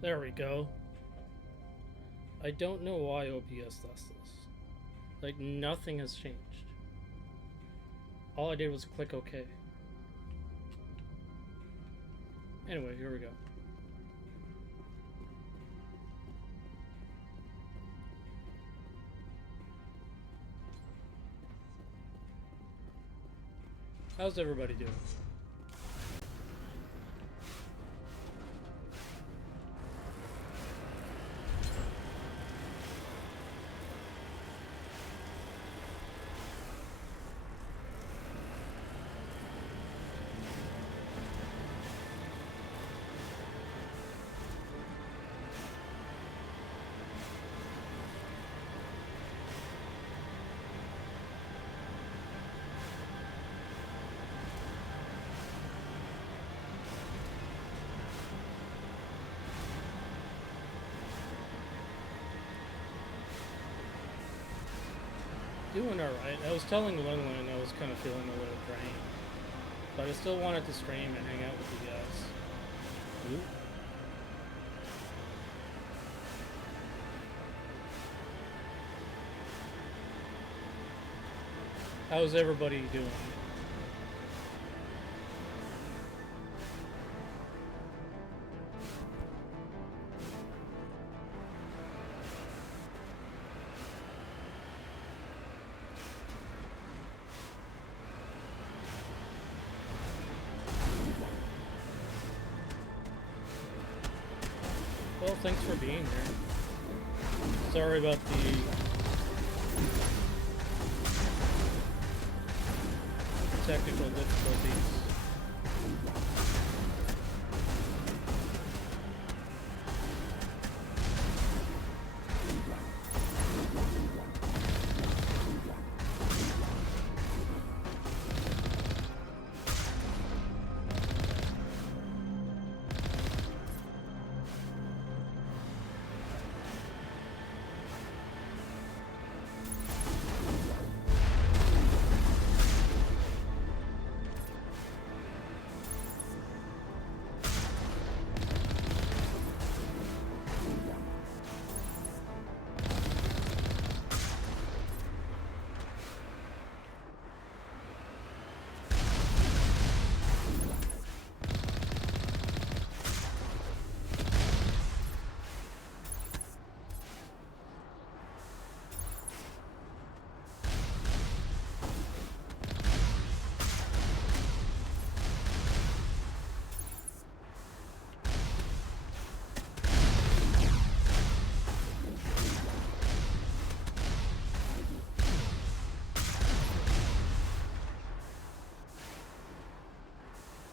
There we go. I don't know why OBS does this. Like, nothing has changed. All I did was click OK. Anyway, here we go. How's everybody doing? Doing alright. I was telling Lingling I was kind of feeling a little drained. But I still wanted to stream and hang out with you guys. Ooh. How's everybody doing? Well, thanks for being here. Sorry about the technical difficulties.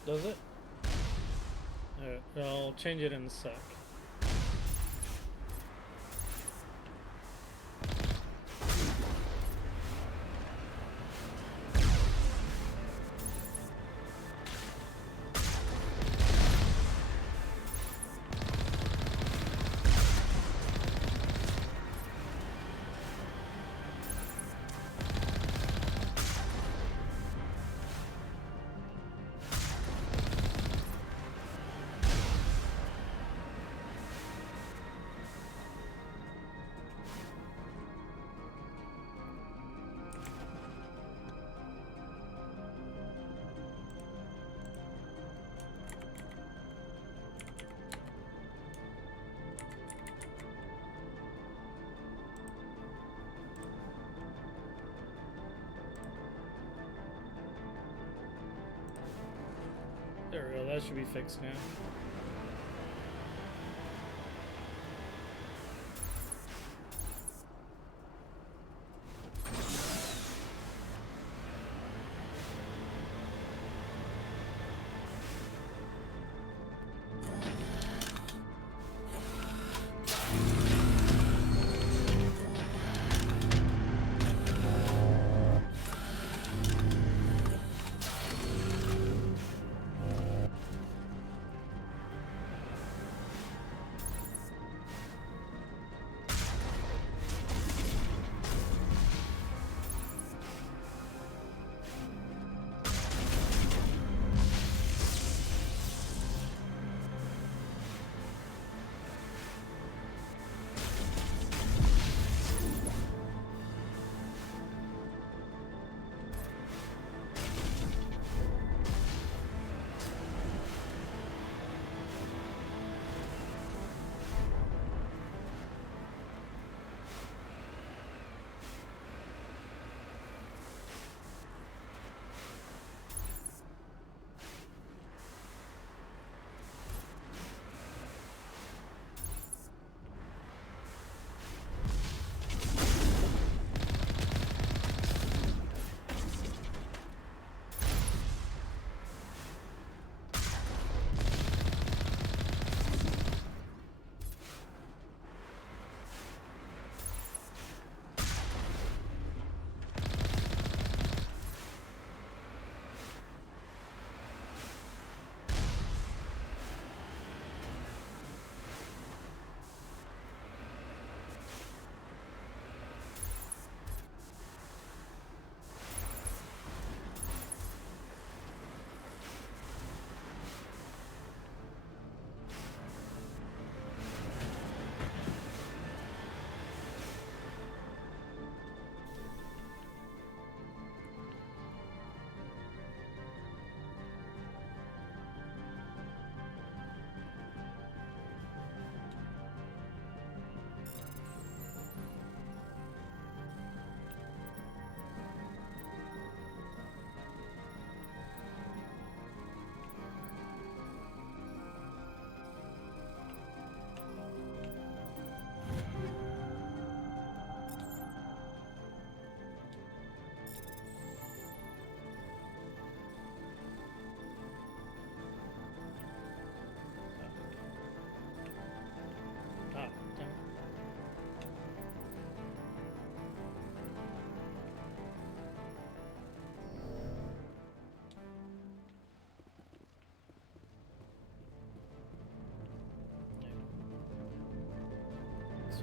Does it? Alright, I'll change it in a sec. There we go, that should be fixed now.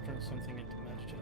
turn something into med gel.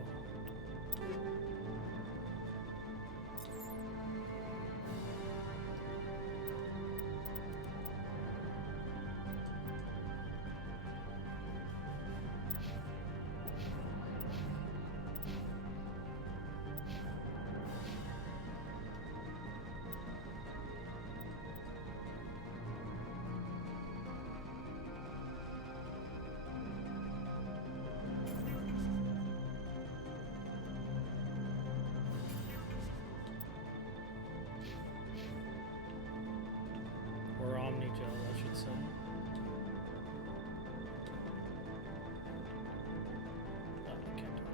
Or Omnigel, I should say. Oh, I can't do it.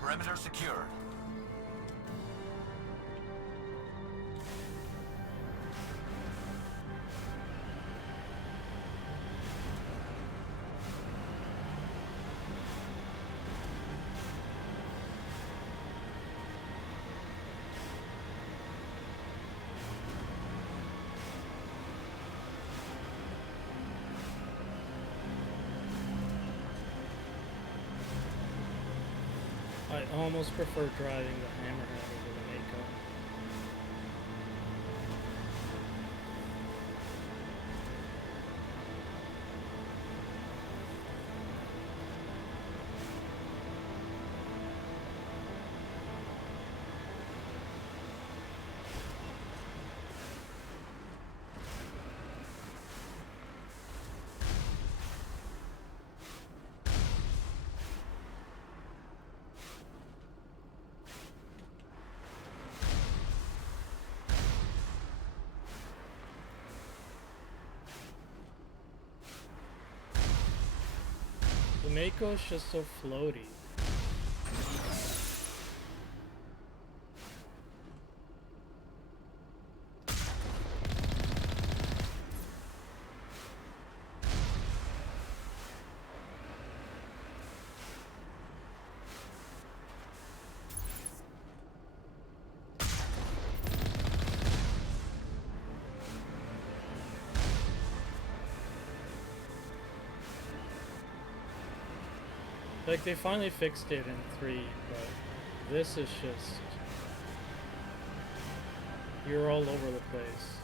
Perimeter secure. I almost prefer driving the Hammerhead over the Mako. The Mako's just so floaty. Like, they finally fixed it in 3, but this is just... You're all over the place.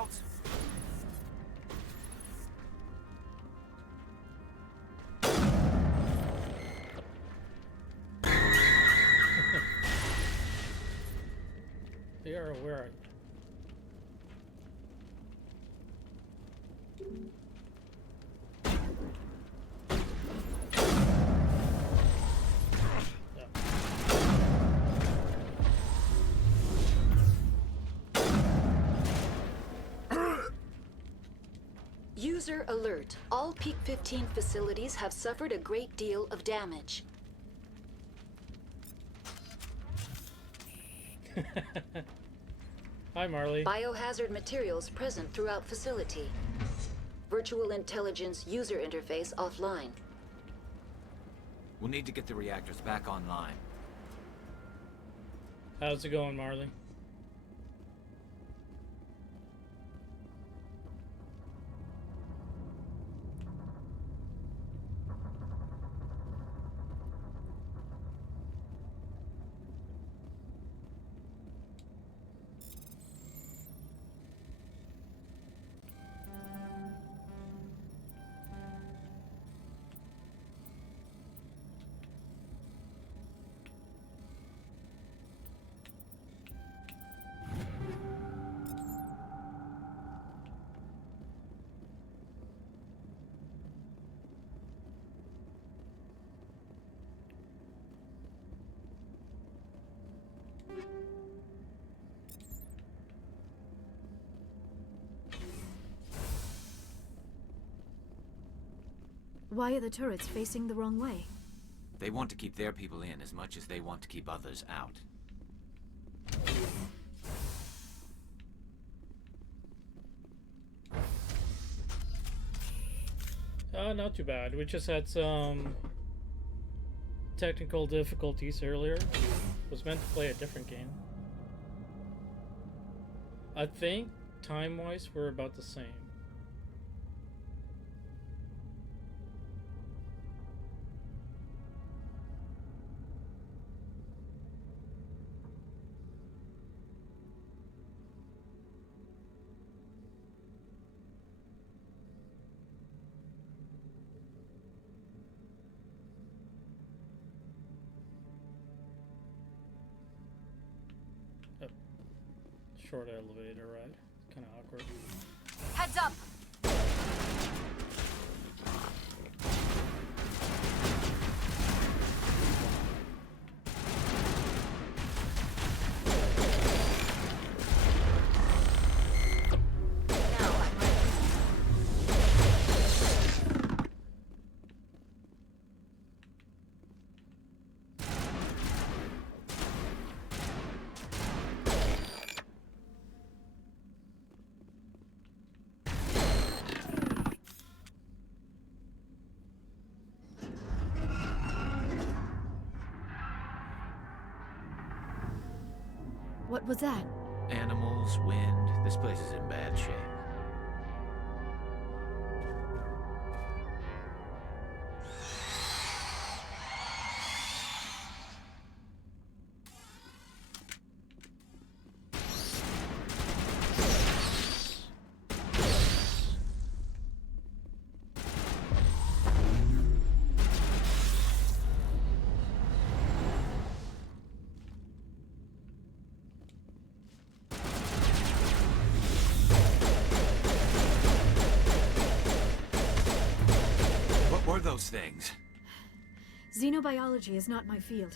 shields. They are aware of it. User alert. All Peak 15 facilities have suffered a great deal of damage. Hi, Marley. Biohazard materials present throughout facility. Virtual intelligence user interface offline. We'll need to get the reactors back online. How's it going, Marley? Why are the turrets facing the wrong way? They want to keep their people in as much as they want to keep others out. Not too bad. We just had some technical difficulties earlier. Was meant to play a different game. I think time-wise we're about the same. Short elevator ride. Kind of awkward. Heads up! What was that? Animals, wind, this place is in bad shape. Those things. Xenobiology is not my field.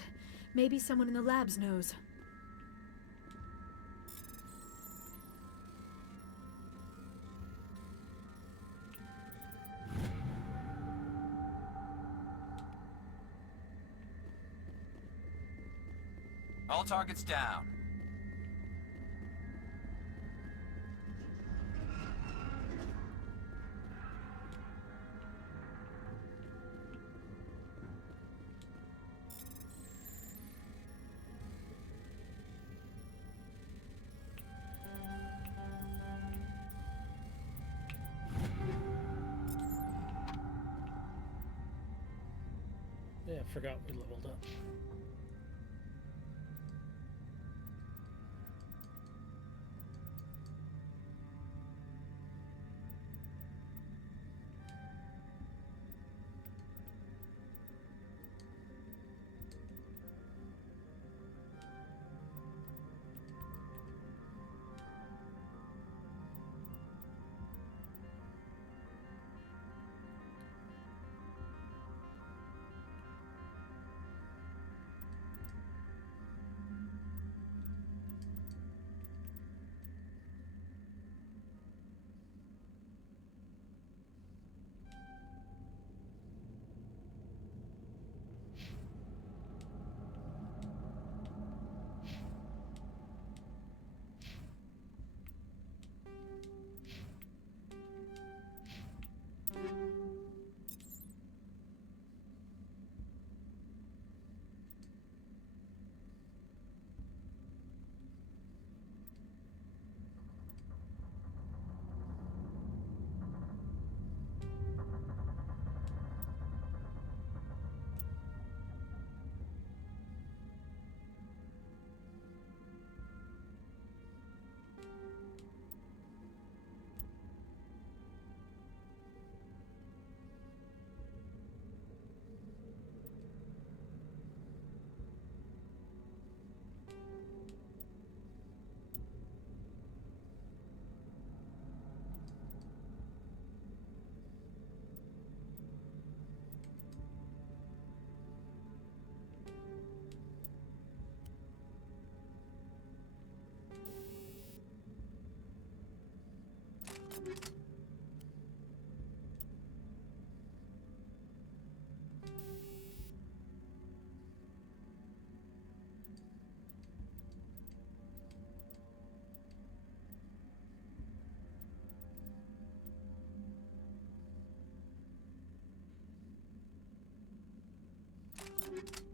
Maybe someone in the labs knows. All targets down. Yeah, I forgot we leveled up. All right.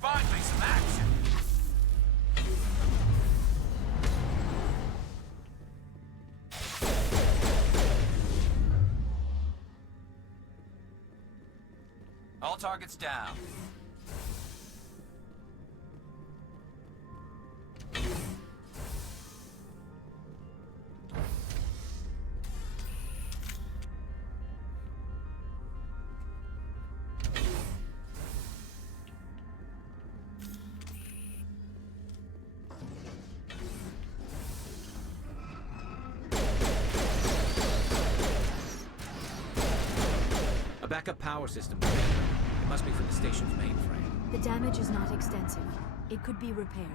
Finally, some action! All targets down. A backup power system. It must be for the station's mainframe. The damage is not extensive. It could be repaired.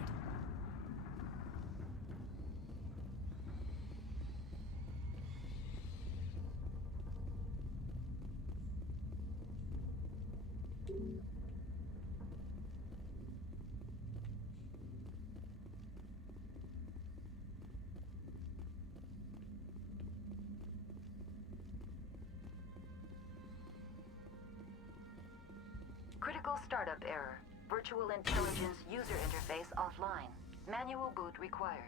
Critical startup error. Virtual intelligence user interface offline. Manual boot required.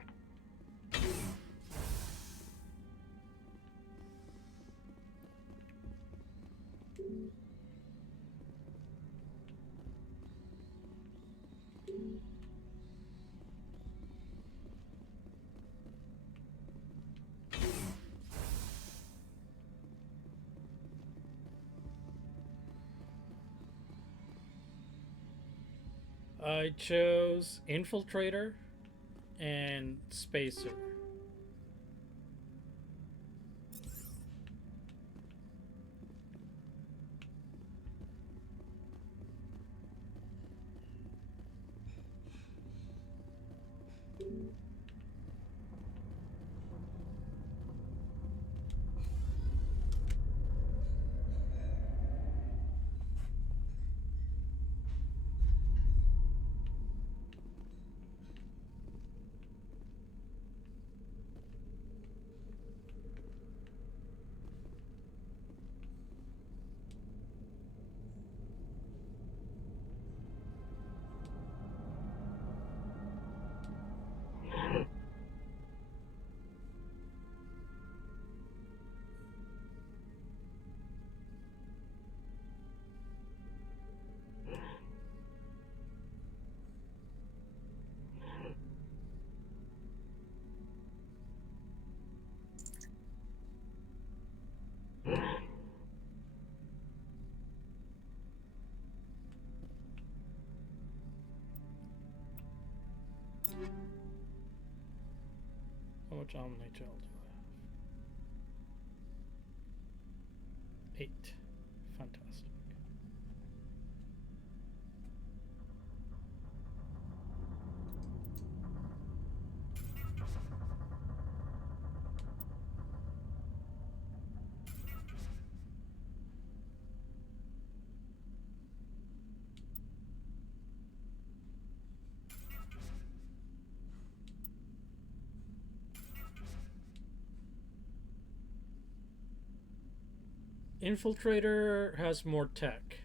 I chose Infiltrator and Spacer. How much Omni gel do I have? 8. Fantastic. Infiltrator has more tech,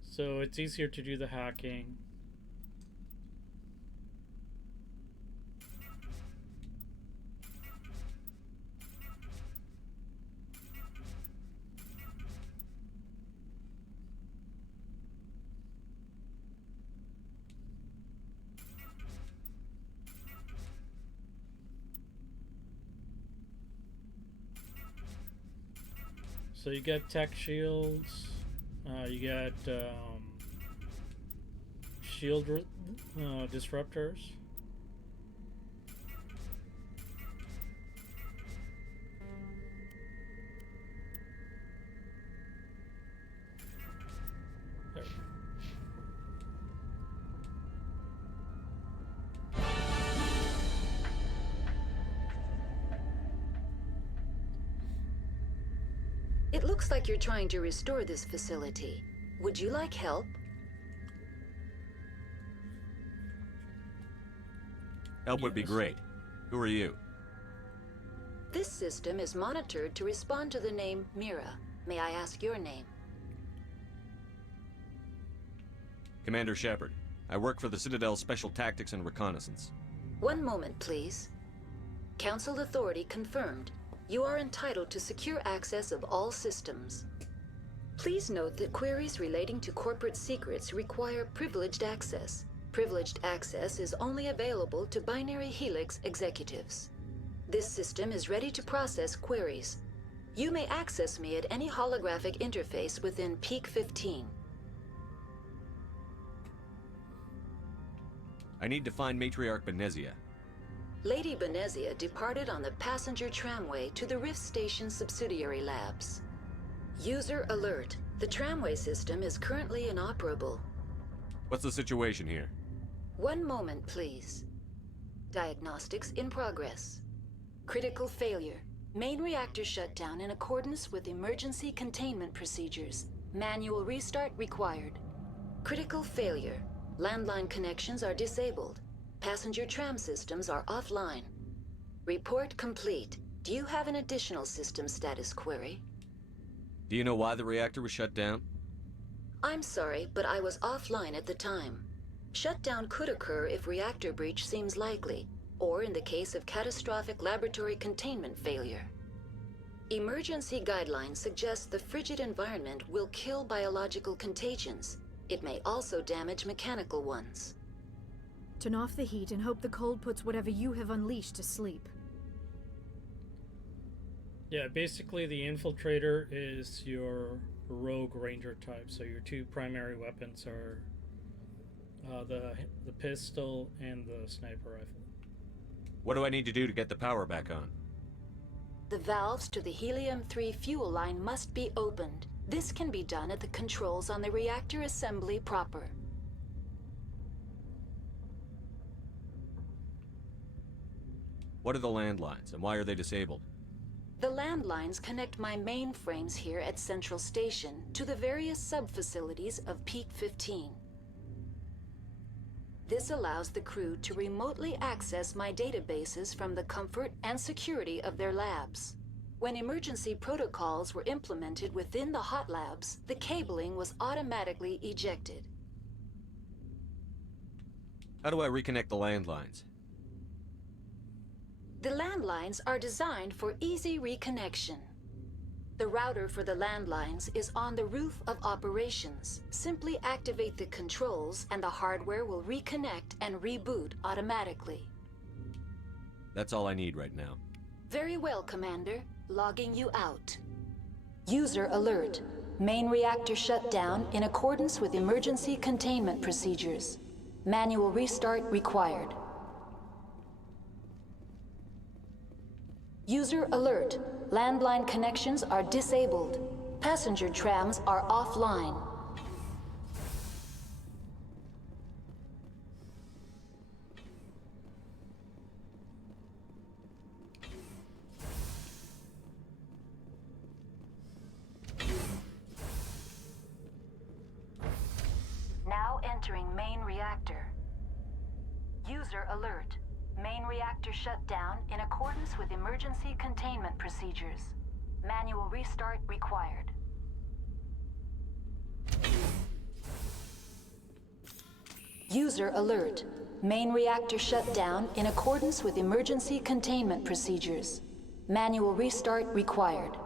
so it's easier to do the hacking. So you get tech shields, you get shield disruptors. There. It looks like you're trying to restore this facility. Would you like help? Help would be Yes. great. Who are you? This system is monitored to respond to the name Mira. May I ask your name? Commander Shepard. I work for the Citadel Special Tactics and Reconnaissance. One moment, please. Council authority confirmed. You are entitled to secure access of all systems. Please note that queries relating to corporate secrets require privileged access. Privileged access is only available to Binary Helix executives. This system is ready to process queries. You may access me at any holographic interface within Peak 15. I need to find Matriarch Benezia. Lady Benezia departed on the passenger tramway to the Rift Station subsidiary labs. User alert. The tramway system is currently inoperable. What's the situation here? One moment, please. Diagnostics in progress. Critical failure. Main reactor shut down in accordance with emergency containment procedures. Manual restart required. Critical failure. Landline connections are disabled. Passenger tram systems are offline. Report complete. Do you have an additional system status query? Do you know why the reactor was shut down? I'm sorry, but I was offline at the time. Shutdown could occur if reactor breach seems likely, or in the case of catastrophic laboratory containment failure. Emergency guidelines suggest the frigid environment will kill biological contagions. It may also damage mechanical ones. Turn off the heat and hope the cold puts whatever you have unleashed to sleep. Yeah, basically the infiltrator is your rogue ranger type. So your two primary weapons are the pistol and the sniper rifle. What do I need to do to get the power back on? The valves to the Helium-3 fuel line must be opened. This can be done at the controls on the reactor assembly proper. What are the landlines, and why are they disabled? The landlines connect my mainframes here at Central Station to the various sub-facilities of Peak 15. This allows the crew to remotely access my databases from the comfort and security of their labs. When emergency protocols were implemented within the hot labs, the cabling was automatically ejected. How do I reconnect the landlines? The landlines are designed for easy reconnection. The router for the landlines is on the roof of operations. Simply activate the controls and the hardware will reconnect and reboot automatically. That's all I need right now. Very well, Commander. Logging you out. User alert. Main reactor shut down in accordance with emergency containment procedures. Manual restart required. User alert. Landline connections are disabled. Passenger trams are offline. Now entering main reactor. User alert. Main reactor shut down in accordance with emergency containment procedures. Manual restart required. User alert. Main reactor shut down in accordance with emergency containment procedures. Manual restart required.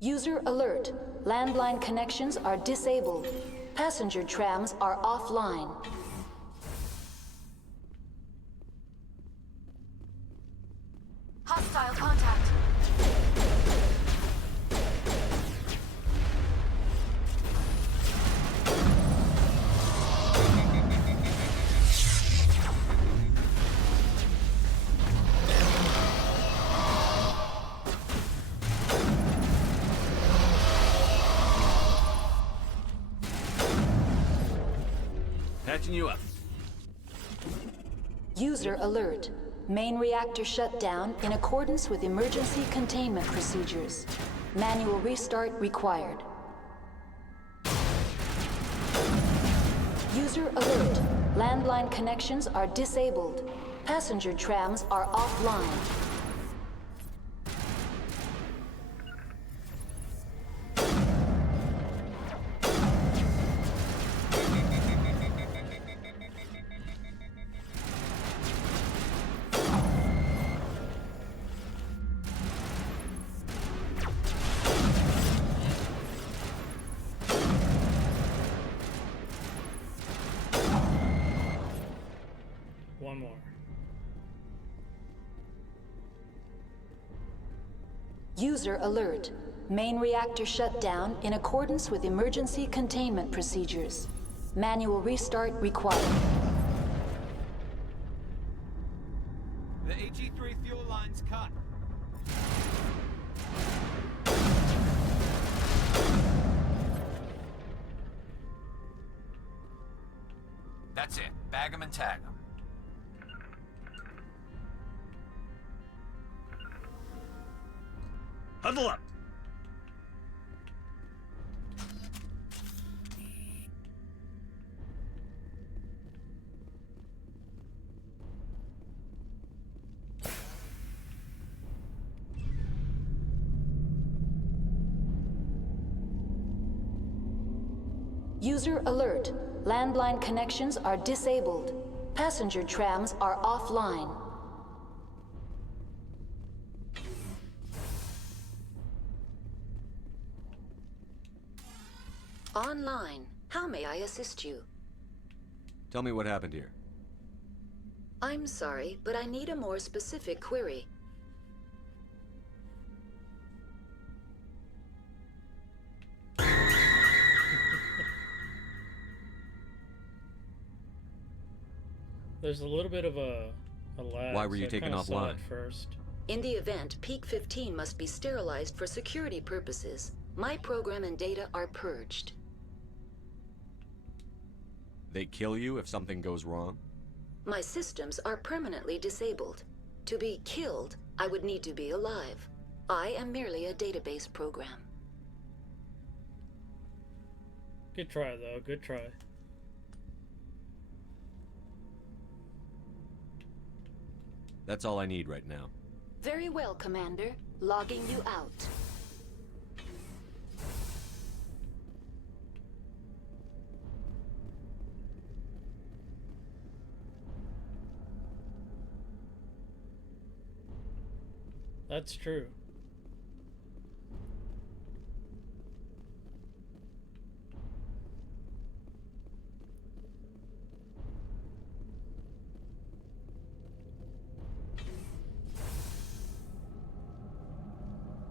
User alert. Landline connections are disabled. Passenger trams are offline. Hostile contact. Patching you up. User alert. Main reactor shut down in accordance with emergency containment procedures. Manual restart required. User alert. Landline connections are disabled. Passenger trams are offline. One more. User alert. Main reactor shut down in accordance with emergency containment procedures. Manual restart required. The AG3 fuel line's cut. That's it. Bag 'em and tag 'em. Huddle up! User alert. Landline connections are disabled. Passenger trams are offline. Online. How may I assist you? Tell me what happened here. I'm sorry, but I need a more specific query. There's a little bit of a lag. Why were you so I taken kinda saw offline? it first. In the event, Peak 15 must be sterilized for security purposes. My program and data are purged. They kill you if something goes wrong? My systems are permanently disabled. To be killed, I would need to be alive. I am merely a database program. Good try, though. Good try. That's all I need right now. Very well, Commander. Logging you out. That's true.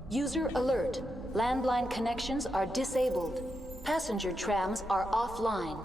User alert. Landline connections are disabled. Passenger trams are offline.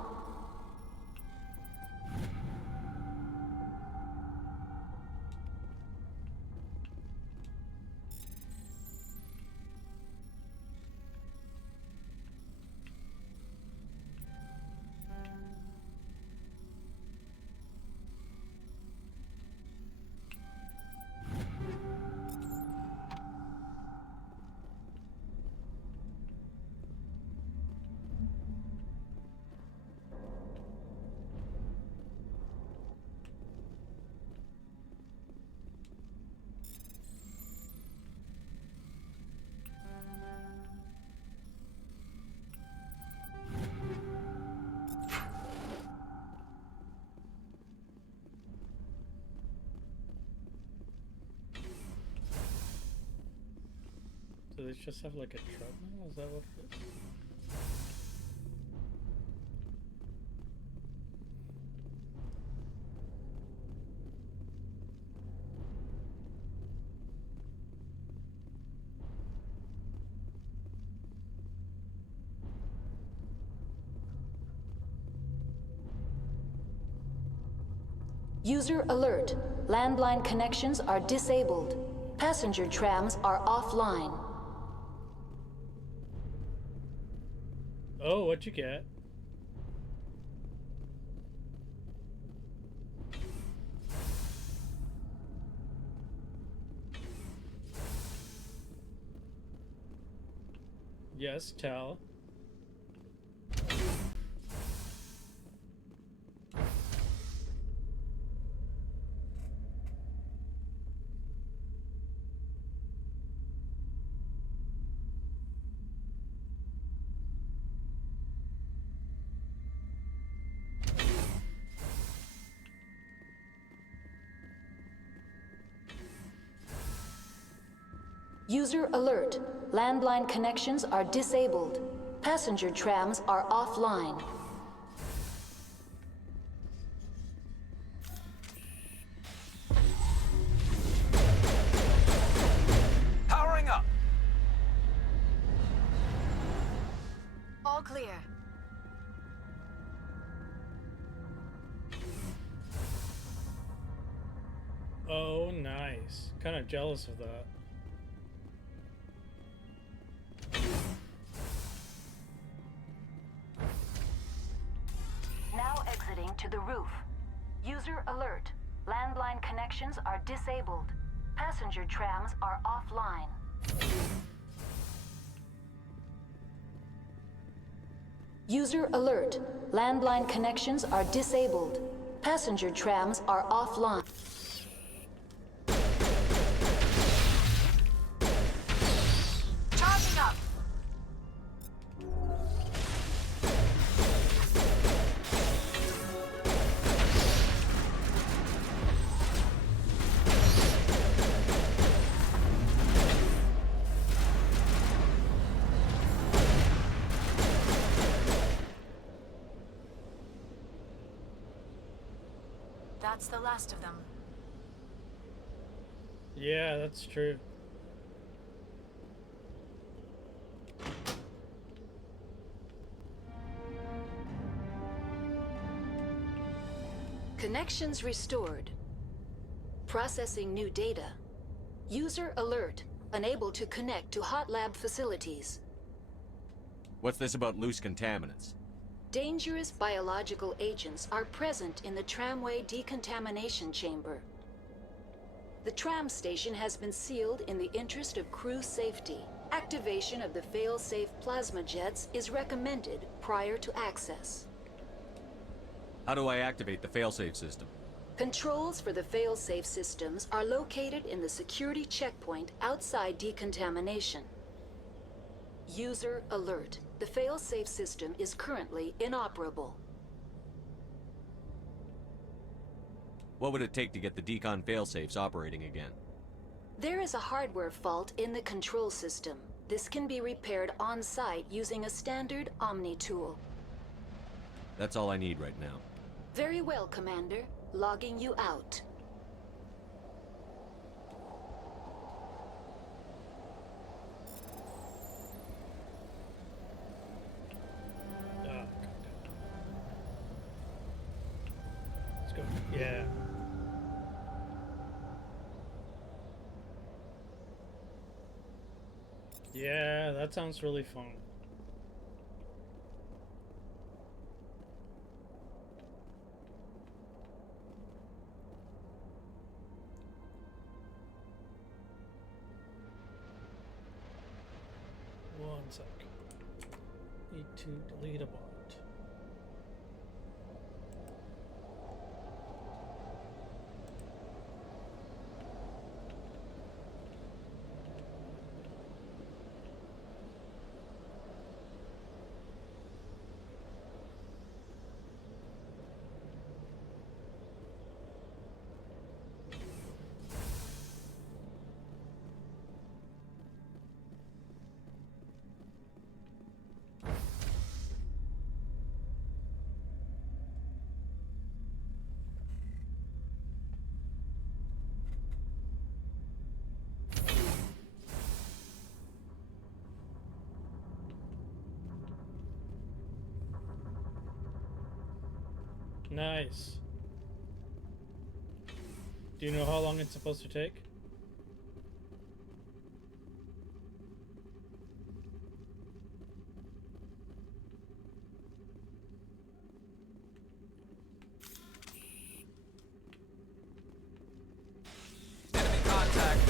they just have like a treadmill? Is that what it is? User alert. Landline connections are disabled. Passenger trams are offline. Oh, what'd you get? Yes, tell. User alert. Landline connections are disabled. Passenger trams are offline. Powering up! All clear. Oh, nice. Kind of jealous of that. Now exiting to the roof. User alert. Landline connections are disabled. Passenger trams are offline. User alert. Landline connections are disabled. Passenger trams are offline. Charging up. That's the last of them. Yeah, that's true. Connections restored. Processing new data. User alert. Unable to connect to hot lab facilities. What's this about loose contaminants? Dangerous biological agents are present in the tramway decontamination chamber. The tram station has been sealed in the interest of crew safety. Activation of the fail-safe plasma jets is recommended prior to access. How do I activate the failsafe system? Controls for the fail-safe systems are located in the security checkpoint outside decontamination. User alert. The fail-safe system is currently inoperable. What would it take to get the decon failsafes operating again? There is a hardware fault in the control system. This can be repaired on-site using a standard Omni tool. That's all I need right now. Very well, Commander. Logging you out. Let's go. Yeah. Yeah, that sounds really fun. One sec. Need to delete a bot. Nice. Do you know how long it's supposed to take? Enemy contact.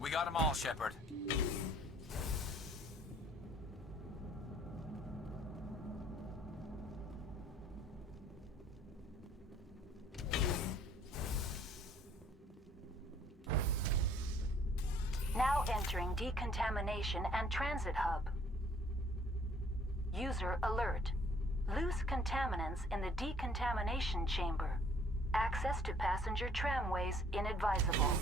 We got them all, Shepard. Now entering decontamination and transit hub. User alert. Loose contaminants in the decontamination chamber. Access to passenger tramways inadvisable.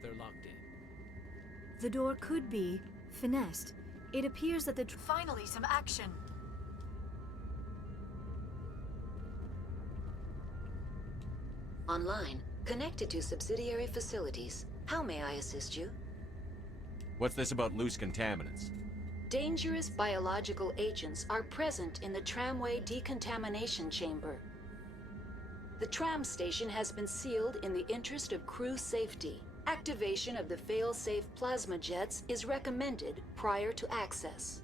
They're locked in. The door could be finessed. It appears that finally some action. Online. Connected to subsidiary facilities. How may I assist you? What's this about loose contaminants? Dangerous biological agents are present in the tramway decontamination chamber. The tram station has been sealed in the interest of crew safety. Activation of the fail-safe plasma jets is recommended prior to access.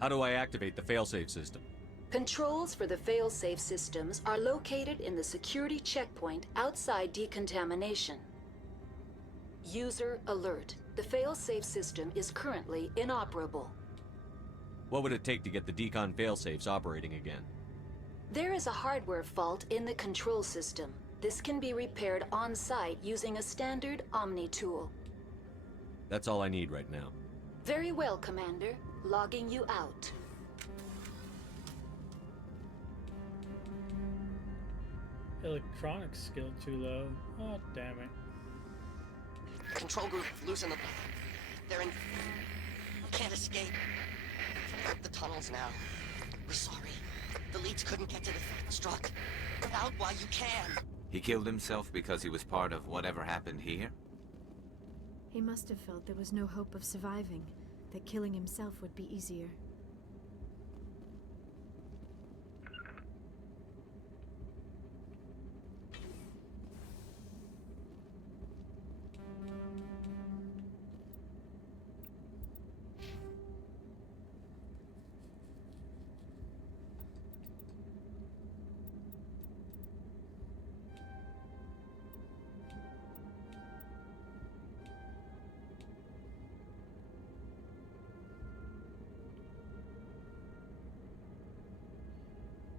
How do I activate the failsafe system? Controls for the fail-safe systems are located in the security checkpoint outside decontamination. User alert. The fail-safe system is currently inoperable. What would it take to get the decon failsafes operating again? There is a hardware fault in the control system. This can be repaired on-site using a standard Omni tool. That's all I need right now. Very well, Commander. Logging you out. Electronics skill too low. Oh, damn it. Control group, loosen them. They're in... Can't escape. The tunnels now. We're sorry. The leads couldn't get to the struck. Get out while you can. He killed himself because he was part of whatever happened here? He must have felt there was no hope of surviving, that killing himself would be easier.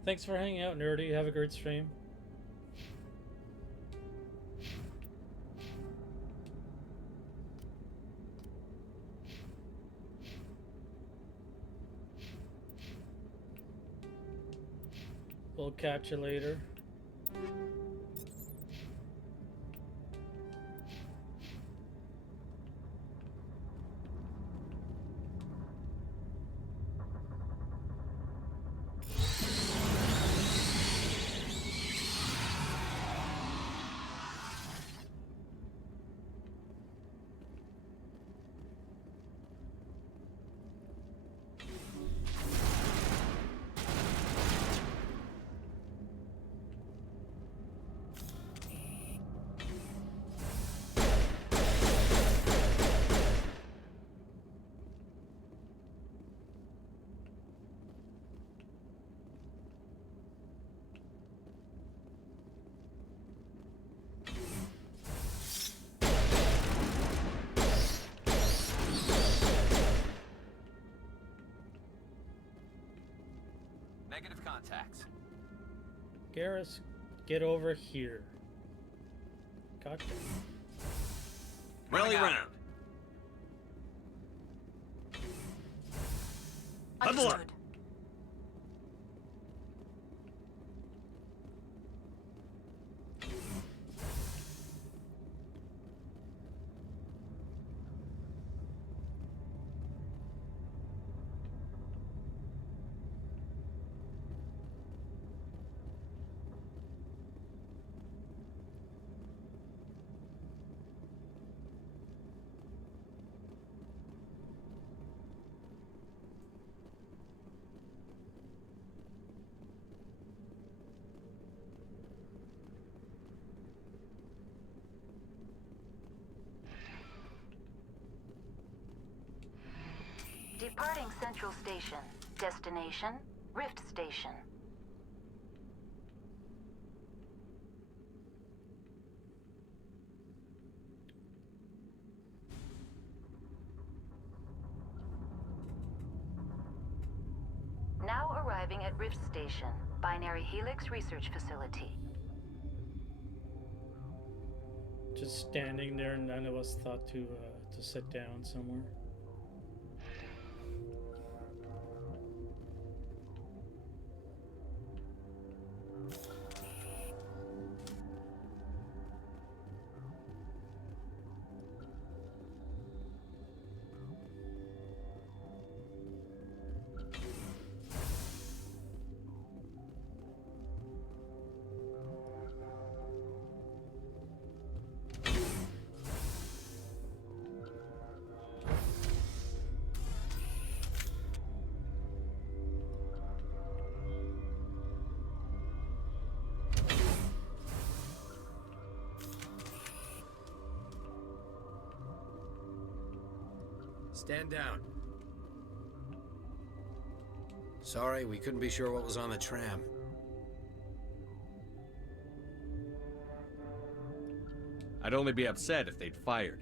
Thanks for hanging out, Nerdy. Have a great stream. We'll catch you later. Negative contacts. Garrus, get over here. Gotcha. Rally round. Level up. Understood. Departing Central Station. Destination, Rift Station. Now arriving at Rift Station, Binary Helix Research Facility. Just standing there, none of us thought to sit down somewhere. Stand down. Sorry, we couldn't be sure what was on the tram. I'd only be upset if they'd fired.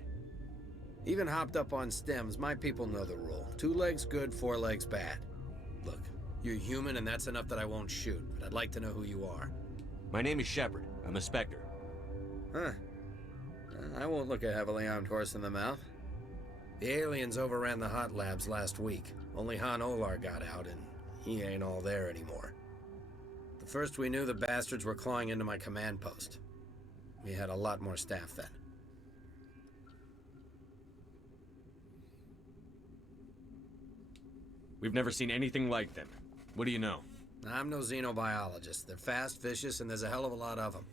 Even hopped up on stems, my people know the rule. 2 legs good, 4 legs bad. Look, you're human and that's enough that I won't shoot, but I'd like to know who you are. My name is Shepard. I'm a Spectre. Huh. I won't look a heavily armed horse in the mouth. The aliens overran the hot labs last week. Only Han Olar got out, and he ain't all there anymore. The first we knew, the bastards were clawing into my command post. We had a lot more staff then. We've never seen anything like them. What do you know? I'm no xenobiologist. They're fast, vicious, and there's a hell of a lot of them.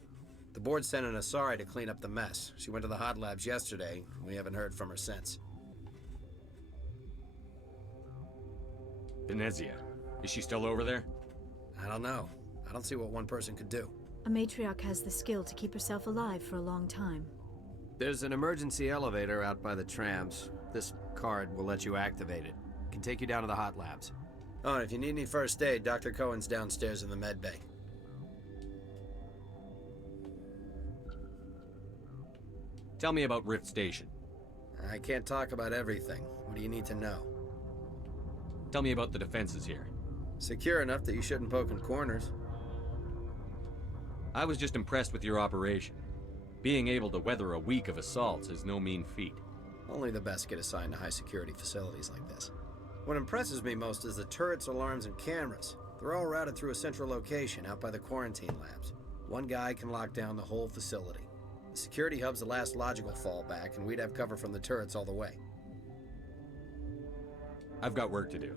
The board sent an Asari to clean up the mess. She went to the hot labs yesterday. We haven't heard from her since. Benezia. Is she still over there? I don't know. I don't see what one person could do. A matriarch has the skill to keep herself alive for a long time. There's an emergency elevator out by the trams. This card will let you activate it. It can take you down to the hot labs. Oh, and if you need any first aid, Dr. Cohen's downstairs in the med bay. Tell me about Rift Station. I can't talk about everything. What do you need to know? Tell me about the defenses here. Secure enough that you shouldn't poke in corners. I was just impressed with your operation. Being able to weather a week of assaults is no mean feat. Only the best get assigned to high-security facilities like this. What impresses me most is the turrets, alarms, and cameras. They're all routed through a central location out by the quarantine labs. One guy can lock down the whole facility. The security hub's the last logical fallback, and we'd have cover from the turrets all the way. I've got work to do.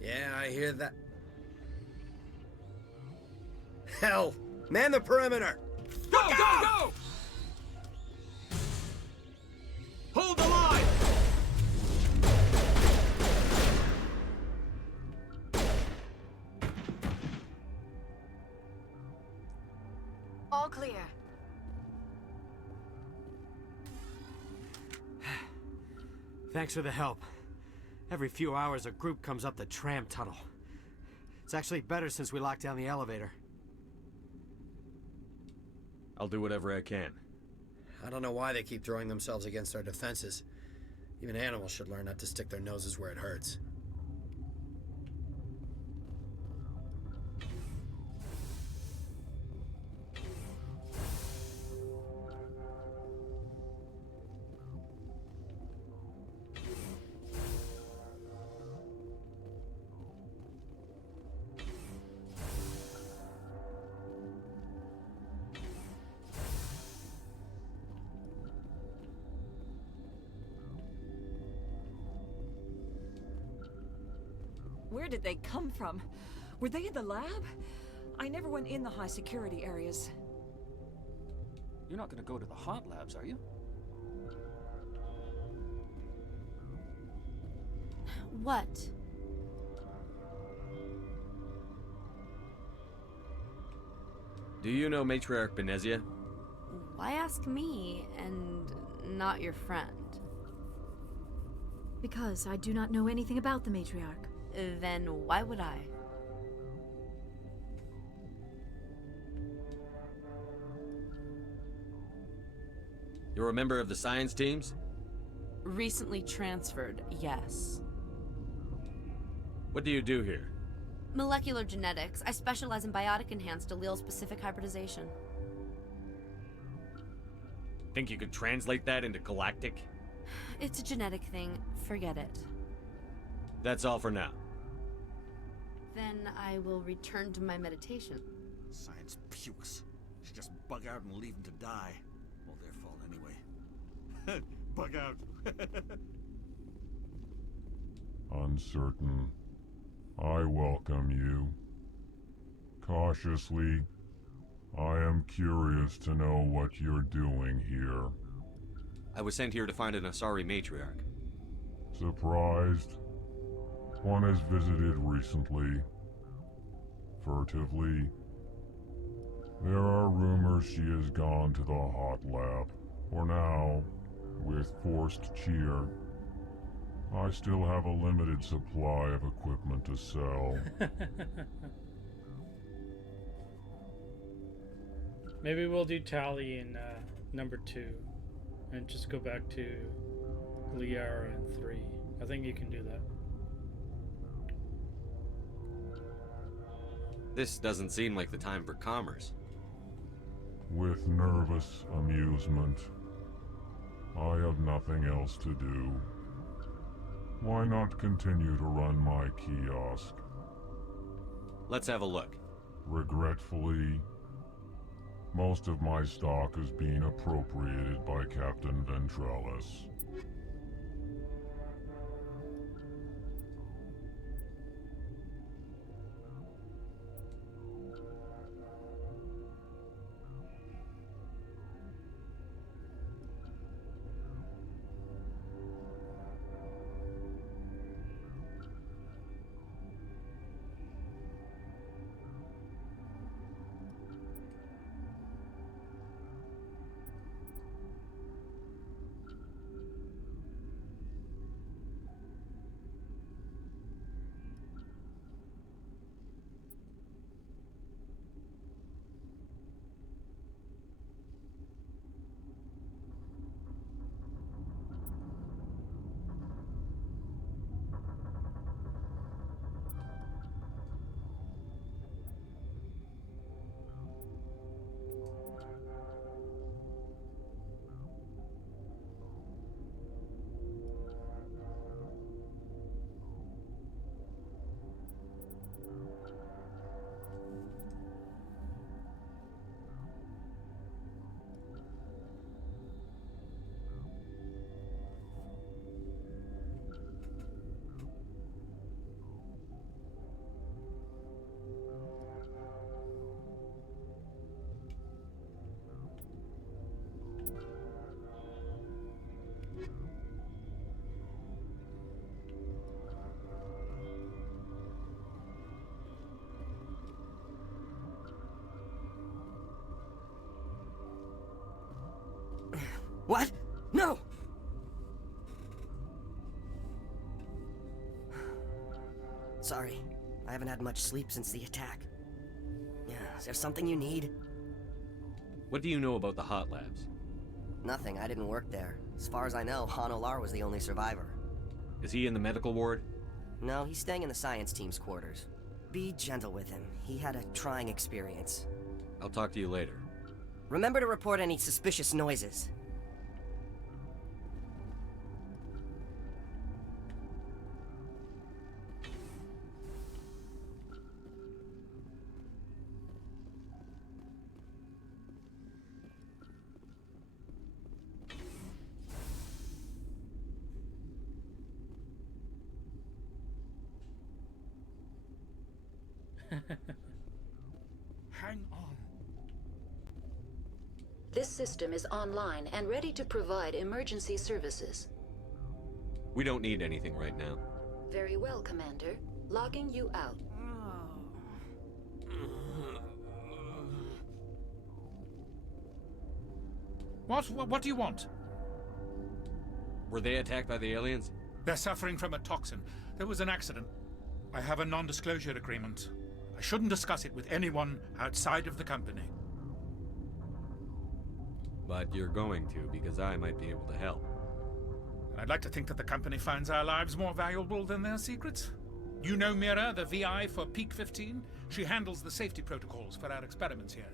Yeah, I hear that. Hell! Man the perimeter! Go, go, go! Hold the line! All clear. Thanks for the help. Every few hours, a group comes up the tram tunnel. It's actually better since we locked down the elevator. I'll do whatever I can. I don't know why they keep throwing themselves against our defenses. Even animals should learn not to stick their noses where it hurts. Where did they come from? Were they in the lab? I never went in the high security areas. You're not gonna go to the hot labs, are you? What? Do you know Matriarch Benezia? Why ask me and not your friend? Because I do not know anything about the matriarch. Then why would I? You're a member of the science teams? Recently transferred, yes. What do you do here? Molecular genetics. I specialize in biotic-enhanced allele-specific hybridization. Think you could translate that into galactic? It's a genetic thing. Forget it. That's all for now. Then I will return to my meditation. Science pukes. Should just bug out and leave them to die. All their fault anyway. Bug out. Uncertain. I welcome you. Cautiously, I am curious to know what you're doing here. I was sent here to find an Asari matriarch. Surprised? One has visited recently. Furtively. There are rumors she has gone to the hot lab. For now, with forced cheer. I still have a limited supply of equipment to sell. Maybe we'll do Tali in number 2 and just go back to Liara in 3. I think you can do that. This doesn't seem like the time for commerce. With nervous amusement. I have nothing else to do. Why not continue to run my kiosk? Let's have a look. Regretfully, most of my stock is being appropriated by Captain Ventrellis. What? No! Sorry. I haven't had much sleep since the attack. Yeah, is there something you need? What do you know about the hot labs? Nothing. I didn't work there. As far as I know, Han Olar was the only survivor. Is he in the medical ward? No, he's staying in the science team's quarters. Be gentle with him. He had a trying experience. I'll talk to you later. Remember to report any suspicious noises. Hang on. This system is online and ready to provide emergency services. We don't need anything right now. Very well, Commander. Logging you out. What do you want? Were they attacked by the aliens? They're suffering from a toxin. There was an accident. I have a non-disclosure agreement. I shouldn't discuss it with anyone outside of the company. But you're going to, because I might be able to help. And I'd like to think that the company finds our lives more valuable than their secrets. You know Mira, the VI for Peak 15? She handles the safety protocols for our experiments here.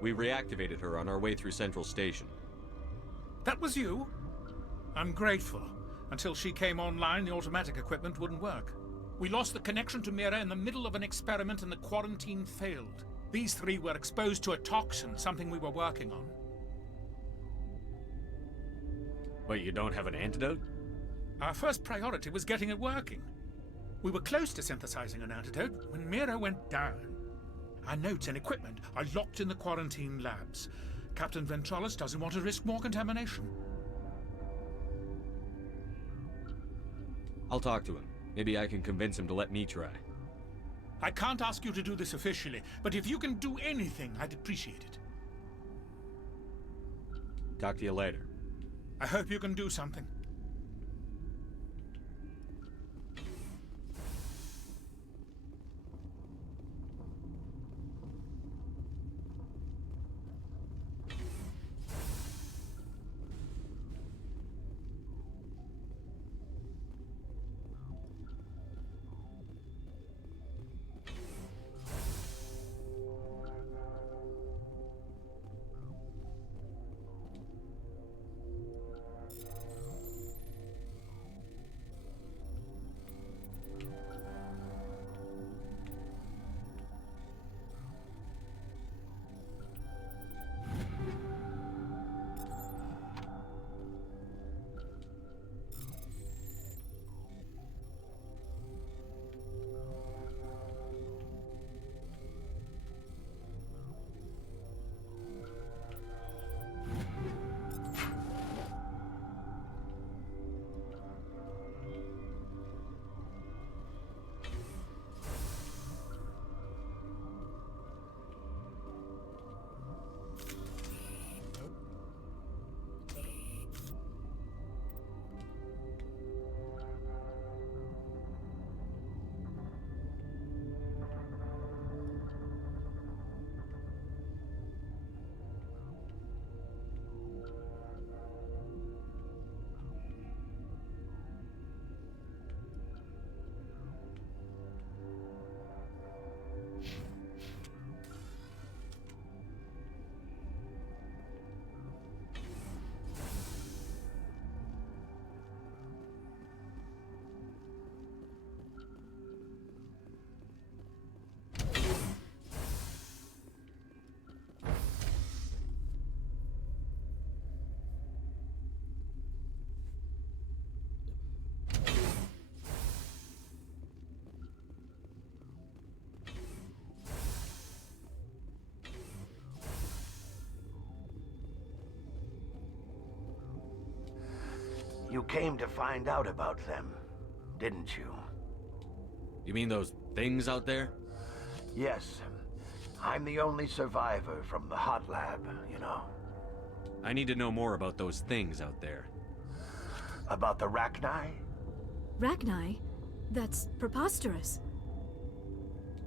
We reactivated her on our way through Central Station. That was you? I'm grateful. Until she came online, the automatic equipment wouldn't work. We lost the connection to Mira in the middle of an experiment and the quarantine failed. These three were exposed to a toxin, something we were working on. But you don't have an antidote? Our first priority was getting it working. We were close to synthesizing an antidote when Mira went down. Our notes and equipment are locked in the quarantine labs. Captain Ventralis doesn't want to risk more contamination. I'll talk to him. Maybe I can convince him to let me try. I can't ask you to do this officially, but if you can do anything, I'd appreciate it. Talk to you later. I hope you can do something. You came to find out about them, didn't you? You mean those things out there? Yes. I'm the only survivor from the hot lab, you know. I need to know more about those things out there. About the Rachni? Rachni? That's preposterous.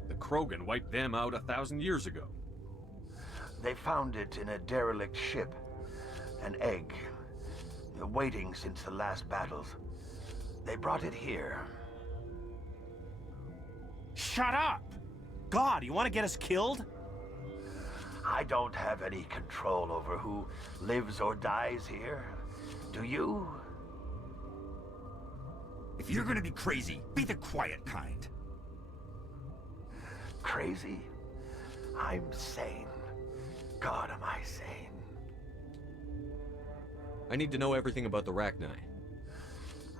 The Krogan wiped them out 1,000 years ago. They found it in a derelict ship. An egg. Waiting since the last battles. They brought it here. Shut up! God, you want to get us killed? I don't have any control over who lives or dies here. Do you? If you're gonna be crazy, be the quiet kind. Crazy? I'm sane. God, am I sane. I need to know everything about the Rachni.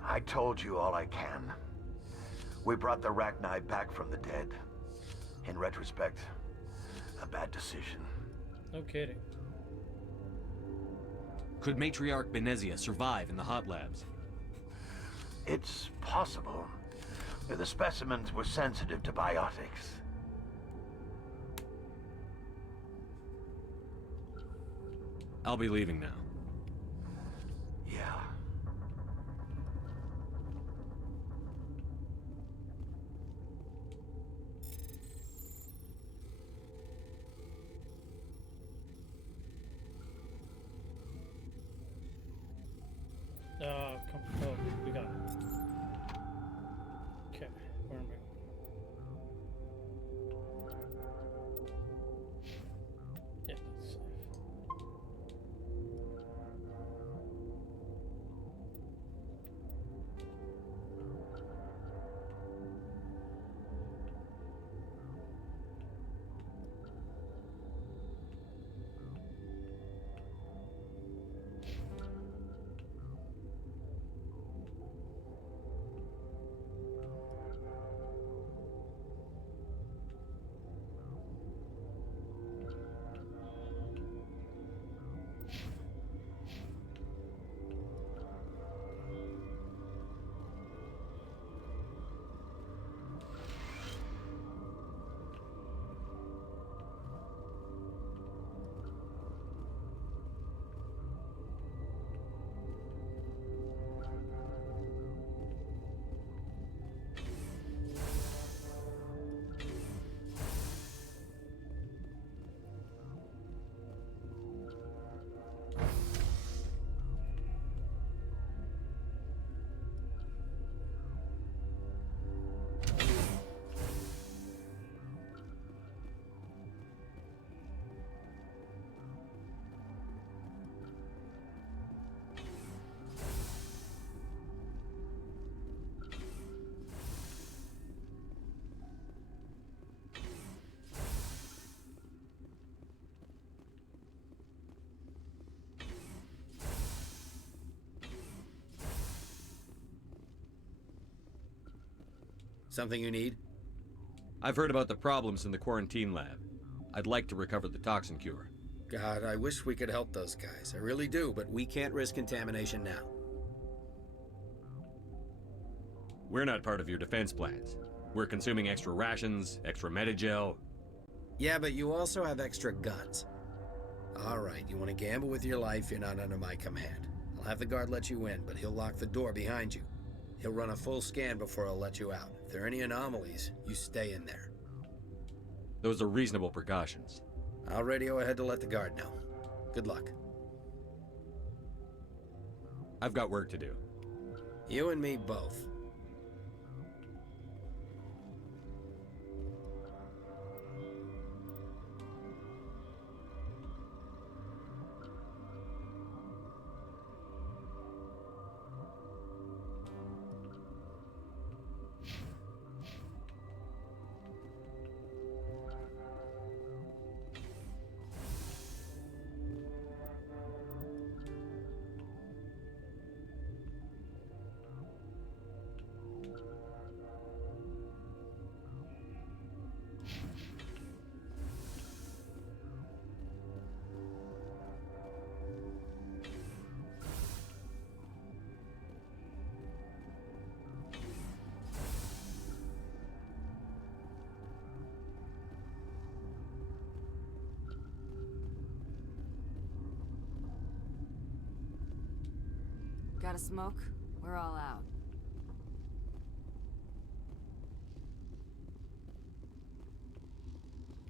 I told you all I can. We brought the Rachni back from the dead. In retrospect, a bad decision. No kidding. Could Matriarch Benezia survive in the hot labs? It's possible. The specimens were sensitive to biotics. I'll be leaving now. Yeah. Something you need? I've heard about the problems in the quarantine lab. I'd like to recover the toxin cure. God, I wish we could help those guys. I really do, but we can't risk contamination now. We're not part of your defense plans. We're consuming extra rations, extra Medigel. Yeah, but you also have extra guns. All right, you want to gamble with your life, you're not under my command. I'll have the guard let you in, but he'll lock the door behind you. He'll run a full scan before he'll let you out. If there are any anomalies, you stay in there. Those are reasonable precautions. I'll radio ahead to let the guard know. Good luck. I've got work to do. You and me both. Got a smoke? We're all out.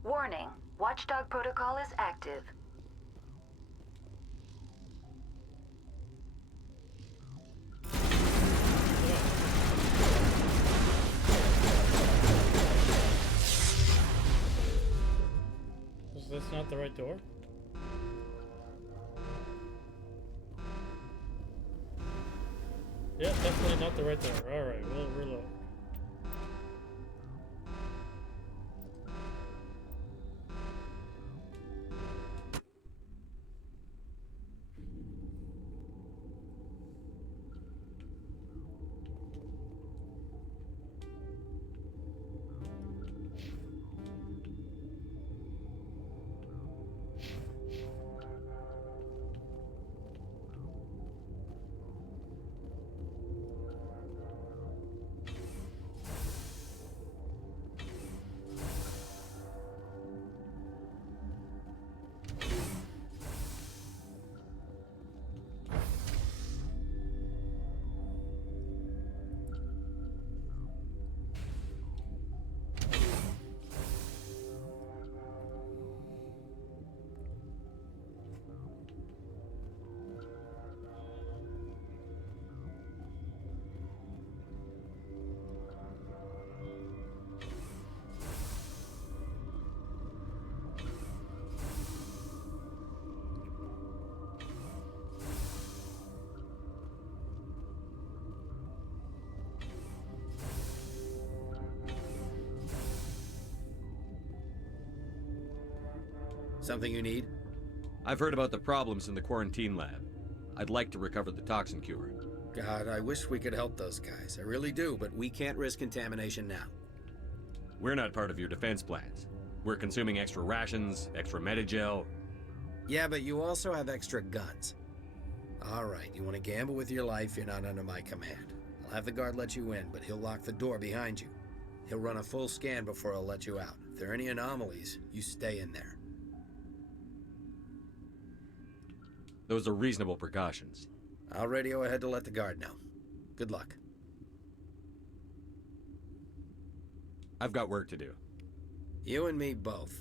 Warning. Watchdog protocol is active. Is this not the right door? Yeah, definitely not the right door. Alright, we'll reload. Something you need? I've heard about the problems in the quarantine lab. I'd like to recover the toxin cure. God, I wish we could help those guys. I really do, but we can't risk contamination now. We're not part of your defense plans. We're consuming extra rations, extra Medigel. Yeah, but you also have extra guns. All right, you want to gamble with your life, you're not under my command. I'll have the guard let you in, but he'll lock the door behind you. He'll run a full scan before he'll let you out. If there are any anomalies, you stay in there. Those are reasonable precautions. I'll radio ahead to let the guard know. Good luck. I've got work to do. You and me both.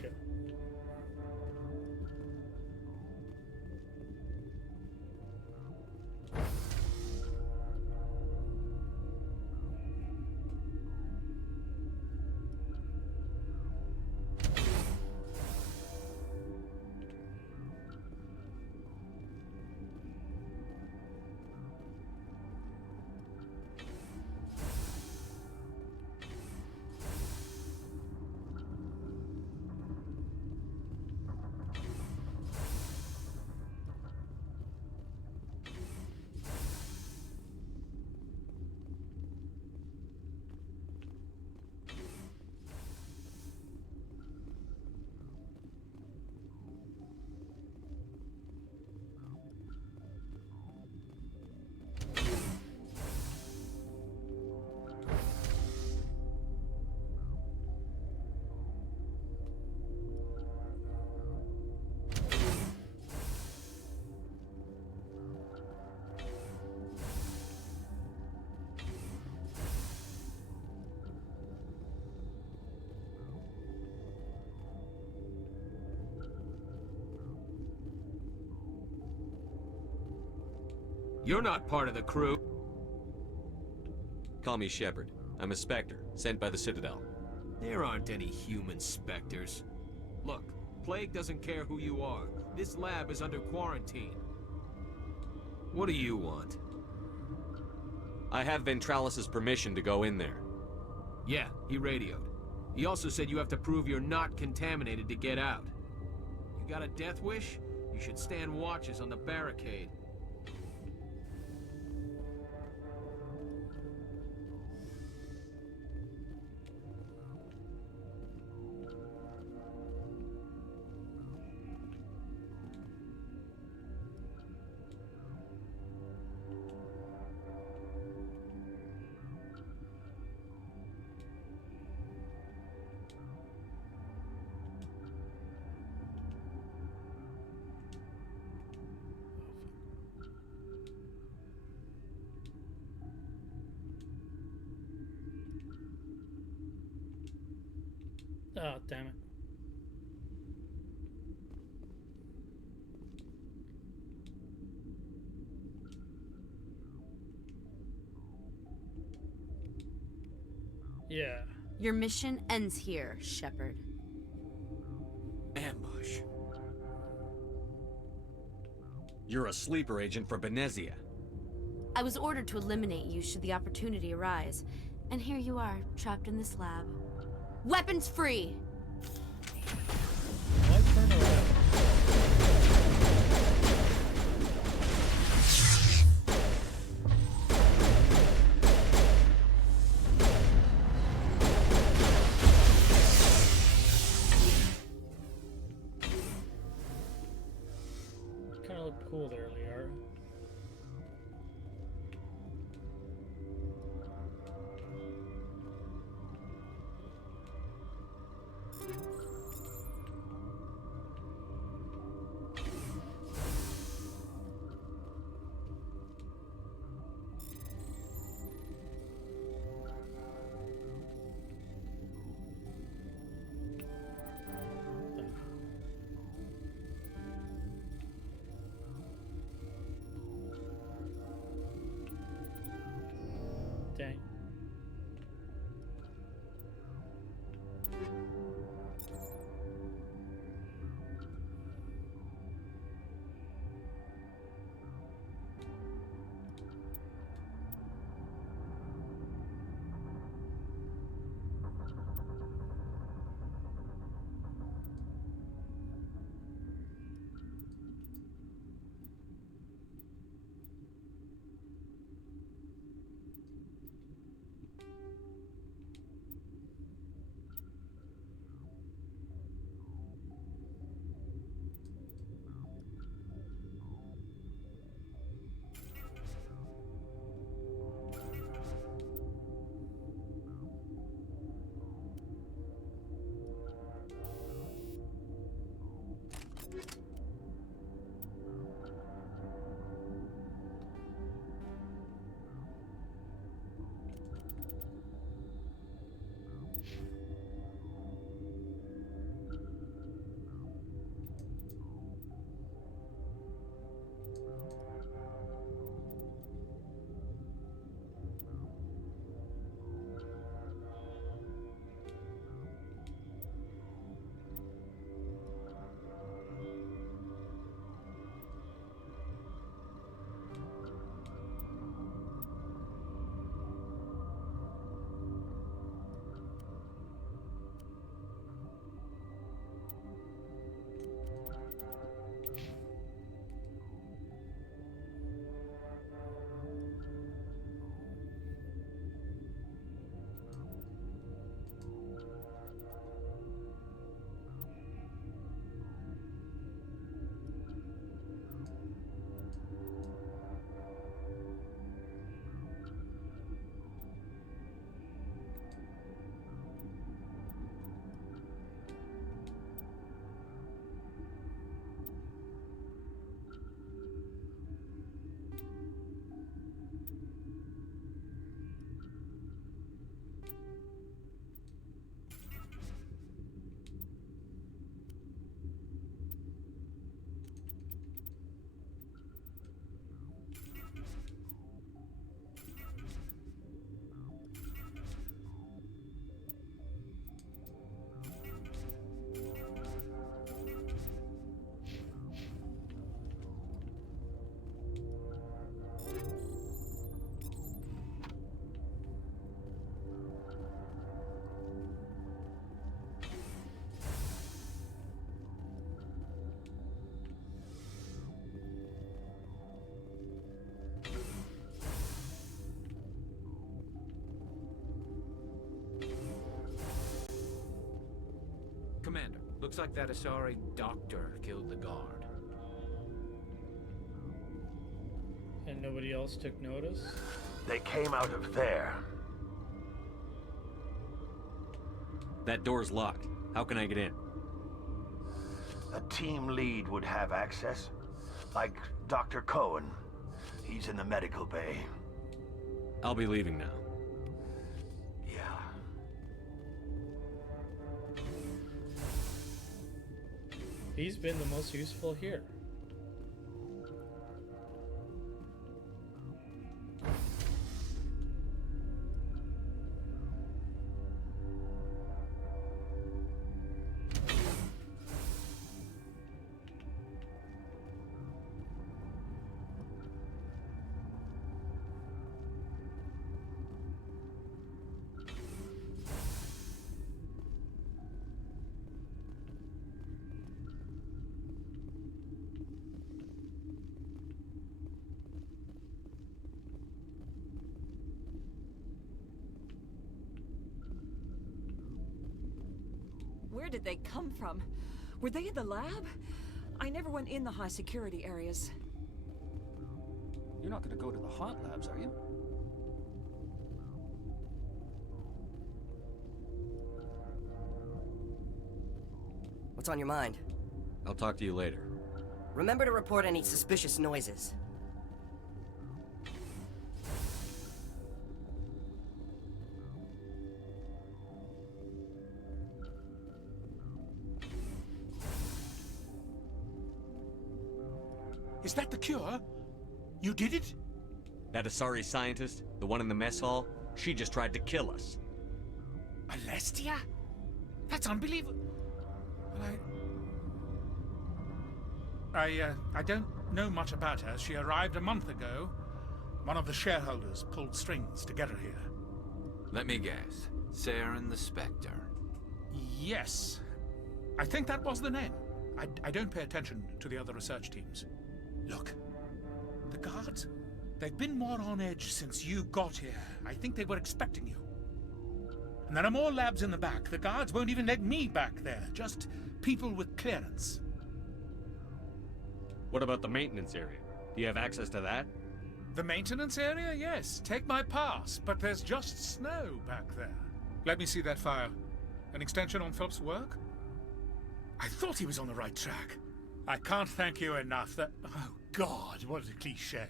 Okay. You're not part of the crew. Call me Shepard. I'm a Spectre, sent by the Citadel. There aren't any human specters. Look, Plague doesn't care who you are. This lab is under quarantine. What do you want? I have Ventralis's permission to go in there. Yeah, he radioed. He also said you have to prove you're not contaminated to get out. You got a death wish? You should stand watches on the barricade. Oh, damn it. Yeah. Your mission ends here, Shepard. Ambush. You're a sleeper agent for Benezia. I was ordered to eliminate you should the opportunity arise. And here you are, trapped in this lab. Weapons free! Why turn around? Kind of looked cool there, Liara. Dang. Commander, looks like that Asari doctor killed the guard. And nobody else took notice? They came out of there. That door's locked. How can I get in? A team lead would have access. Like Dr. Cohen. He's in the medical bay. I'll be leaving now. Yeah. He's been the most useful here. Where did they come from? Were they in the lab? I never went in the high security areas. You're not gonna go to the hot labs, are you? What's on your mind? I'll talk to you later. Remember to report any suspicious noises. Is that the cure? You did it? That Asari scientist, the one in the mess hall, she just tried to kill us. Alestia? That's unbelievable. Well, I don't know much about her. She arrived a month ago. One of the shareholders pulled strings to get her here. Let me guess. Saren the Spectre. Yes. I think that was the name. I don't pay attention to the other research teams. Look, the guards, they've been more on edge since you got here. I think they were expecting you. And there are more labs in the back. The guards won't even let me back there. Just people with clearance. What about the maintenance area? Do you have access to that? The maintenance area? Yes. Take my pass. But there's just snow back there. Let me see that file. An extension on Philip's work? I thought he was on the right track. I can't thank you enough that... Oh, God, what a cliché.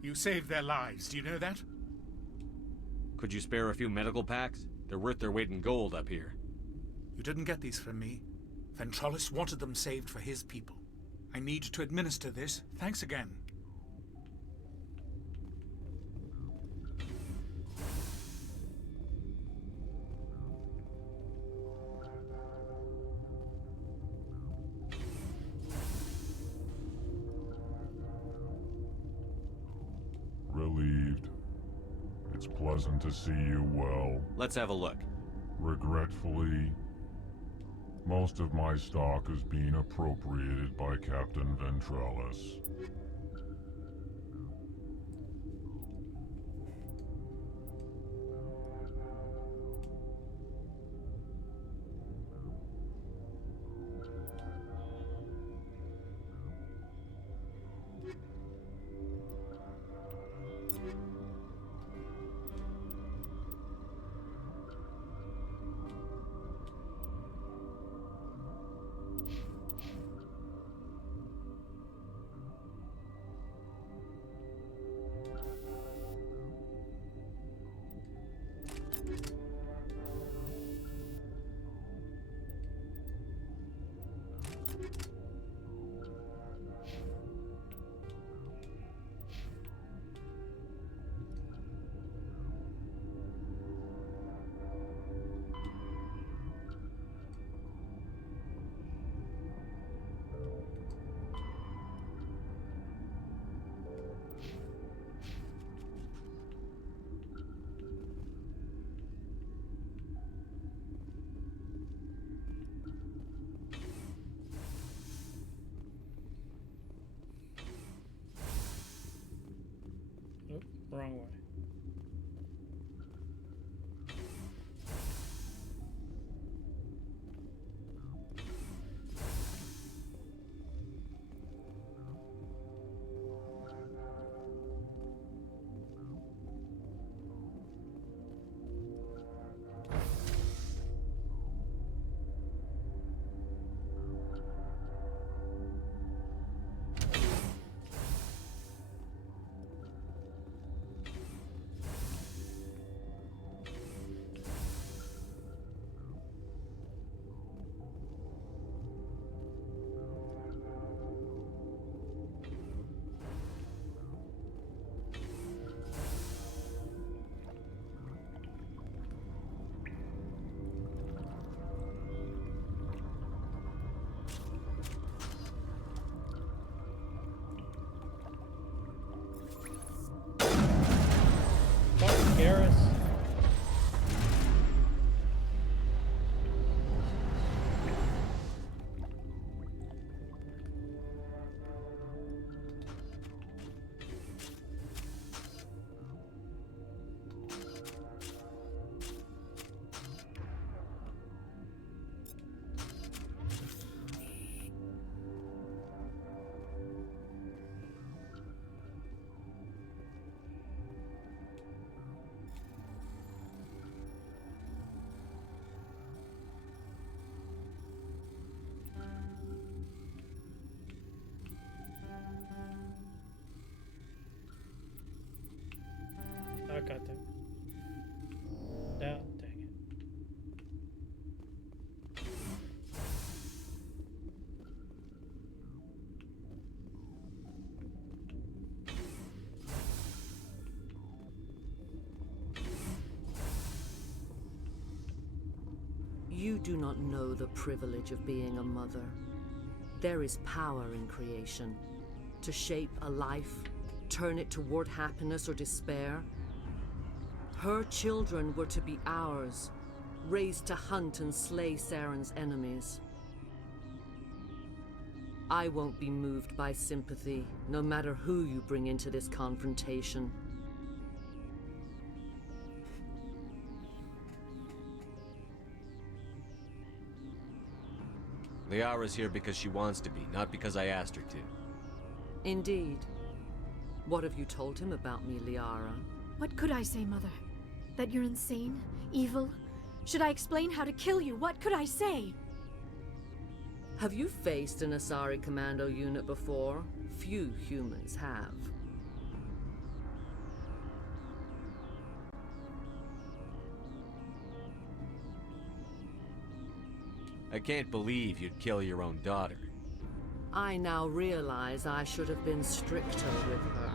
You saved their lives, do you know that? Could you spare a few medical packs? They're worth their weight in gold up here. You didn't get these from me. Ventrolis wanted them saved for his people. I need to administer this. Thanks again. Relieved. It's pleasant to see you well. Let's have a look. Regretfully, most of my stock is being appropriated by Captain Ventrellis. Oop, wrong way. You do not know the privilege of being a mother. There is power in creation. To shape a life, turn it toward happiness or despair. Her children were to be ours, raised to hunt and slay Saren's enemies. I won't be moved by sympathy, no matter who you bring into this confrontation. Liara's here because she wants to be, not because I asked her to. Indeed. What have you told him about me, Liara? What could I say, Mother? That you're insane? Evil? Should I explain how to kill you? What could I say? Have you faced an Asari commando unit before? Few humans have. I can't believe you'd kill your own daughter. I now realize I should have been stricter with her.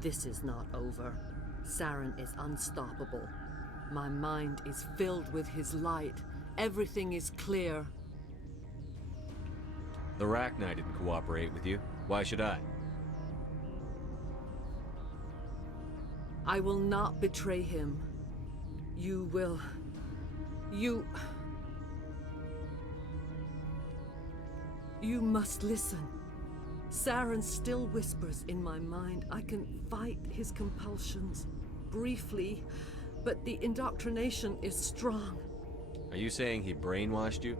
This is not over. Saren is unstoppable. My mind is filled with his light. Everything is clear. The Rachni didn't cooperate with you. Why should I? I will not betray him. You will... You must listen. Saren still whispers in my mind. I can fight his compulsions. Briefly, but the indoctrination is strong. Are you saying he brainwashed you?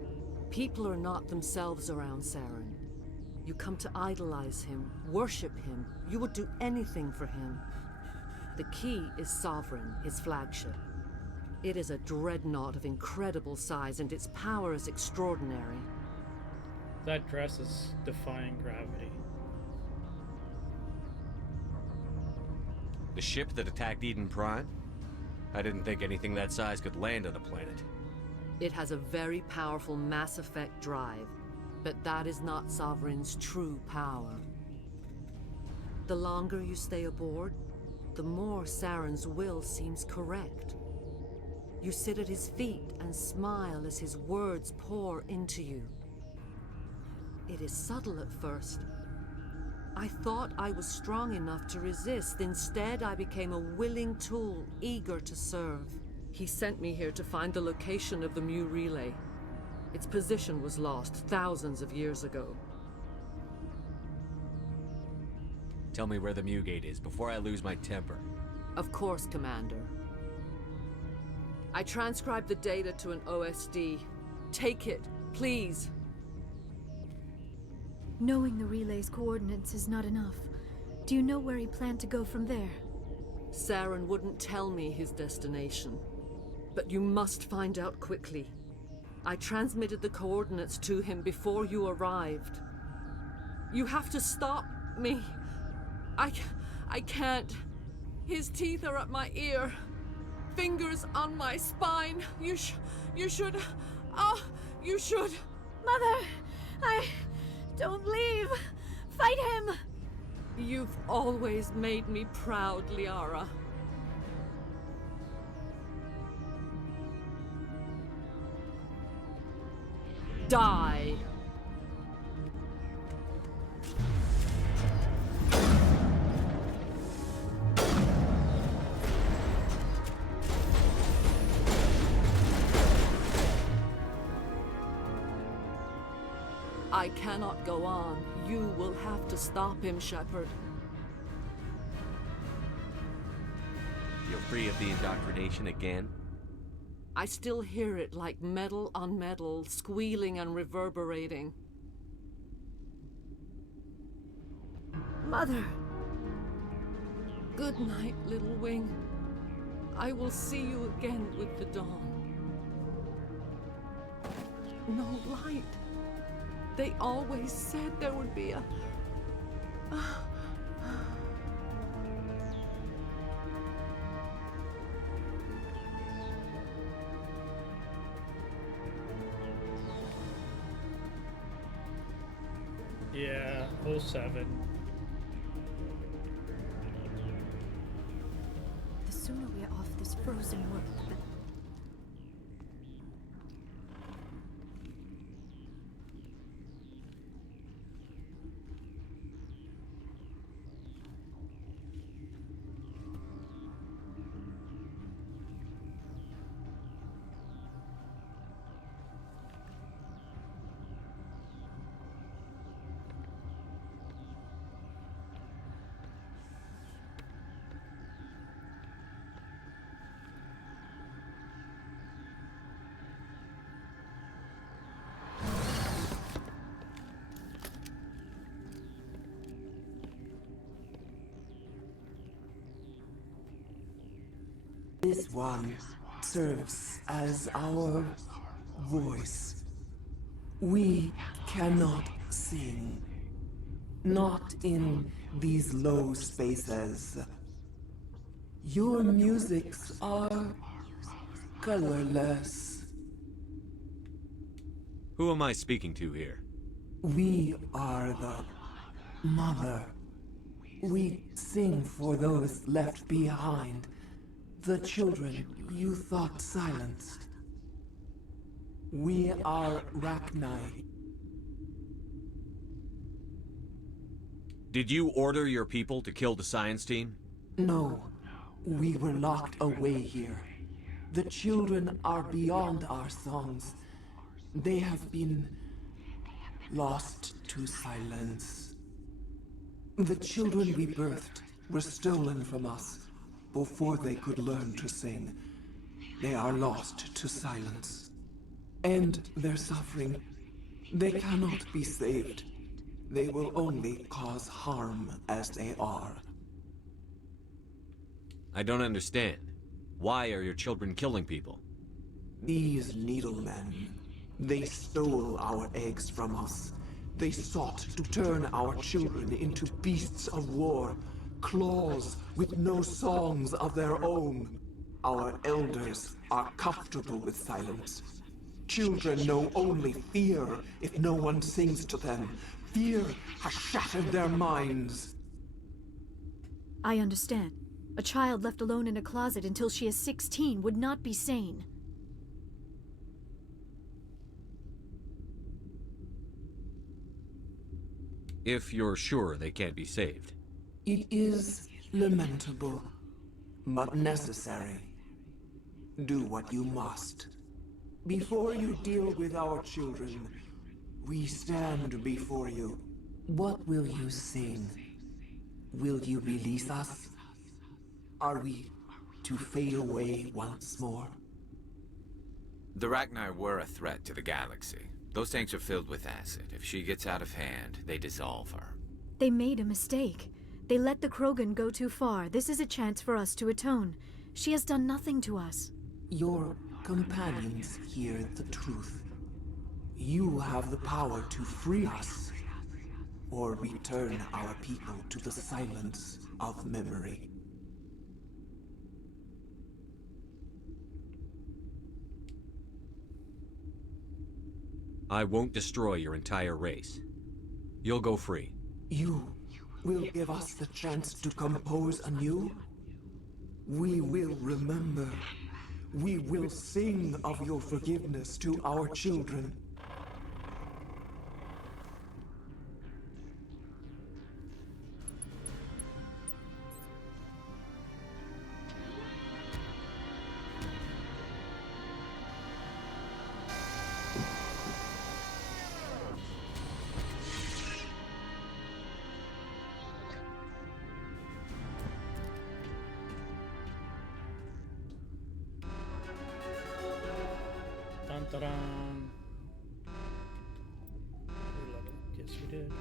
People are not themselves around Saren. You come to idolize him, worship him. You would do anything for him. The key is Sovereign, his flagship. It is a dreadnought of incredible size, and its power is extraordinary. That dress is defying gravity. The ship that attacked Eden Prime? I didn't think anything that size could land on a planet. It has a very powerful Mass Effect drive, but that is not Sovereign's true power. The longer you stay aboard, the more Saren's will seems correct. You sit at his feet and smile as his words pour into you. It is subtle at first. I thought I was strong enough to resist. Instead, I became a willing tool, eager to serve. He sent me here to find the location of the Mu relay. Its position was lost thousands of years ago. Tell me where the Mu gate is before I lose my temper. Of course, Commander. I transcribed the data to an OSD. Take it, please. Knowing the relay's coordinates is not enough. Do you know where he planned to go from there? Saren wouldn't tell me his destination. But you must find out quickly. I transmitted the coordinates to him before you arrived. You have to stop me. I can't. His teeth are at my ear. Fingers on my spine. You should... Oh, you should... Mother, don't leave! Fight him! You've always made me proud, Liara. Die! I cannot go on. You will have to stop him, Shepard. You're free of the indoctrination again? I still hear it like metal on metal, squealing and reverberating. Mother! Good night, little wing. I will see you again with the dawn. No light. They always said there would be a... Yeah, 07. The sooner we're off this frozen world, the better. This one serves as our voice. We cannot sing. Not in these low spaces. Your musics are colorless. Who am I speaking to here? We are the Mother. We sing for those left behind. The children you thought silenced. We are Rachni. Did you order your people to kill the science team? No. We were locked away here. The children are beyond our songs. They have been lost to silence. The children we birthed were stolen from us before they could learn to sing. They are lost to silence. And their suffering, they cannot be saved. They will only cause harm as they are. I don't understand. Why are your children killing people? These needlemen, they stole our eggs from us. They sought to turn our children into beasts of war, claws with no songs of their own. Our elders are comfortable with silence. Children know only fear if no one sings to them. Fear has shattered their minds. I understand. A child left alone in a closet until she is 16 would not be sane. If you're sure they can't be saved. It is lamentable, but necessary. Do what you must. Before you deal with our children, we stand before you. What will you sing? Will you release us? Are we to fade away once more? The Rachni were a threat to the galaxy. Those tanks are filled with acid. If she gets out of hand, they dissolve her. They made a mistake. They let the Krogan go too far. This is a chance for us to atone. She has done nothing to us. Your companions hear the truth. You have the power to free us, or return our people to the silence of memory. I won't destroy your entire race. You'll go free. You will give us the chance to compose anew? We will remember. We will sing of your forgiveness to our children. Ta-da. We love it. Guess we did.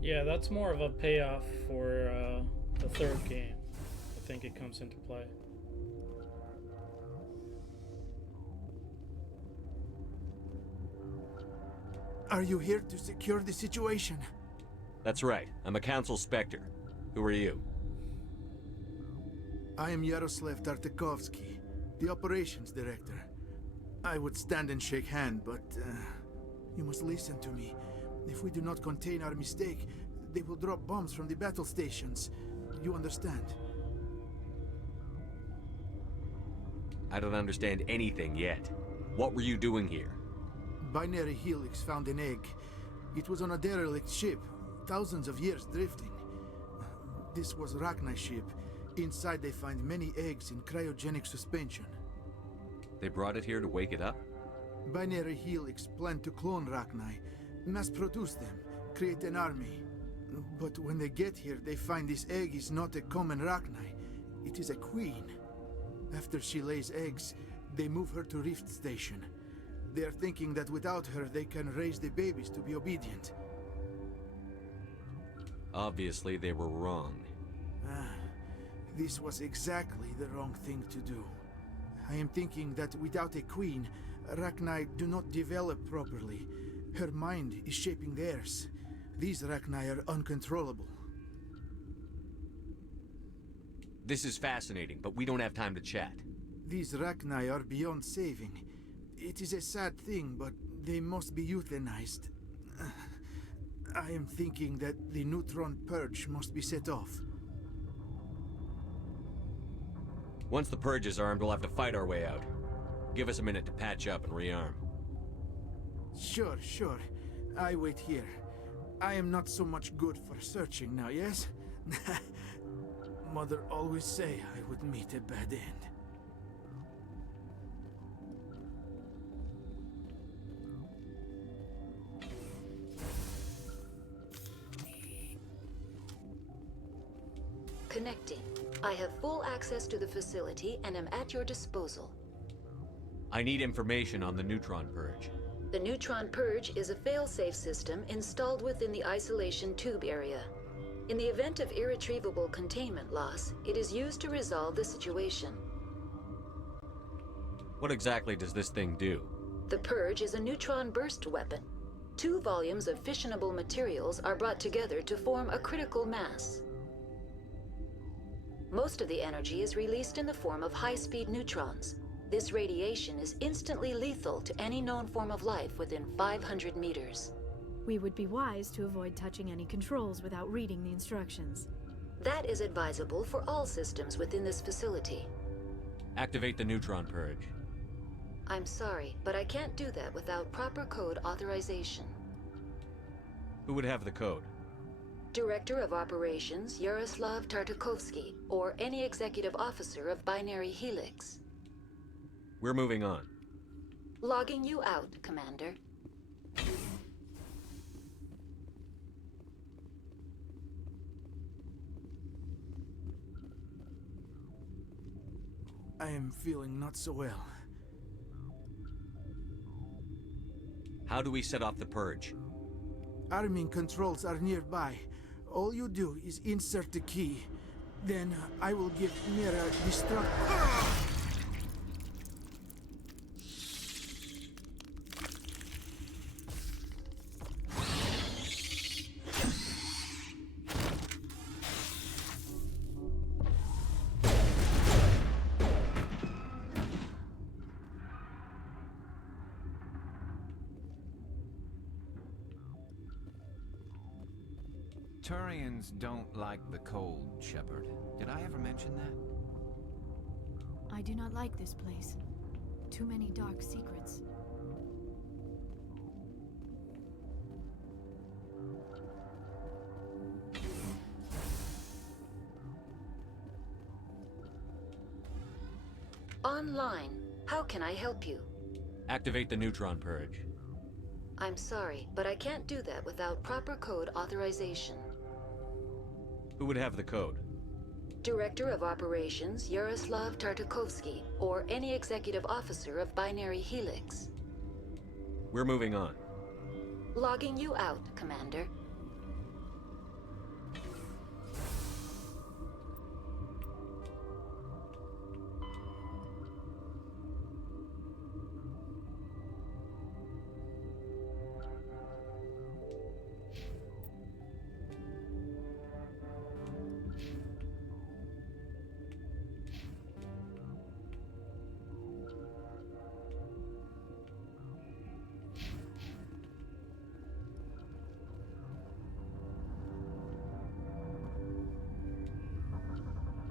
Yeah, that's more of a payoff for the third game. I think it comes into play. Are you here to secure the situation? That's right. I'm a Council Spectre. Who are you? I am Yaroslav Tartakovsky, the operations director. I would stand and shake hand, but you must listen to me. If we do not contain our mistake, they will drop bombs from the battle stations. You understand? I don't understand anything yet. What were you doing here? Binary Helix found an egg. It was on a derelict ship, thousands of years drifting. This was Rachni's ship. Inside they find many eggs in cryogenic suspension. They brought it here to wake it up? Binary Helix planned to clone Rachni. mass produce them, create an army. But when they get here, they find this egg is not a common Rachni. It is a queen. After she lays eggs, they move her to Rift Station. They are thinking that without her, they can raise the babies to be obedient. Obviously, they were wrong. This was exactly the wrong thing to do. I am thinking that without a queen, Rachni do not develop properly. Her mind is shaping theirs. These Rachni are uncontrollable. This is fascinating, but we don't have time to chat. These Rachni are beyond saving. It is a sad thing, but they must be euthanized. I am thinking that the neutron purge must be set off. Once the purge is armed, we'll have to fight our way out. Give us a minute to patch up and rearm. Sure. I wait here. I am not so much good for searching now, yes? Mother always say I would meet a bad end. Connecting. I have full access to the facility and am at your disposal. I need information on the neutron purge. The neutron purge is a fail-safe system installed within the isolation tube area. In the event of irretrievable containment loss, it is used to resolve the situation. What exactly does this thing do? The purge is a neutron burst weapon. 2 volumes of fissionable materials are brought together to form a critical mass. Most of the energy is released in the form of high-speed neutrons. This radiation is instantly lethal to any known form of life within 500 meters. We would be wise to avoid touching any controls without reading the instructions. That is advisable for all systems within this facility. Activate the neutron purge. I'm sorry, but I can't do that without proper code authorization. Who would have the code? Director of Operations Yaroslav Tartakovsky, or any executive officer of Binary Helix. We're moving on. Logging you out, Commander. I am feeling not so well. How do we set off the purge? Arming controls are nearby. All you do is insert the key. Then I will give Mira destruct. Turians don't like the cold, Shepard. Did I ever mention that? I do not like this place. Too many dark secrets. Online. How can I help you? Activate the neutron purge. I'm sorry, but I can't do that without proper code authorization. Who would have the code? Director of Operations Yaroslav Tartakovsky, or any executive officer of Binary Helix. We're moving on. Logging you out, Commander.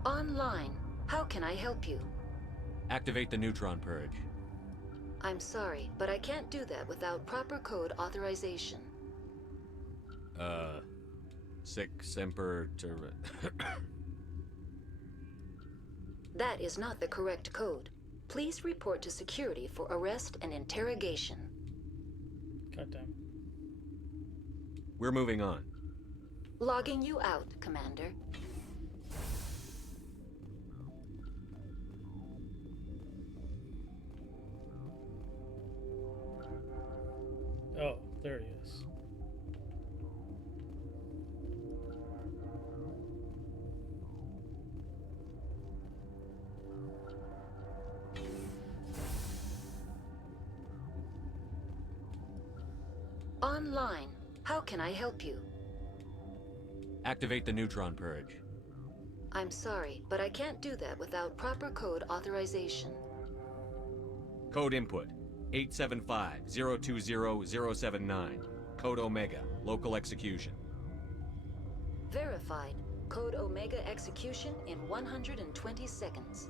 Online. How can I help you? Activate the neutron purge. I'm sorry, but I can't do that without proper code authorization. Sic Semper That is not the correct code. Please report to security for arrest and interrogation. Goddamn. We're moving on. Logging you out, Commander. Oh, there he is. Online. How can I help you? Activate the neutron purge. I'm sorry, but I can't do that without proper code authorization. Code input 875-020-079. Code Omega. Local execution. Verified. Code Omega execution in 120 seconds.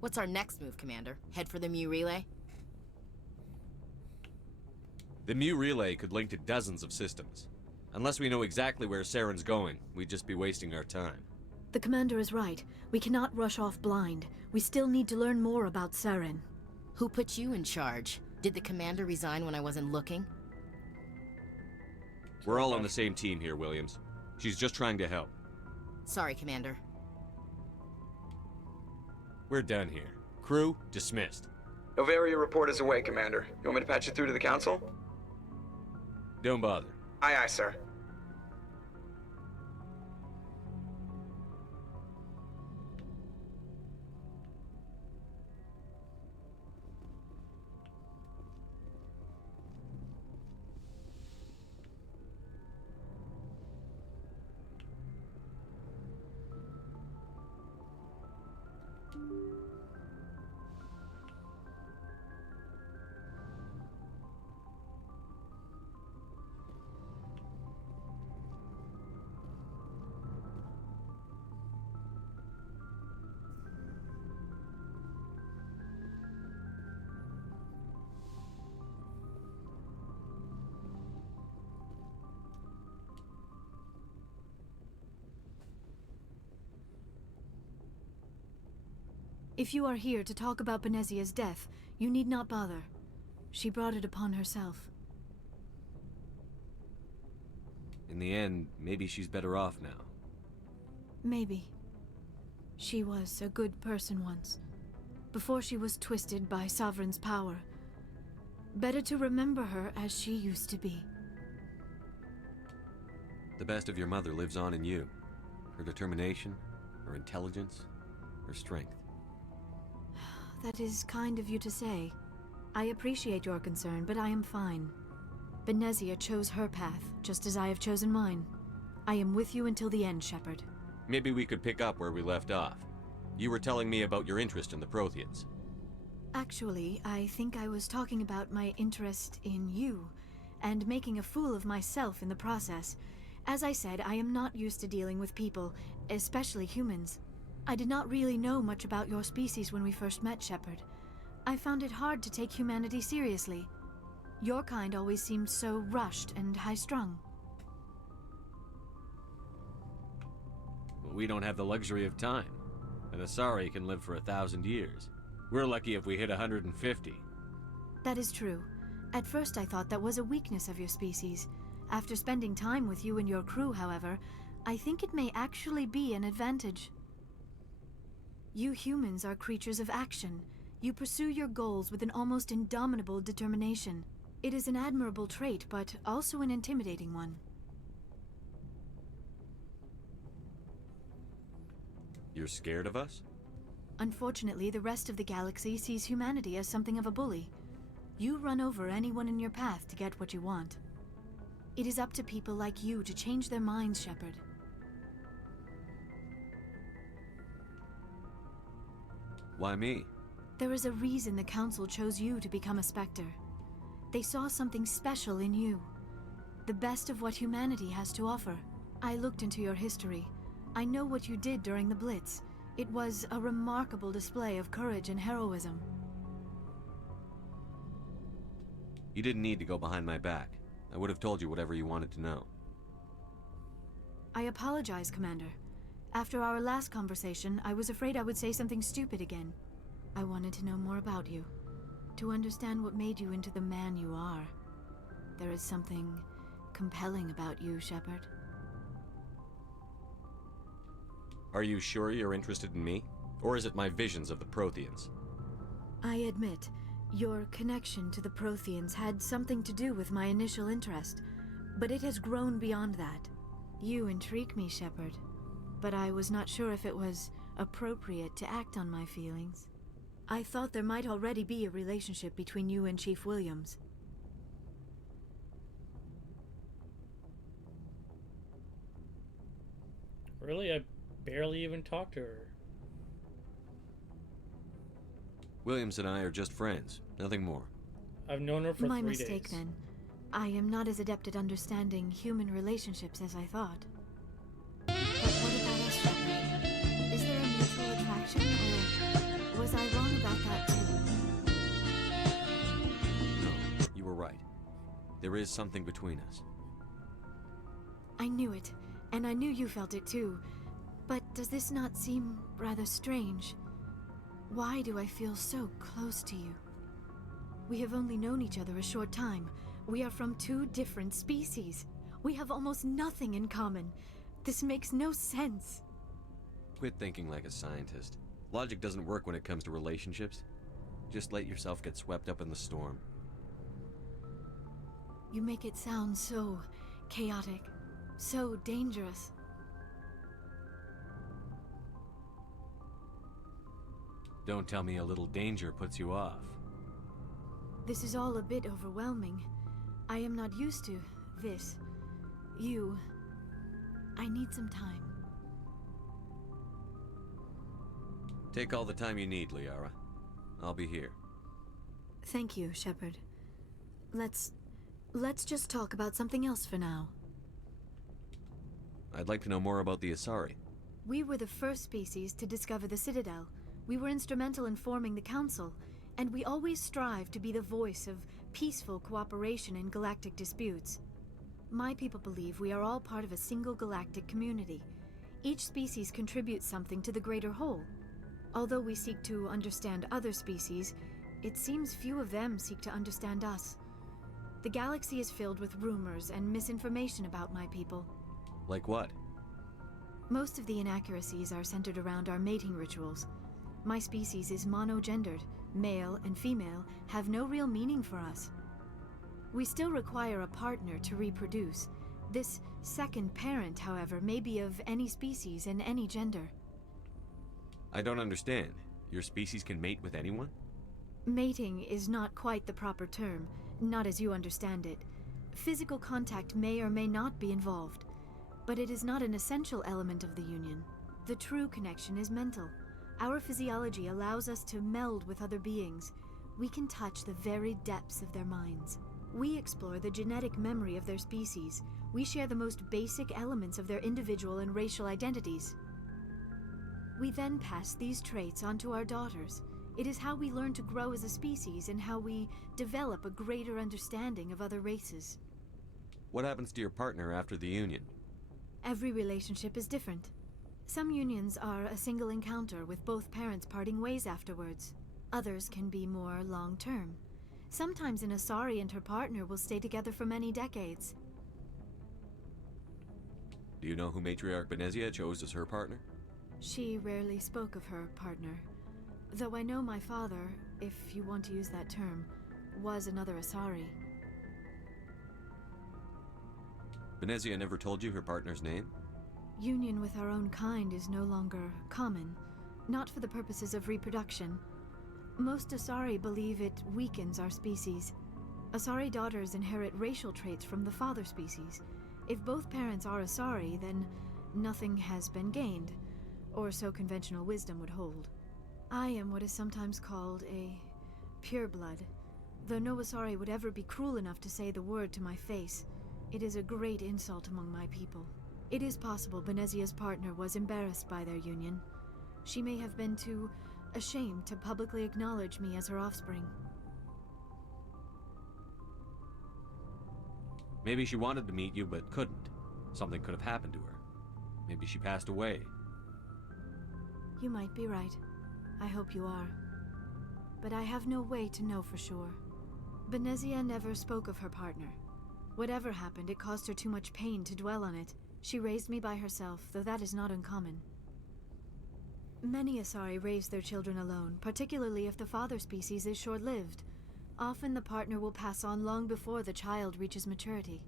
What's our next move, Commander? Head for the Mu Relay? The Mu Relay could link to dozens of systems. Unless we know exactly where Saren's going, we'd just be wasting our time. The Commander is right. We cannot rush off blind. We still need to learn more about Saren. Who put you in charge? Did the Commander resign when I wasn't looking? We're all on the same team here, Williams. She's just trying to help. Sorry, Commander. We're done here. Crew, dismissed. Novaria report is away, Commander. You want me to patch you through to the Council? Don't bother. Aye, aye, sir. If you are here to talk about Benezia's death, you need not bother. She brought it upon herself. In the end, maybe she's better off now. Maybe. She was a good person once, before she was twisted by Sovereign's power. Better to remember her as she used to be. The best of your mother lives on in you. Her determination, her intelligence, her strength. That is kind of you to say. I appreciate your concern, but I am fine. Benezia chose her path, just as I have chosen mine. I am with you until the end, Shepard. Maybe we could pick up where we left off. You were telling me about your interest in the Protheans. Actually, I think I was talking about my interest in you, and making a fool of myself in the process. As I said, I am not used to dealing with people, especially humans. I did not really know much about your species when we first met, Shepard. I found it hard to take humanity seriously. Your kind always seemed so rushed and high-strung. We don't have the luxury of time. An Asari can live for 1,000 years. We're lucky if we hit 150. That is true. At first I thought that was a weakness of your species. After spending time with you and your crew, however, I think it may actually be an advantage. You humans are creatures of action. You pursue your goals with an almost indomitable determination. It is an admirable trait, but also an intimidating one. You're scared of us? Unfortunately, the rest of the galaxy sees humanity as something of a bully. You run over anyone in your path to get what you want. It is up to people like you to change their minds, Shepard. Why me? There is a reason the Council chose you to become a Spectre. They saw something special in you. The best of what humanity has to offer. I looked into your history. I know what you did during the Blitz. It was a remarkable display of courage and heroism. You didn't need to go behind my back. I would have told you whatever you wanted to know. I apologize, Commander. After our last conversation, I was afraid I would say something stupid again. I wanted to know more about you. To understand what made you into the man you are. There is something compelling about you, Shepard. Are you sure you're interested in me? Or is it my visions of the Protheans? I admit, your connection to the Protheans had something to do with my initial interest, but it has grown beyond that. You intrigue me, Shepard, but I was not sure if it was appropriate to act on my feelings. I thought there might already be a relationship between you and Chief Williams. Really? I barely even talked to her. Williams and I are just friends, nothing more. I've known her for 3 days. My mistake, then. I am not as adept at understanding human relationships as I thought. But what about us, Shepard? Is there a mutual attraction, or was I wrong about that too? No, you were right. There is something between us. I knew it, and I knew you felt it too. But does this not seem rather strange? Why do I feel so close to you? We have only known each other a short time. We are from 2 different species. We have almost nothing in common. This makes no sense. Quit thinking like a scientist. Logic doesn't work when it comes to relationships. Just let yourself get swept up in the storm. You make it sound so chaotic, so dangerous. Don't tell me a little danger puts you off. This is all a bit overwhelming. I am not used to this. You. I need some time. Take all the time you need, Liara. I'll be here. Thank you, Shepard. Let's just talk about something else for now. I'd like to know more about the Asari. We were the first species to discover the Citadel. We were instrumental in forming the Council, and we always strive to be the voice of peaceful cooperation in galactic disputes. My people believe we are all part of a single galactic community. Each species contributes something to the greater whole. Although we seek to understand other species, it seems few of them seek to understand us. The galaxy is filled with rumors and misinformation about my people. Like what? Most of the inaccuracies are centered around our mating rituals. My species is monogendered. Male and female have no real meaning for us. We still require a partner to reproduce. This second parent, however, may be of any species and any gender. I don't understand. Your species can mate with anyone? Mating is not quite the proper term, not as you understand it. Physical contact may or may not be involved, but it is not an essential element of the union. The true connection is mental. Our physiology allows us to meld with other beings. We can touch the very depths of their minds. We explore the genetic memory of their species. We share the most basic elements of their individual and racial identities. We then pass these traits on to our daughters. It is how we learn to grow as a species and how we develop a greater understanding of other races. What happens to your partner after the union? Every relationship is different. Some unions are a single encounter with both parents parting ways afterwards. Others can be more long-term. Sometimes an Asari and her partner will stay together for many decades. Do you know who Matriarch Benezia chose as her partner? She rarely spoke of her partner. Though I know my father, if you want to use that term, was another Asari. Benezia never told you her partner's name? Union with our own kind is no longer common, not for the purposes of reproduction. Most Asari believe it weakens our species. Asari daughters inherit racial traits from the father species. If both parents are Asari, then nothing has been gained, or so conventional wisdom would hold. I am what is sometimes called a pureblood, though no Asari would ever be cruel enough to say the word to my face. It is a great insult among my people. It is possible Benezia's partner was embarrassed by their union. She may have been too ashamed to publicly acknowledge me as her offspring. Maybe she wanted to meet you but couldn't. Something could have happened to her. Maybe she passed away. You might be right. I hope you are. But I have no way to know for sure. Benezia never spoke of her partner. Whatever happened, it caused her too much pain to dwell on it. She raised me by herself, though that is not uncommon. Many Asari raise their children alone, particularly if the father species is short-lived. Often the partner will pass on long before the child reaches maturity.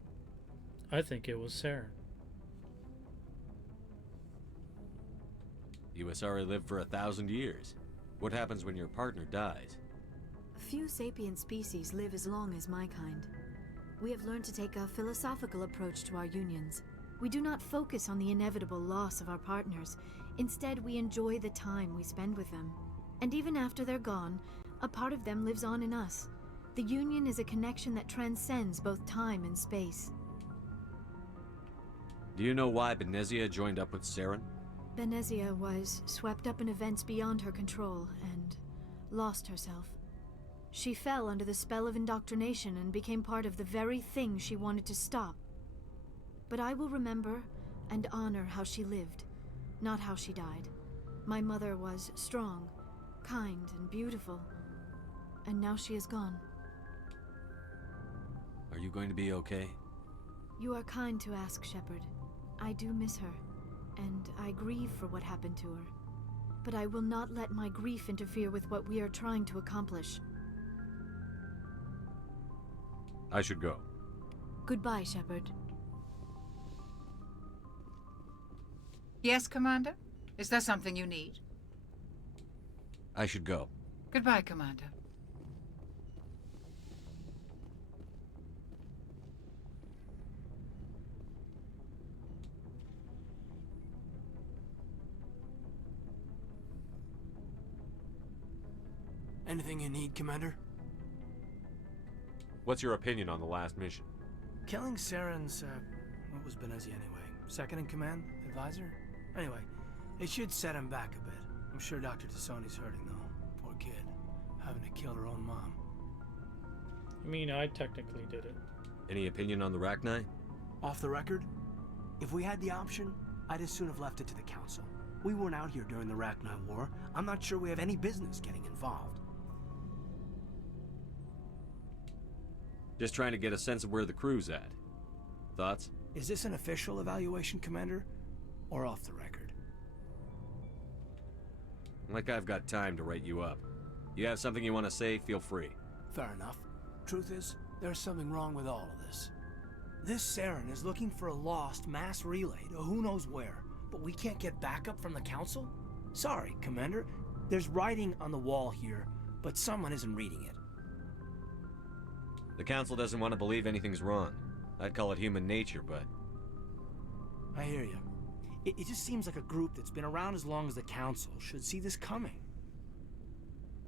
I think it was Sarah. You Asari live for 1,000 years. What happens when your partner dies? Few sapient species live as long as my kind. We have learned to take a philosophical approach to our unions. We do not focus on the inevitable loss of our partners. Instead, we enjoy the time we spend with them. And even after they're gone, a part of them lives on in us. The union is a connection that transcends both time and space. Do you know why Benezia joined up with Saren? Benezia was swept up in events beyond her control and lost herself. She fell under the spell of indoctrination and became part of the very thing she wanted to stop. But I will remember and honor how she lived, not how she died. My mother was strong, kind, and beautiful, and now she is gone. Are you going to be okay? You are kind to ask, Shepard. I do miss her, and I grieve for what happened to her. But I will not let my grief interfere with what we are trying to accomplish. I should go. Goodbye, Shepard. Yes, Commander? Is there something you need? I should go. Goodbye, Commander. Anything you need, Commander? What's your opinion on the last mission? Killing Saren's, what was Benezia anyway? Second in command? Advisor? Anyway, it should set him back a bit. I'm sure Dr. Tassoni's hurting, though. Poor kid. Having to kill her own mom. I mean, I technically did it. Any opinion on the Rachni? Off the record, if we had the option, I'd as soon have left it to the Council. We weren't out here during the Rachni War. I'm not sure we have any business getting involved. Just trying to get a sense of where the crew's at. Thoughts? Is this an official evaluation, Commander? Or off the record? Like I've got time to write you up. You have something you want to say, feel free. Fair enough. Truth is, there's something wrong with all of this. This Saren is looking for a lost mass relay to who knows where, but we can't get backup from the Council? Sorry, Commander. There's writing on the wall here, but someone isn't reading it. The Council doesn't want to believe anything's wrong. I'd call it human nature, but... I hear you. It just seems like a group that's been around as long as the Council should see this coming.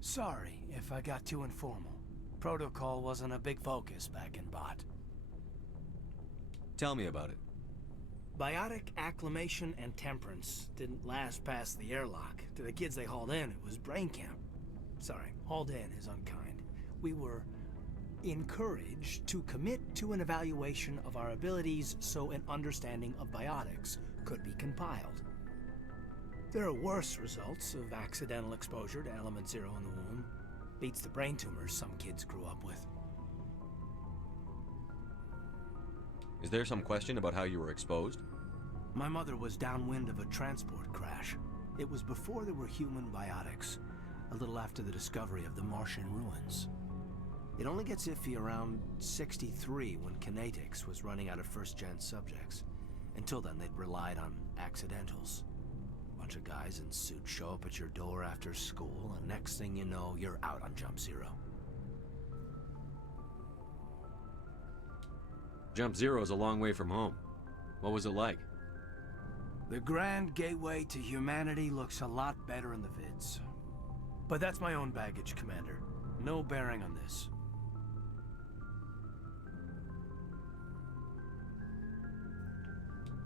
Sorry if I got too informal. Protocol wasn't a big focus back in Bot. Tell me about it. Biotic acclimation and temperance didn't last past the airlock. To the kids they hauled in, it was brain camp. sorry, hauled in is unkind. We were encouraged to commit to an evaluation of our abilities so an understanding of biotics could be compiled. There are worse results of accidental exposure to element 0 in the womb. Beats the brain tumors some kids grew up with. Is there some question about how you were exposed? My mother was downwind of a transport crash. It was before there were human biotics, a little after the discovery of the Martian ruins. It only gets iffy around 63 when Kinetics was running out of first-gen subjects. Until then, they'd relied on accidentals. Bunch of guys in suits show up at your door after school, and next thing you know, you're out on Jump Zero. Jump Zero is a long way from home. What was it like? The grand gateway to humanity looks a lot better in the vids. But that's my own baggage, Commander. No bearing on this.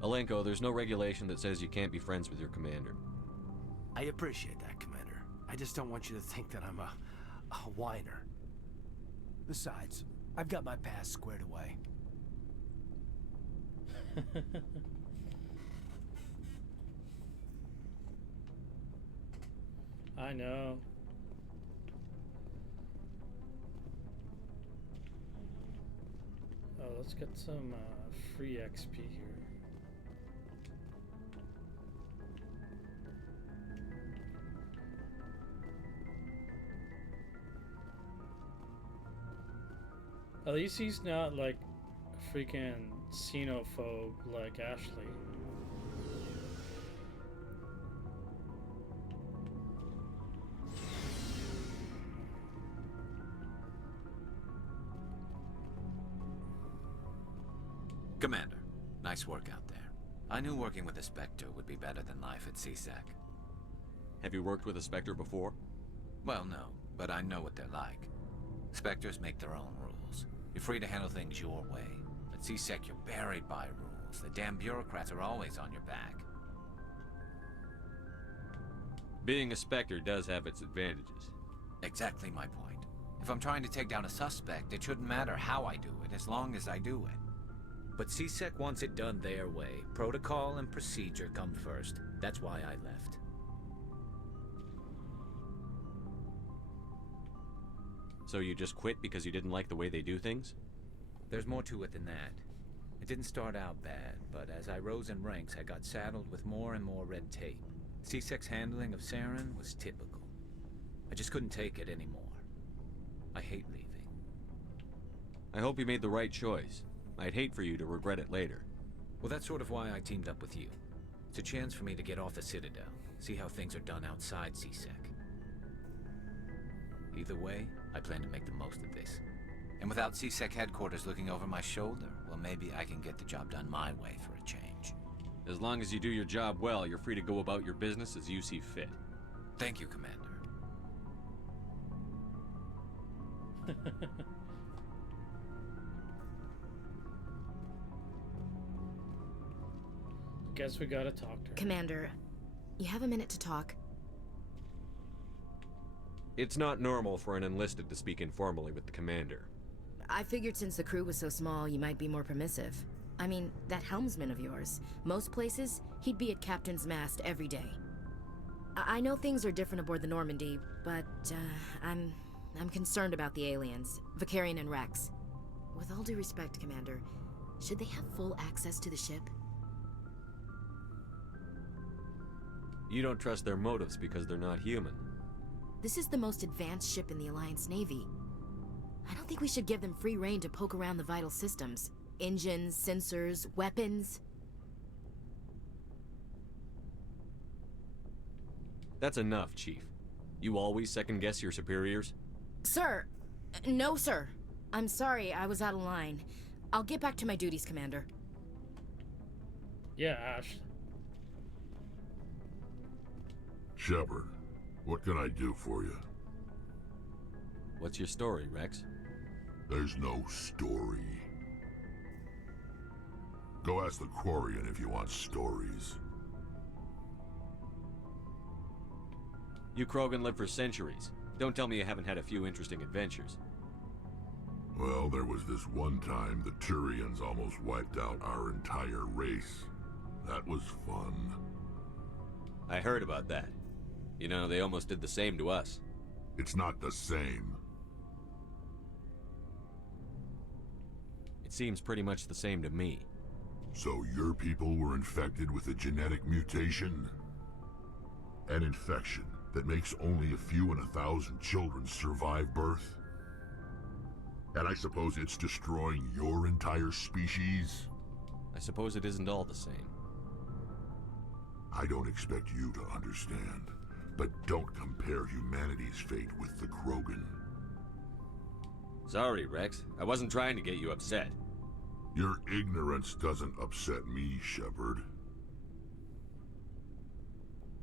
Alenko, there's no regulation that says you can't be friends with your commander. I appreciate that, Commander. I just don't want you to think that I'm a whiner. Besides, I've got my past squared away. I know. Oh, let's get some free XP here. At least he's not like a freaking xenophobe like Ashley. Commander, nice work out there. I knew working with a Spectre would be better than life at CSEC. Have you worked with a Spectre before? Well, no, but I know what they're like. Spectres make their own rules. You're free to handle things your way. At CSEC, you're buried by rules. The damn bureaucrats are always on your back. Being a Spectre does have its advantages. Exactly my point. If I'm trying to take down a suspect, it shouldn't matter how I do it, as long as I do it. But CSEC wants it done their way. Protocol and procedure come first. That's why I left. So you just quit because you didn't like the way they do things? There's more to it than that. It didn't start out bad, but as I rose in ranks, I got saddled with more and more red tape. CSEC's handling of Saren was typical. I just couldn't take it anymore. I hate leaving. I hope you made the right choice. I'd hate for you to regret it later. Well, that's sort of why I teamed up with you. It's a chance for me to get off the Citadel, see how things are done outside CSEC. Either way, I plan to make the most of this. And without CSEC headquarters looking over my shoulder, well, maybe I can get the job done my way for a change. As long as you do your job well, you're free to go about your business as you see fit. Thank you, Commander. Guess we gotta talk to her. Commander, you have a minute to talk? It's not normal for an enlisted to speak informally with the commander. I figured since the crew was so small, you might be more permissive. I mean, that helmsman of yours. Most places, he'd be at Captain's Mast every day. I know things are different aboard the Normandy, but I'm concerned about the aliens, Vakarian and Rex. With all due respect, Commander, should they have full access to the ship? You don't trust their motives because they're not human. This is the most advanced ship in the Alliance Navy. I don't think we should give them free rein to poke around the vital systems. Engines, sensors, weapons. That's enough, Chief. You always second-guess your superiors? Sir! No, sir. I'm sorry, I was out of line. I'll get back to my duties, Commander. Yeah, Ash. Shepard, what can I do for you? What's your story, Rex? There's no story. Go ask the Quarian if you want stories. You Krogan lived for centuries. Don't tell me you haven't had a few interesting adventures. Well, there was this one time the Turians almost wiped out our entire race. That was fun. I heard about that. You know, they almost did the same to us. It's not the same. It seems pretty much the same to me. So your people were infected with a genetic mutation? An infection that makes only a few in 1,000 children survive birth? And I suppose it's destroying your entire species? I suppose it isn't all the same. I don't expect you to understand, but don't compare humanity's fate with the Krogan. Sorry, Rex. I wasn't trying to get you upset. Your ignorance doesn't upset me, Shepard.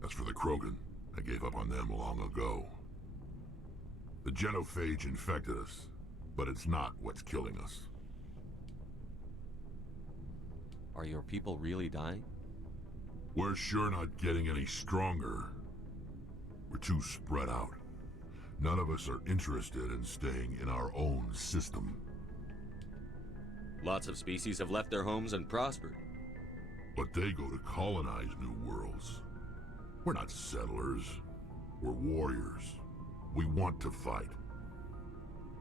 As for the Krogan, I gave up on them long ago. The genophage infected us, but it's not what's killing us. Are your people really dying? We're sure not getting any stronger. We're too spread out. None of us are interested in staying in our own system. Lots of species have left their homes and prospered. But they go to colonize new worlds. We're not settlers. We're warriors. We want to fight.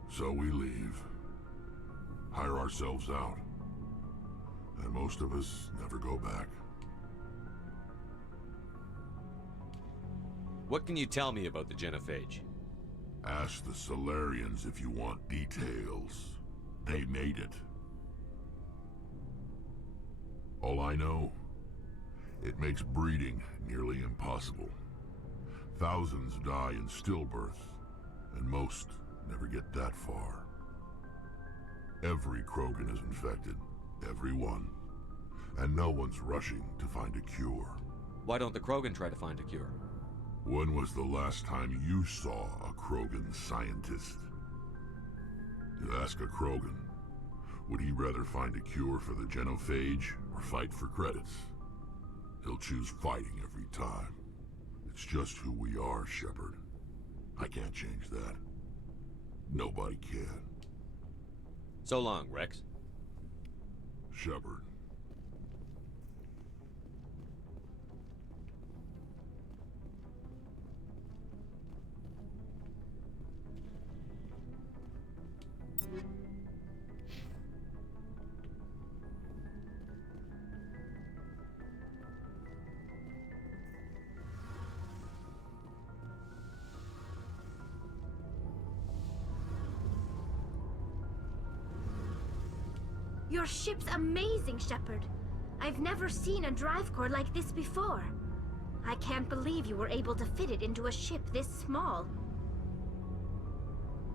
So we leave. Hire ourselves out. And most of us never go back. What can you tell me about the genophage? Ask the Solarians if you want details. They made it. All I know, it makes breeding nearly impossible. Thousands die in stillbirth, and most never get that far. Every Krogan is infected, every one, and no one's rushing to find a cure. Why don't the Krogan try to find a cure? When was the last time you saw a Krogan scientist? You ask a Krogan, would he rather find a cure for the genophage or fight for credits? He'll choose fighting every time. It's just who we are, Shepard. I can't change that. Nobody can. So long, Rex. Shepard. Your ship's amazing, Shepard. I've never seen a drive core like this before. I can't believe you were able to fit it into a ship this small.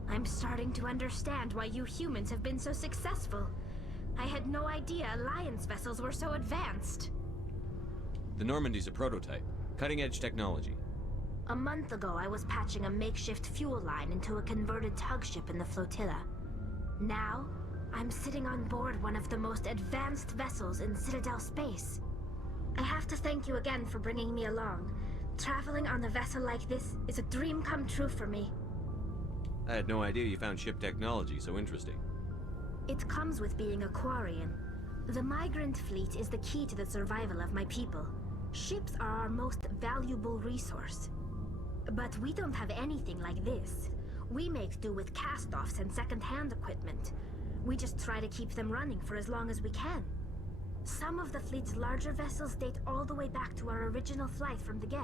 I'm starting to understand why you humans have been so successful. I had no idea Alliance vessels were so advanced. The Normandy's a prototype. Cutting-edge technology. A month ago, I was patching a makeshift fuel line into a converted tug ship in the flotilla. Now, I'm sitting on board one of the most advanced vessels in Citadel space. I have to thank you again for bringing me along. Traveling on a vessel like this is a dream come true for me. I had no idea you found ship technology so interesting. It comes with being a Quarian. The migrant fleet is the key to the survival of my people. Ships are our most valuable resource. But we don't have anything like this. We make do with cast-offs and second-hand equipment. We just try to keep them running for as long as we can. Some of the fleet's larger vessels date all the way back to our original flight from the Geth.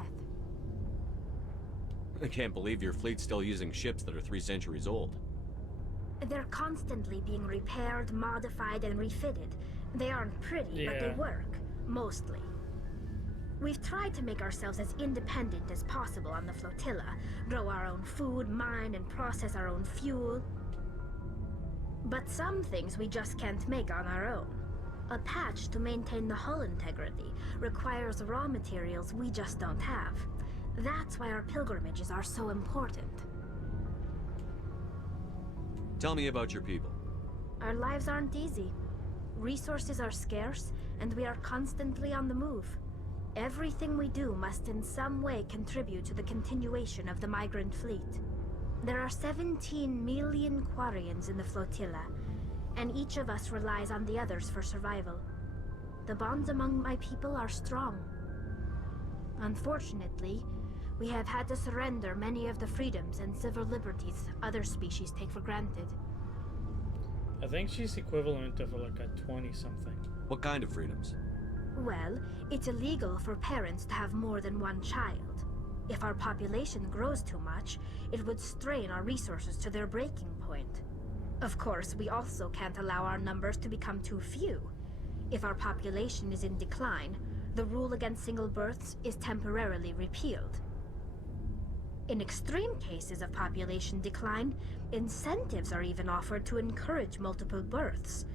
I can't believe your fleet's still using ships that are 3 centuries old. They're constantly being repaired, modified, and refitted. They aren't pretty, but they work. Mostly. We've tried to make ourselves as independent as possible on the flotilla. Grow our own food, mine, and process our own fuel. But some things we just can't make on our own. A patch to maintain the hull integrity requires raw materials we just don't have. That's why our pilgrimages are so important. Tell me about your people. Our lives aren't easy. Resources are scarce, and we are constantly on the move. Everything we do must in some way contribute to the continuation of the migrant fleet. There are 17 million Quarians in the flotilla, and each of us relies on the others for survival. The bonds among my people are strong. Unfortunately, we have had to surrender many of the freedoms and civil liberties other species take for granted. I think she's equivalent of like a 20-something. What kind of freedoms? Well, it's illegal for parents to have more than one child. If our population grows too much, it would strain our resources to their breaking point. Of course, we also can't allow our numbers to become too few. If our population is in decline, the rule against single births is temporarily repealed. In extreme cases of population decline, incentives are even offered to encourage multiple births,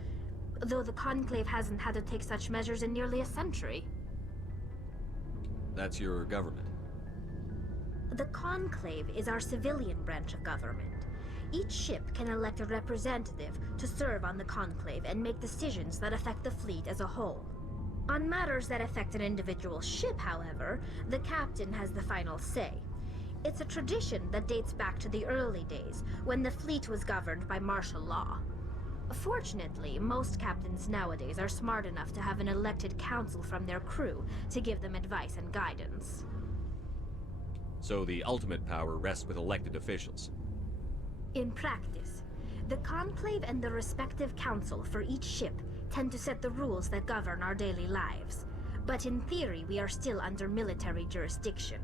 though the Conclave hasn't had to take such measures in nearly a century. That's your government? The Conclave is our civilian branch of government. Each ship can elect a representative to serve on the Conclave and make decisions that affect the fleet as a whole. On matters that affect an individual ship, however, the captain has the final say. It's a tradition that dates back to the early days, when the fleet was governed by martial law. Fortunately, most captains nowadays are smart enough to have an elected council from their crew to give them advice and guidance. So the ultimate power rests with elected officials? In practice, the Conclave and the respective council for each ship tend to set the rules that govern our daily lives. But in theory, we are still under military jurisdiction.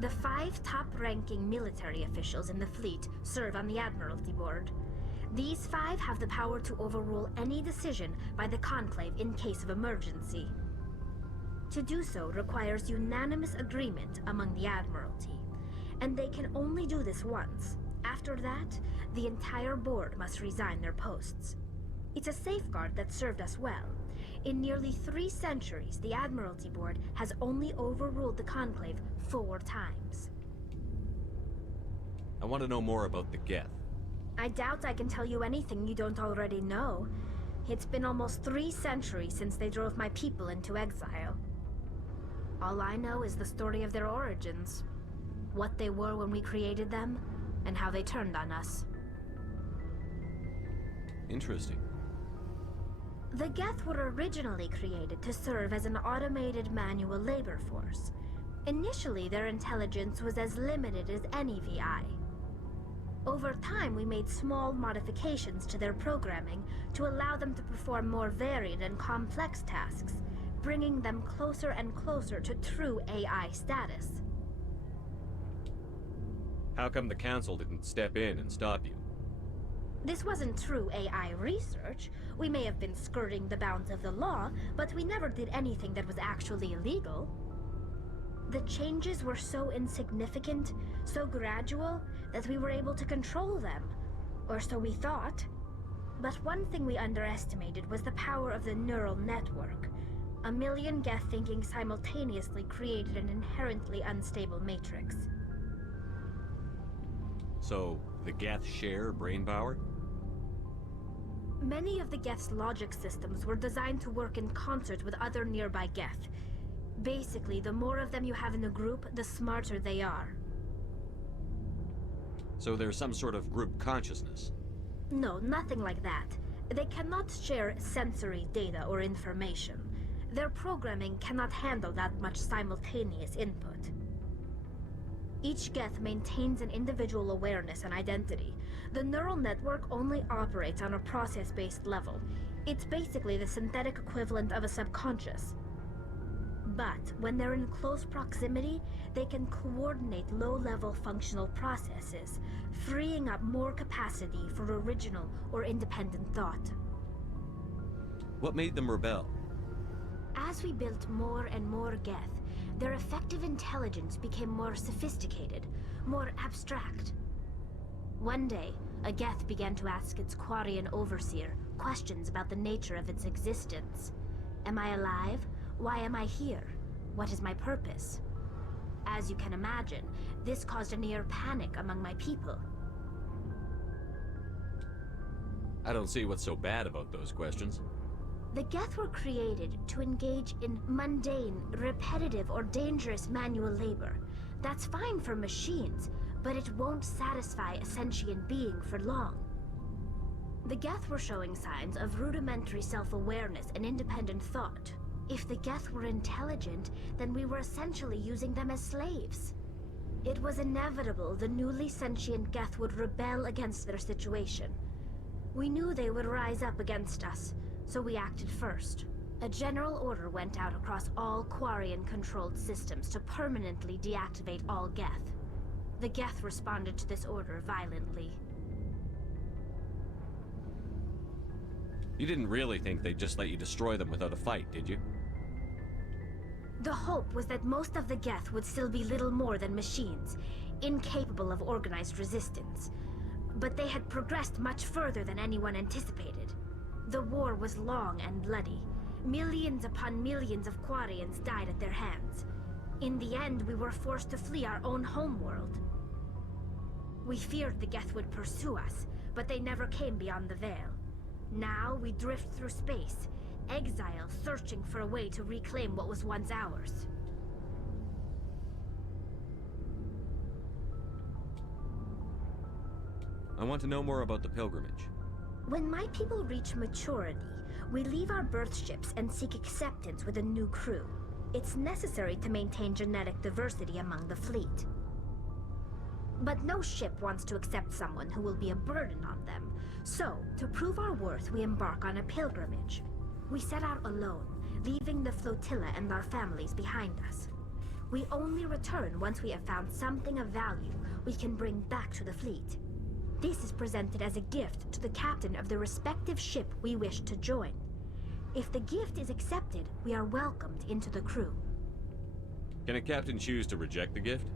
The 5 top-ranking military officials in the fleet serve on the Admiralty Board. These 5 have the power to overrule any decision by the Conclave in case of emergency. To do so requires unanimous agreement among the Admiralty, and they can only do this once. After that, the entire board must resign their posts. It's a safeguard that served us well. In nearly 3 centuries, the Admiralty Board has only overruled the Conclave 4 times. I want to know more about the Geth. I doubt I can tell you anything you don't already know. It's been almost 3 centuries since they drove my people into exile. All I know is the story of their origins, what they were when we created them, and how they turned on us. Interesting. The Geth were originally created to serve as an automated manual labor force. Initially, their intelligence was as limited as any VI. Over time, we made small modifications to their programming to allow them to perform more varied and complex tasks, bringing them closer and closer to true AI status. How come the Council didn't step in and stop you? This wasn't true AI research. We may have been skirting the bounds of the law, but we never did anything that was actually illegal. The changes were so insignificant, so gradual, that we were able to control them. Or so we thought. But one thing we underestimated was the power of the neural network. A million Geth thinking simultaneously created an inherently unstable matrix. So, the Geth share brain power? Many of the Geth's logic systems were designed to work in concert with other nearby Geth. Basically, the more of them you have in a group, the smarter they are. So there's some sort of group consciousness? No, nothing like that. They cannot share sensory data or information. Their programming cannot handle that much simultaneous input. Each Geth maintains an individual awareness and identity. The neural network only operates on a process-based level. It's basically the synthetic equivalent of a subconscious. But when they're in close proximity, they can coordinate low-level functional processes, freeing up more capacity for original or independent thought. What made them rebel? As we built more and more Geth, their effective intelligence became more sophisticated, more abstract. One day, a Geth began to ask its Quarian overseer questions about the nature of its existence. Am I alive? Why am I here? What is my purpose? As you can imagine, this caused a near panic among my people. I don't see what's so bad about those questions. The Geth were created to engage in mundane, repetitive, or dangerous manual labor. That's fine for machines, but it won't satisfy a sentient being for long. The Geth were showing signs of rudimentary self-awareness and independent thought. If the Geth were intelligent, then we were essentially using them as slaves. It was inevitable the newly sentient Geth would rebel against their situation. We knew they would rise up against us, so we acted first. A general order went out across all Quarian-controlled systems to permanently deactivate all Geth. The Geth responded to this order violently. You didn't really think they'd just let you destroy them without a fight, did you? The hope was that most of the Geth would still be little more than machines, incapable of organized resistance. But they had progressed much further than anyone anticipated. The war was long and bloody. Millions upon millions of Quarians died at their hands. In the end, we were forced to flee our own homeworld. We feared the Geth would pursue us, but they never came beyond the Veil. Now we drift through space, exile searching for a way to reclaim what was once ours. I want to know more about the pilgrimage. When my people reach maturity, we leave our birth ships and seek acceptance with a new crew. It's necessary to maintain genetic diversity among the fleet. But no ship wants to accept someone who will be a burden on them. So, to prove our worth, we embark on a pilgrimage. We set out alone, leaving the flotilla and our families behind us. We only return once we have found something of value we can bring back to the fleet. This is presented as a gift to the captain of the respective ship we wish to join. If the gift is accepted, we are welcomed into the crew. Can a captain choose to reject the gift?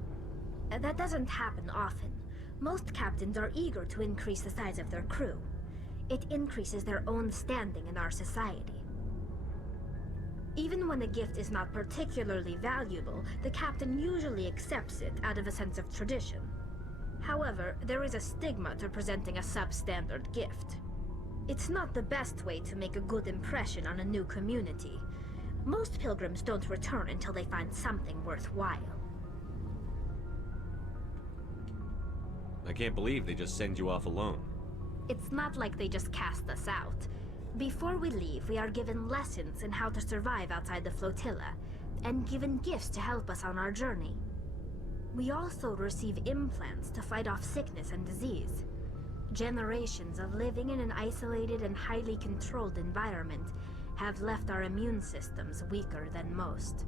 That doesn't happen often. Most captains are eager to increase the size of their crew. It increases their own standing in our society. Even when a gift is not particularly valuable, the captain usually accepts it out of a sense of tradition. However, there is a stigma to presenting a substandard gift. It's not the best way to make a good impression on a new community. Most pilgrims don't return until they find something worthwhile. I can't believe they just send you off alone. It's not like they just cast us out. Before we leave, we are given lessons in how to survive outside the flotilla, and given gifts to help us on our journey. We also receive implants to fight off sickness and disease. Generations of living in an isolated and highly controlled environment have left our immune systems weaker than most.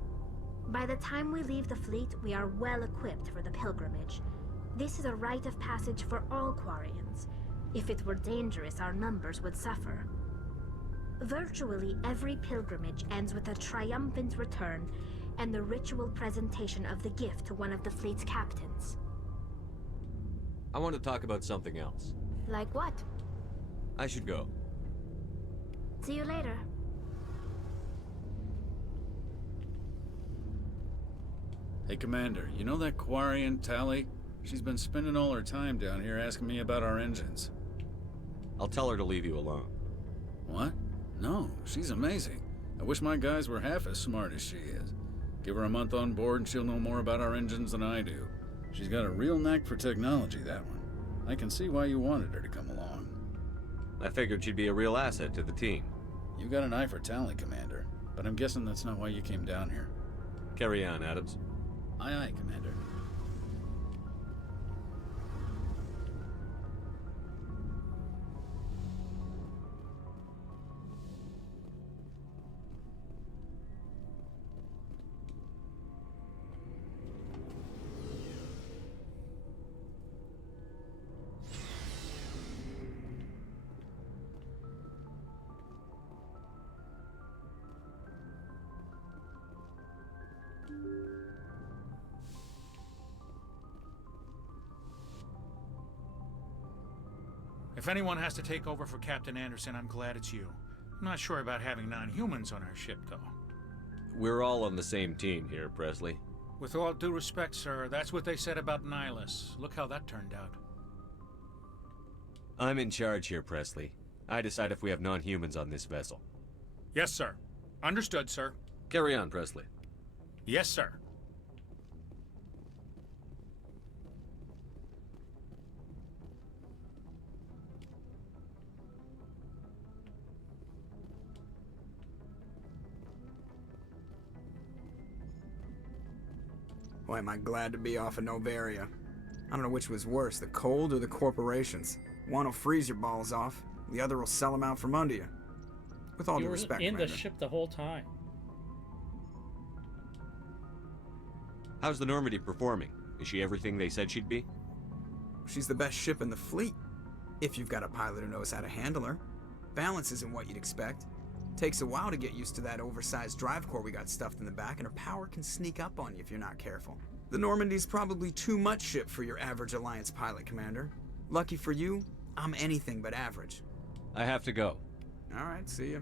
By the time we leave the fleet, we are well equipped for the pilgrimage. This is a rite of passage for all Quarians. If it were dangerous, our numbers would suffer. Virtually every pilgrimage ends with a triumphant return and the ritual presentation of the gift to one of the fleet's captains. I want to talk about something else. Like what? I should go. See you later. Hey, Commander, you know that Quarian, Tali? She's been spending all her time down here asking me about our engines. I'll tell her to leave you alone. What? No, she's amazing. I wish my guys were half as smart as she is. Give her a month on board and she'll know more about our engines than I do. She's got a real knack for technology, that one. I can see why you wanted her to come along. I figured she'd be a real asset to the team. You got an eye for Tali, Commander, but I'm guessing that's not why you came down here. Carry on, Adams. Aye, aye, Commander. If anyone has to take over for Captain Anderson, I'm glad it's you. I'm not sure about having non-humans on our ship, though. We're all on the same team here, Presley. With all due respect, sir, that's what they said about Nihilus. Look how that turned out. I'm in charge here, Presley. I decide if we have non-humans on this vessel. Yes, sir. Understood, sir. Carry on, Presley. Yes, sir. Boy, am I glad to be off of Novaria. I don't know which was worse, the cold or the corporations. One will freeze your balls off, the other will sell them out from under you. With all You due were respect, in the Commander. ship the whole time. How's the Normandy performing? Is she everything they said she'd be? She's the best ship in the fleet, if you've got a pilot who knows how to handle her. Balance isn't what you'd expect. Takes a while to get used to that oversized drive core we got stuffed in the back, and her power can sneak up on you if you're not careful. The Normandy's probably too much ship for your average Alliance pilot, Commander. Lucky for you, I'm anything but average. I have to go. Alright, see ya.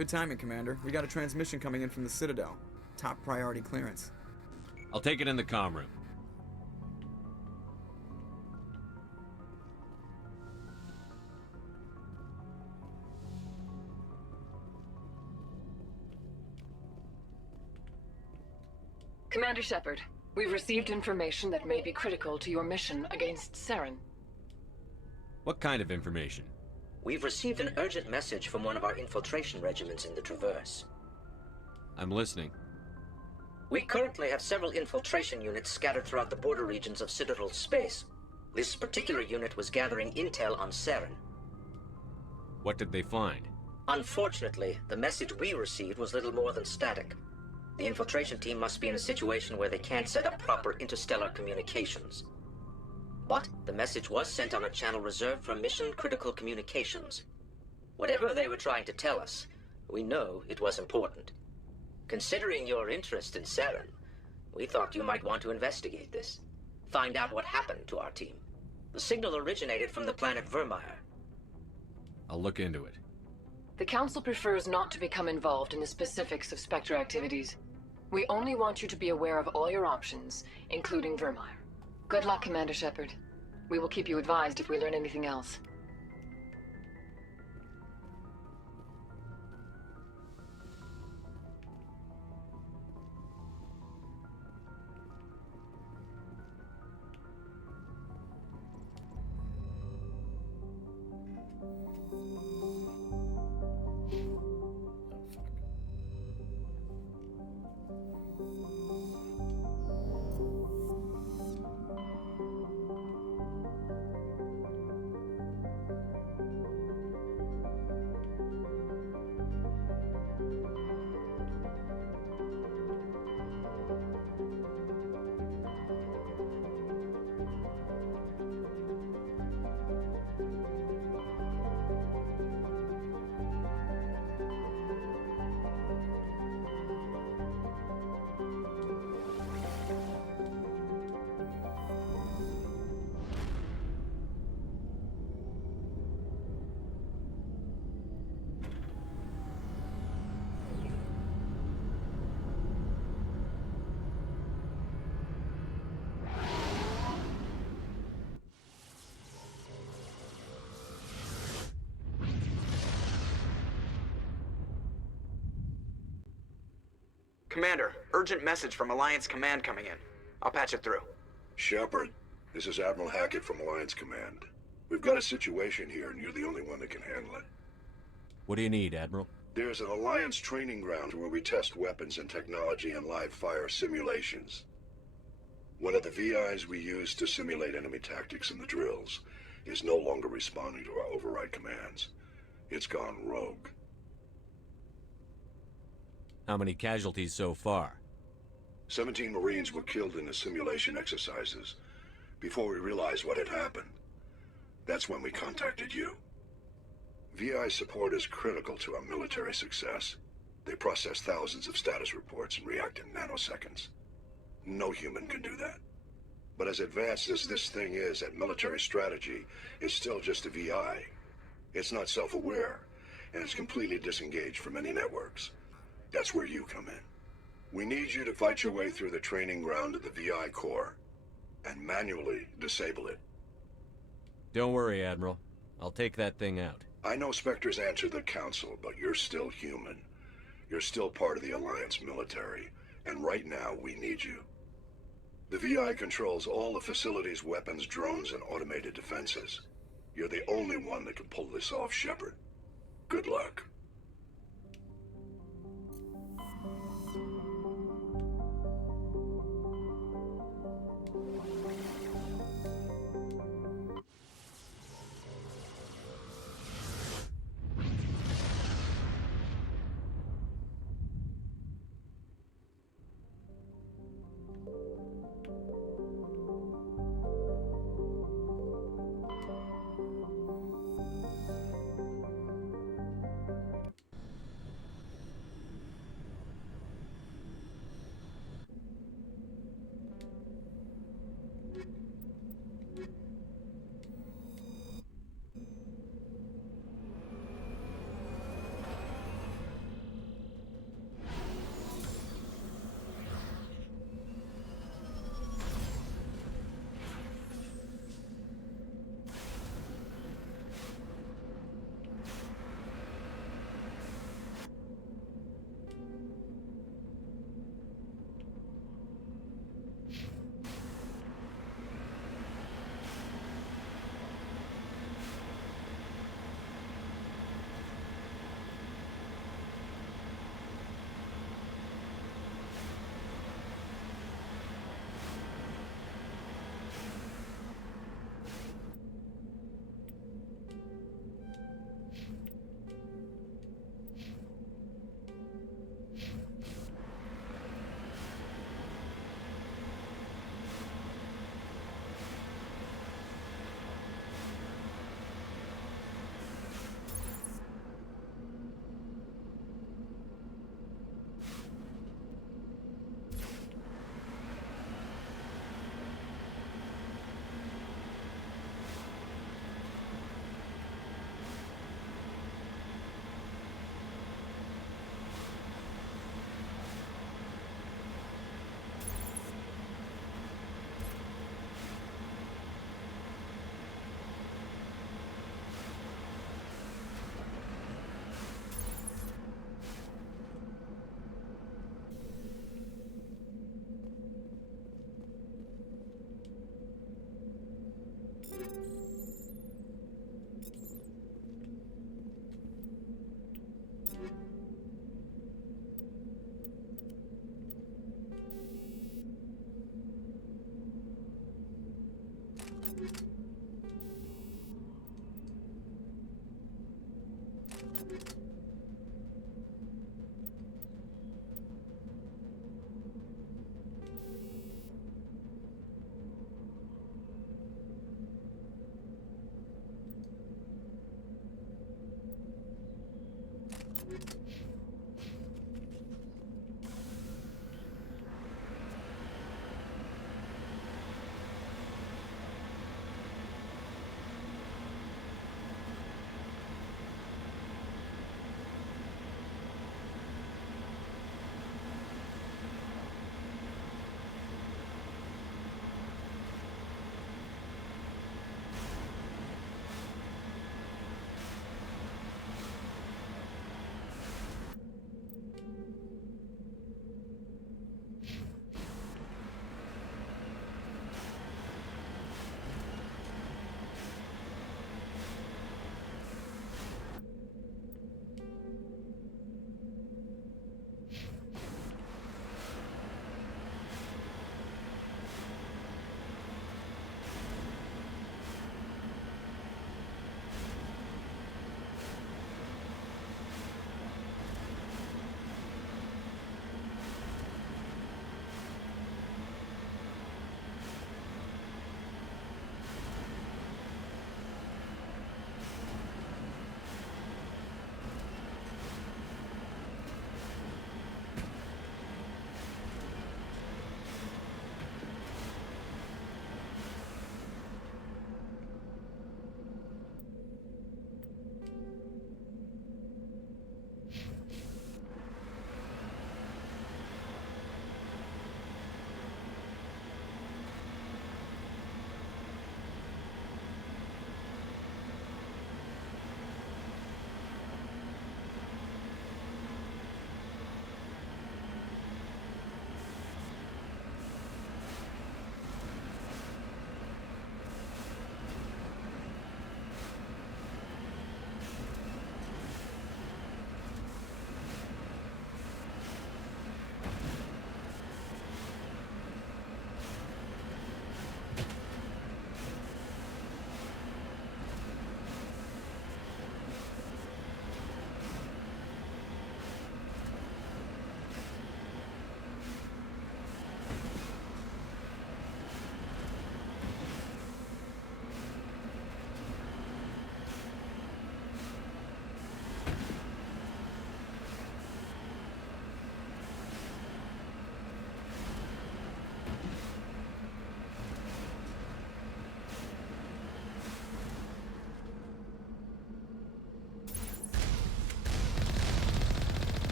Good timing, Commander. We got a transmission coming in from the Citadel. Top priority clearance. I'll take it in the comm room. Commander Shepard, we've received information that may be critical to your mission against Saren. What kind of information? We've received an urgent message from one of our infiltration regiments in the Traverse. I'm listening. We currently have several infiltration units scattered throughout the border regions of Citadel space. This particular unit was gathering intel on Saren. What did they find? Unfortunately, the message we received was little more than static. The infiltration team must be in a situation where they can't set up proper interstellar communications. But the message was sent on a channel reserved for mission-critical communications. Whatever they were trying to tell us, we know it was important. Considering your interest in Saren, we thought you might want to investigate this. Find out what happened to our team. The signal originated from the planet Vermeer. I'll look into it. The Council prefers not to become involved in the specifics of Spectre activities. We only want you to be aware of all your options, including Vermeer. Good luck, Commander Shepard. We will keep you advised if we learn anything else. Commander, urgent message from Alliance Command coming in. I'll patch it through. Shepard, this is Admiral Hackett from Alliance Command. We've got a situation here, and you're the only one that can handle it. What do you need, Admiral? There's an Alliance training ground where we test weapons and technology in live fire simulations. One of the VIs we use to simulate enemy tactics in the drills is no longer responding to our override commands. It's gone rogue. How many casualties so far? 17 Marines were killed in the simulation exercises. Before we realized what had happened, that's when we contacted you. VI support is critical to our military success. They process thousands of status reports and react in nanoseconds. No human can do that. But as advanced as this thing is at military strategy, it's still just a VI. It's not self-aware, and it's completely disengaged from any networks. That's where you come in. We need you to fight your way through the training ground of the VI core, and manually disable it. Don't worry, Admiral. I'll take that thing out. I know Spectres answer the Council, but you're still human. You're still part of the Alliance military, and right now we need you. The VI controls all the facility's weapons, drones, and automated defenses. You're the only one that can pull this off, Shepard. Good luck.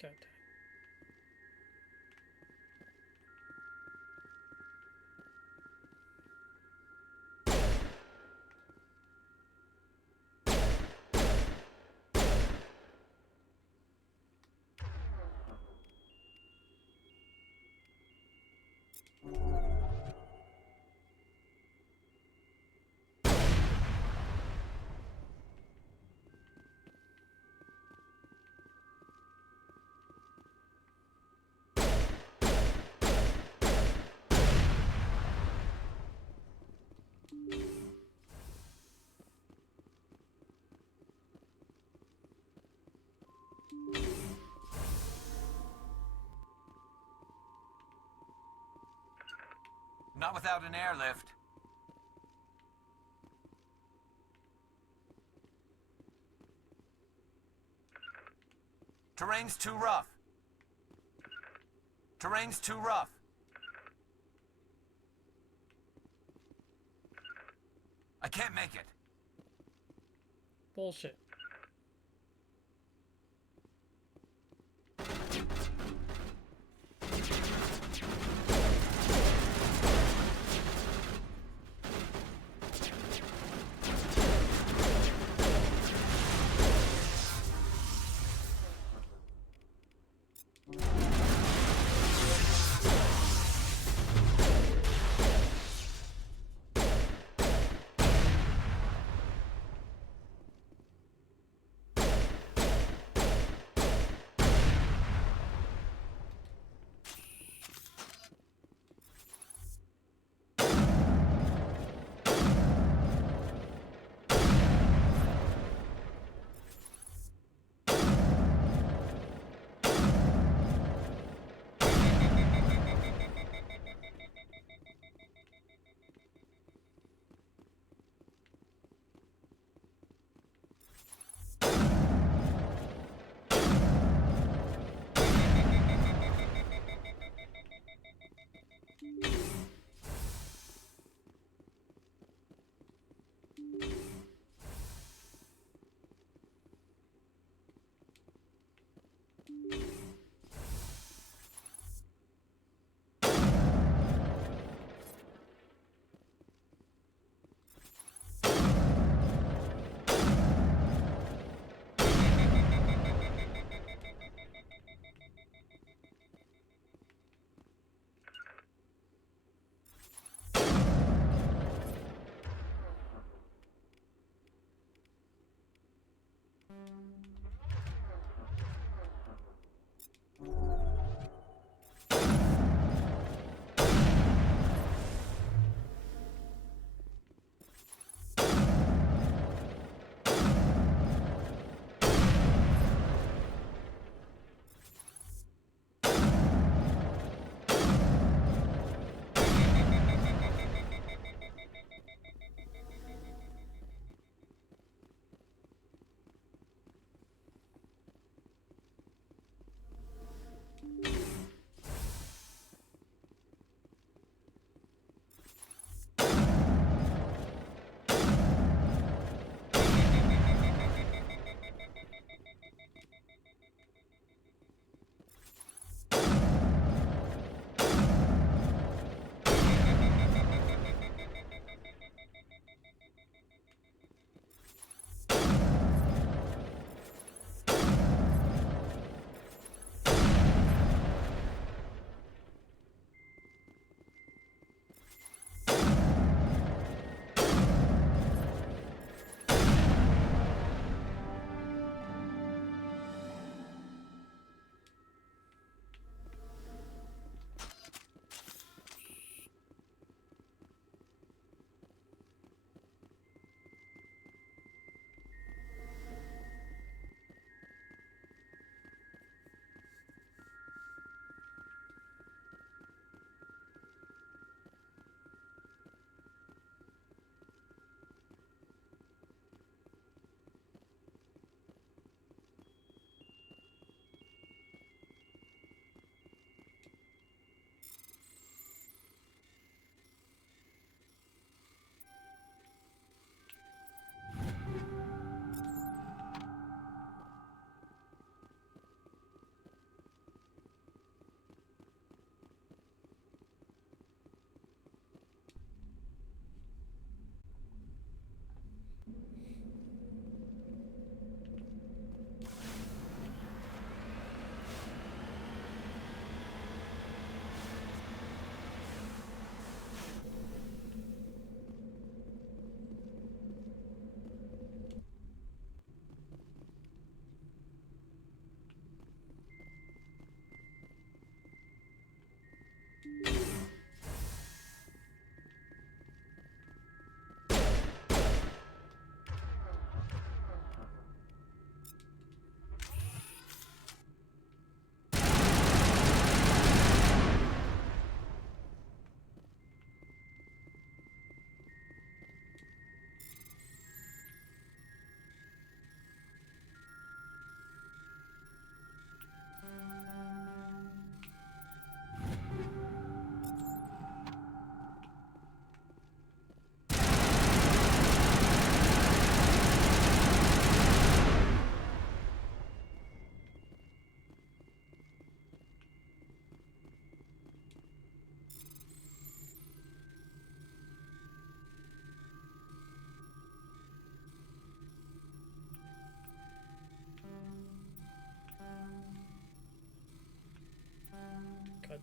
God damn. Not without an airlift. Terrain's too rough. Terrain's too rough. I can't make it. Bullshit.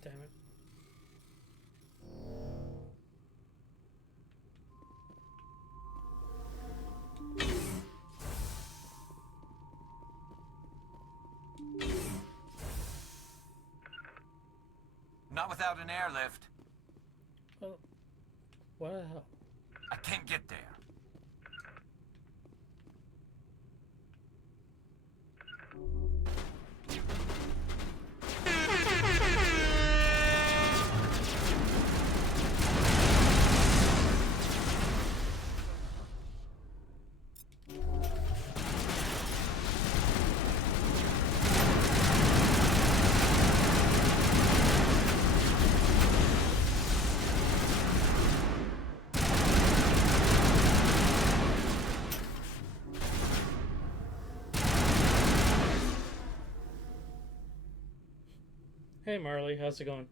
Damn it. Not without an airlift. Oh, what the hell? I can't get there. Hey Marley, how's it going?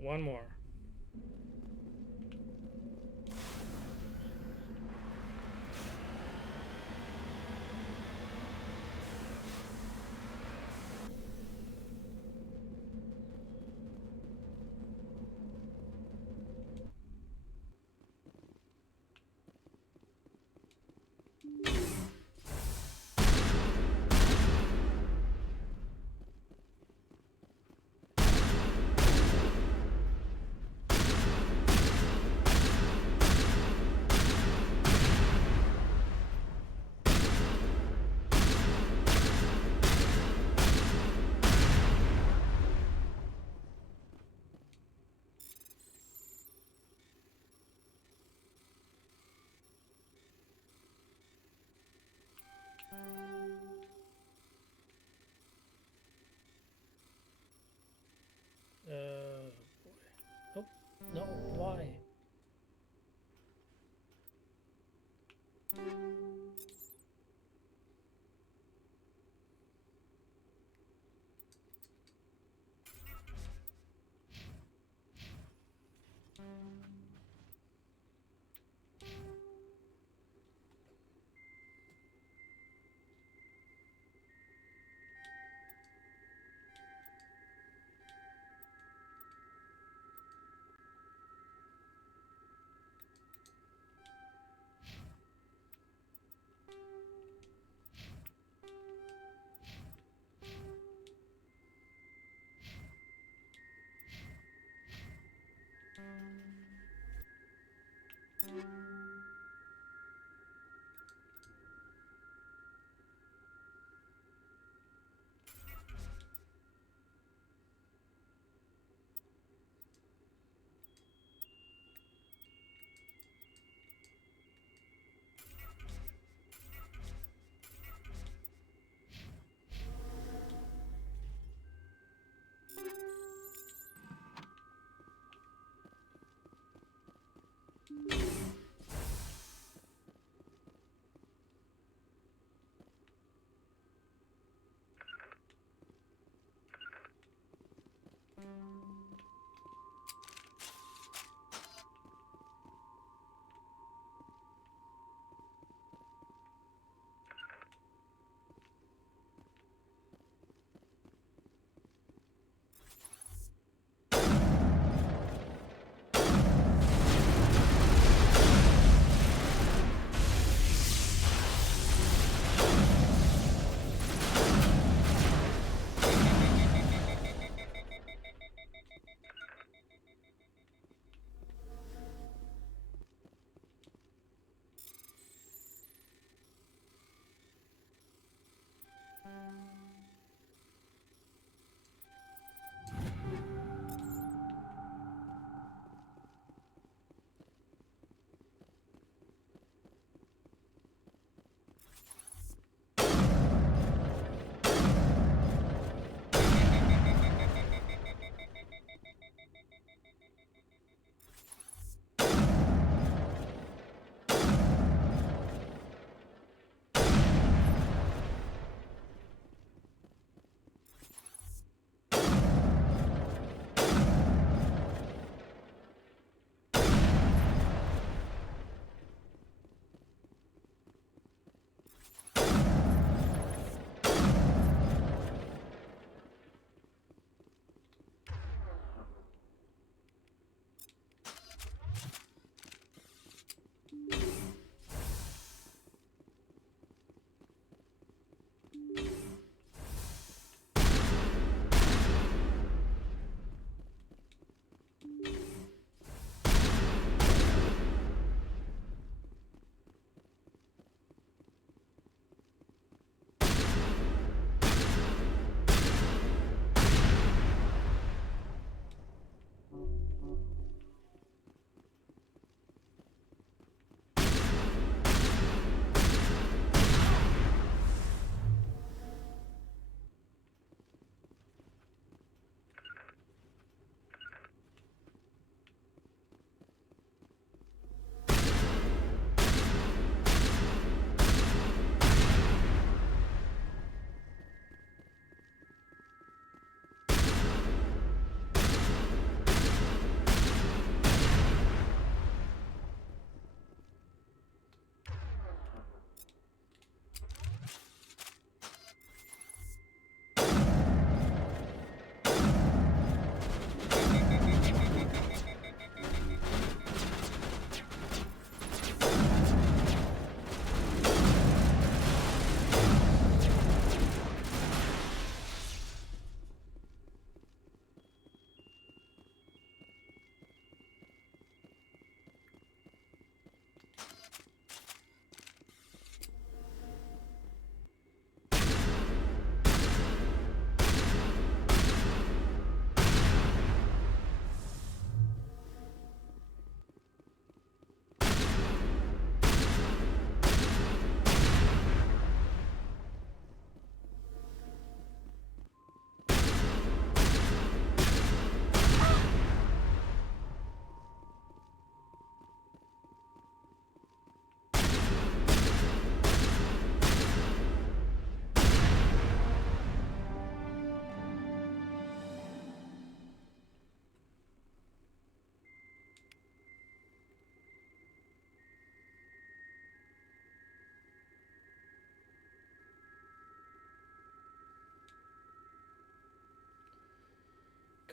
One more.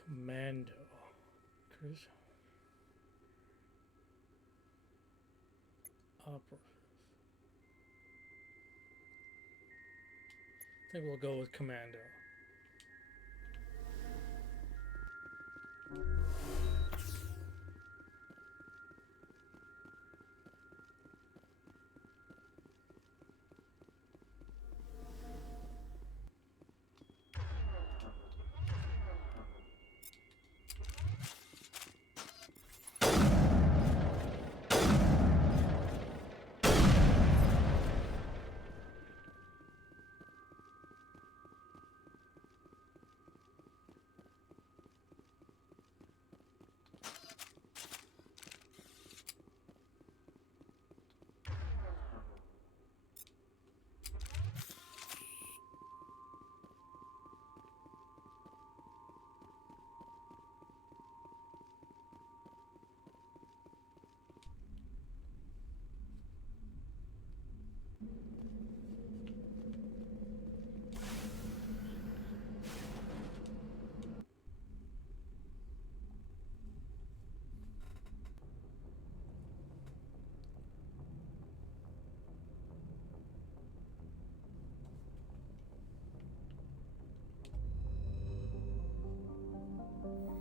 Commando. Chris. Operative. I think we'll go with Commando.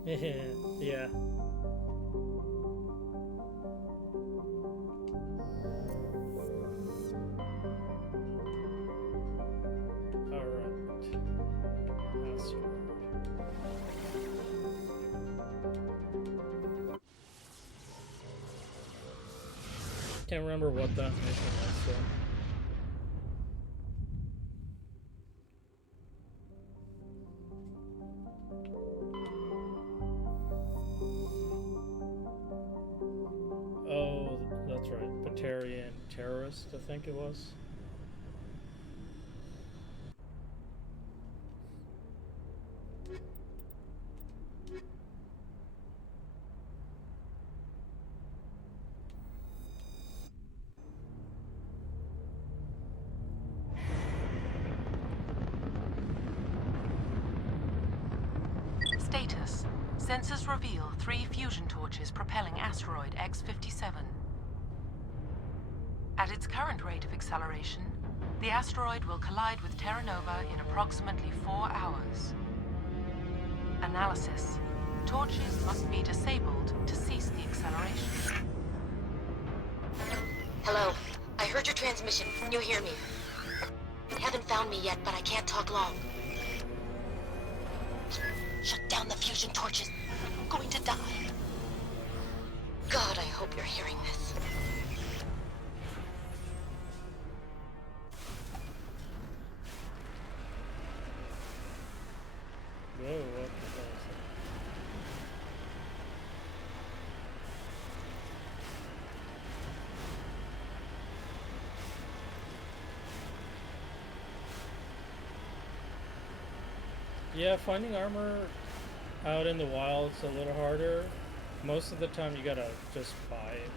Yeah. All right. Can't remember what that mission was, so. Oh, that's right. Batarian terrorist, I think it was. Status. Sensors reveal 3 fusion torches propelling asteroid X-57. At its current rate of acceleration, the asteroid will collide with Terra Nova in approximately 4 hours. Analysis. Torches must be disabled to cease the acceleration. Hello. I heard your transmission. Can you hear me? You haven't found me yet, but I can't talk long. Shut down the fusion torches. I'm going to die. God, I hope you're hearing this. Whoa, what the hell is that? Yeah, finding armor out in the wild's a little harder. Most of the time you gotta just buy it.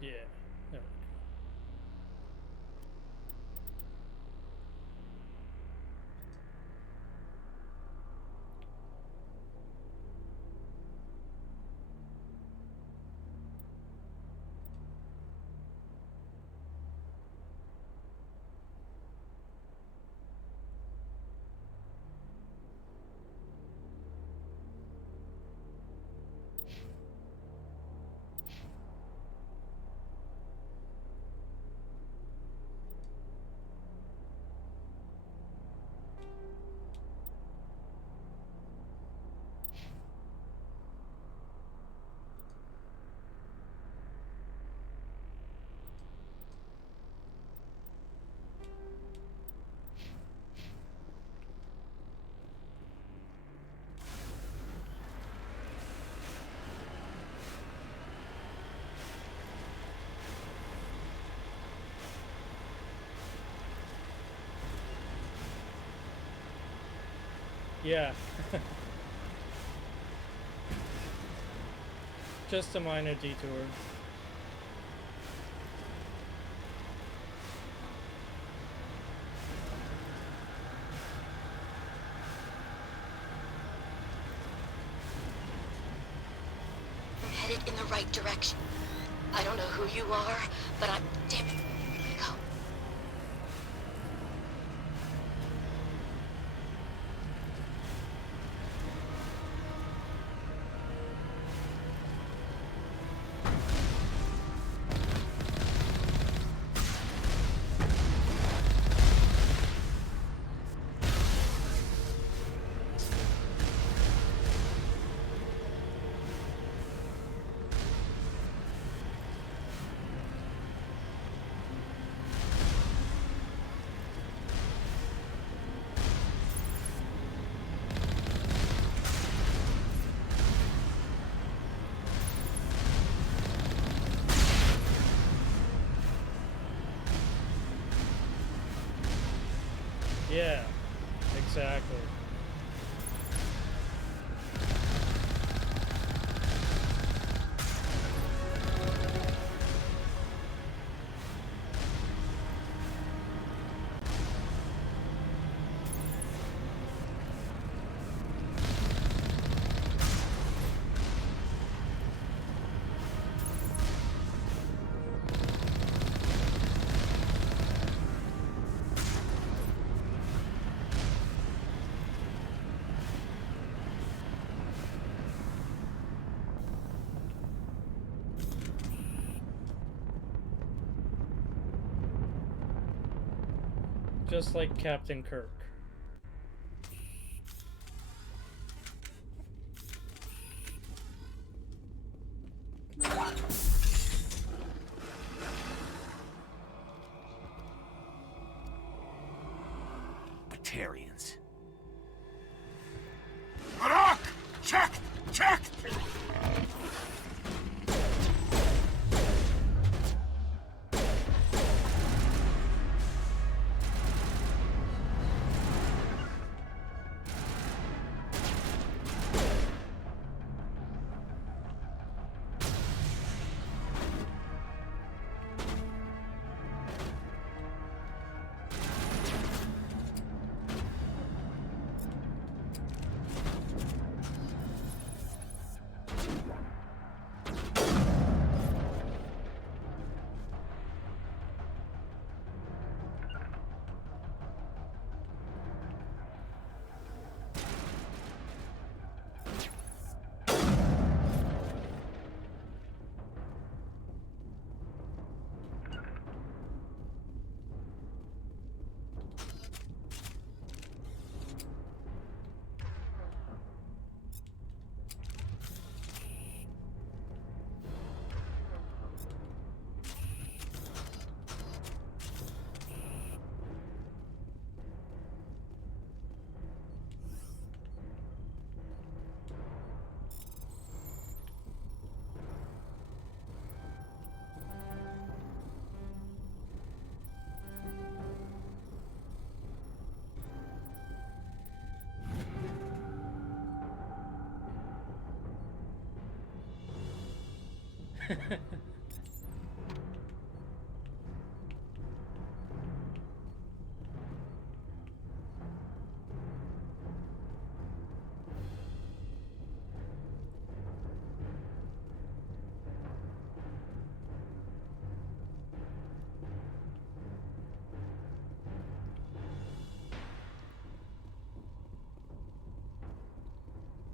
Yeah. There we go. Yeah. Just a minor detour. I'm headed in the right direction. I don't know who you are, but I'm... Damn it. Go. Yeah, exactly. Just like Captain Kirk. Batarians. Barak! Check! Check!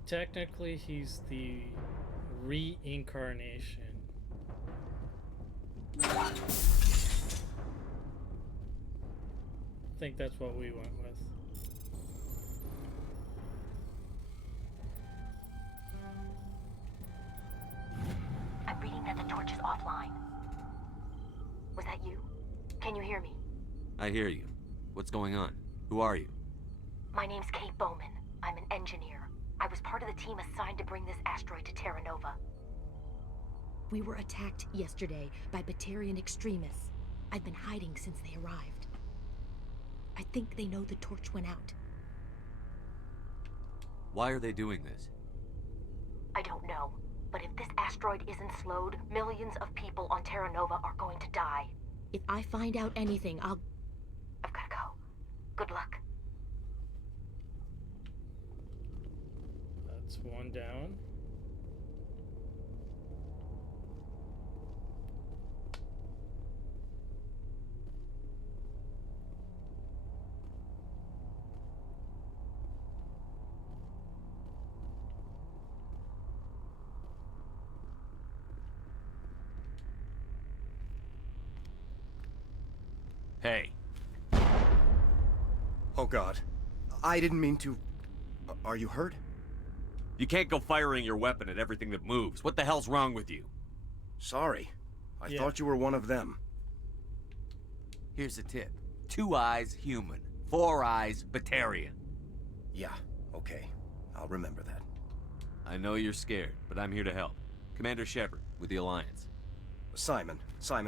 Technically, he's the reincarnation. I think that's what we went with. I'm reading that the torch is offline. Was that you? Can you hear me? I hear you. What's going on? Who are you? My name's Kate Bowman. I'm an engineer. I was part of the team assigned to bring this asteroid to Terra Nova. We were attacked yesterday by Batarian extremists. I've been hiding since they arrived. I think they know the torch went out. Why are they doing this? I don't know, but if this asteroid isn't slowed, millions of people on Terra Nova are going to die. If I find out anything, I've gotta go. Good luck. That's one down. Hey. Oh God. I didn't mean to... Are you hurt? You can't go firing your weapon at everything that moves. What the hell's wrong with you? Sorry. I thought you were one of them. Here's a tip. 2 eyes, human. 4 eyes, Batarian. Yeah, okay. I'll remember that. I know you're scared, but I'm here to help. Commander Shepard, with the Alliance. Simon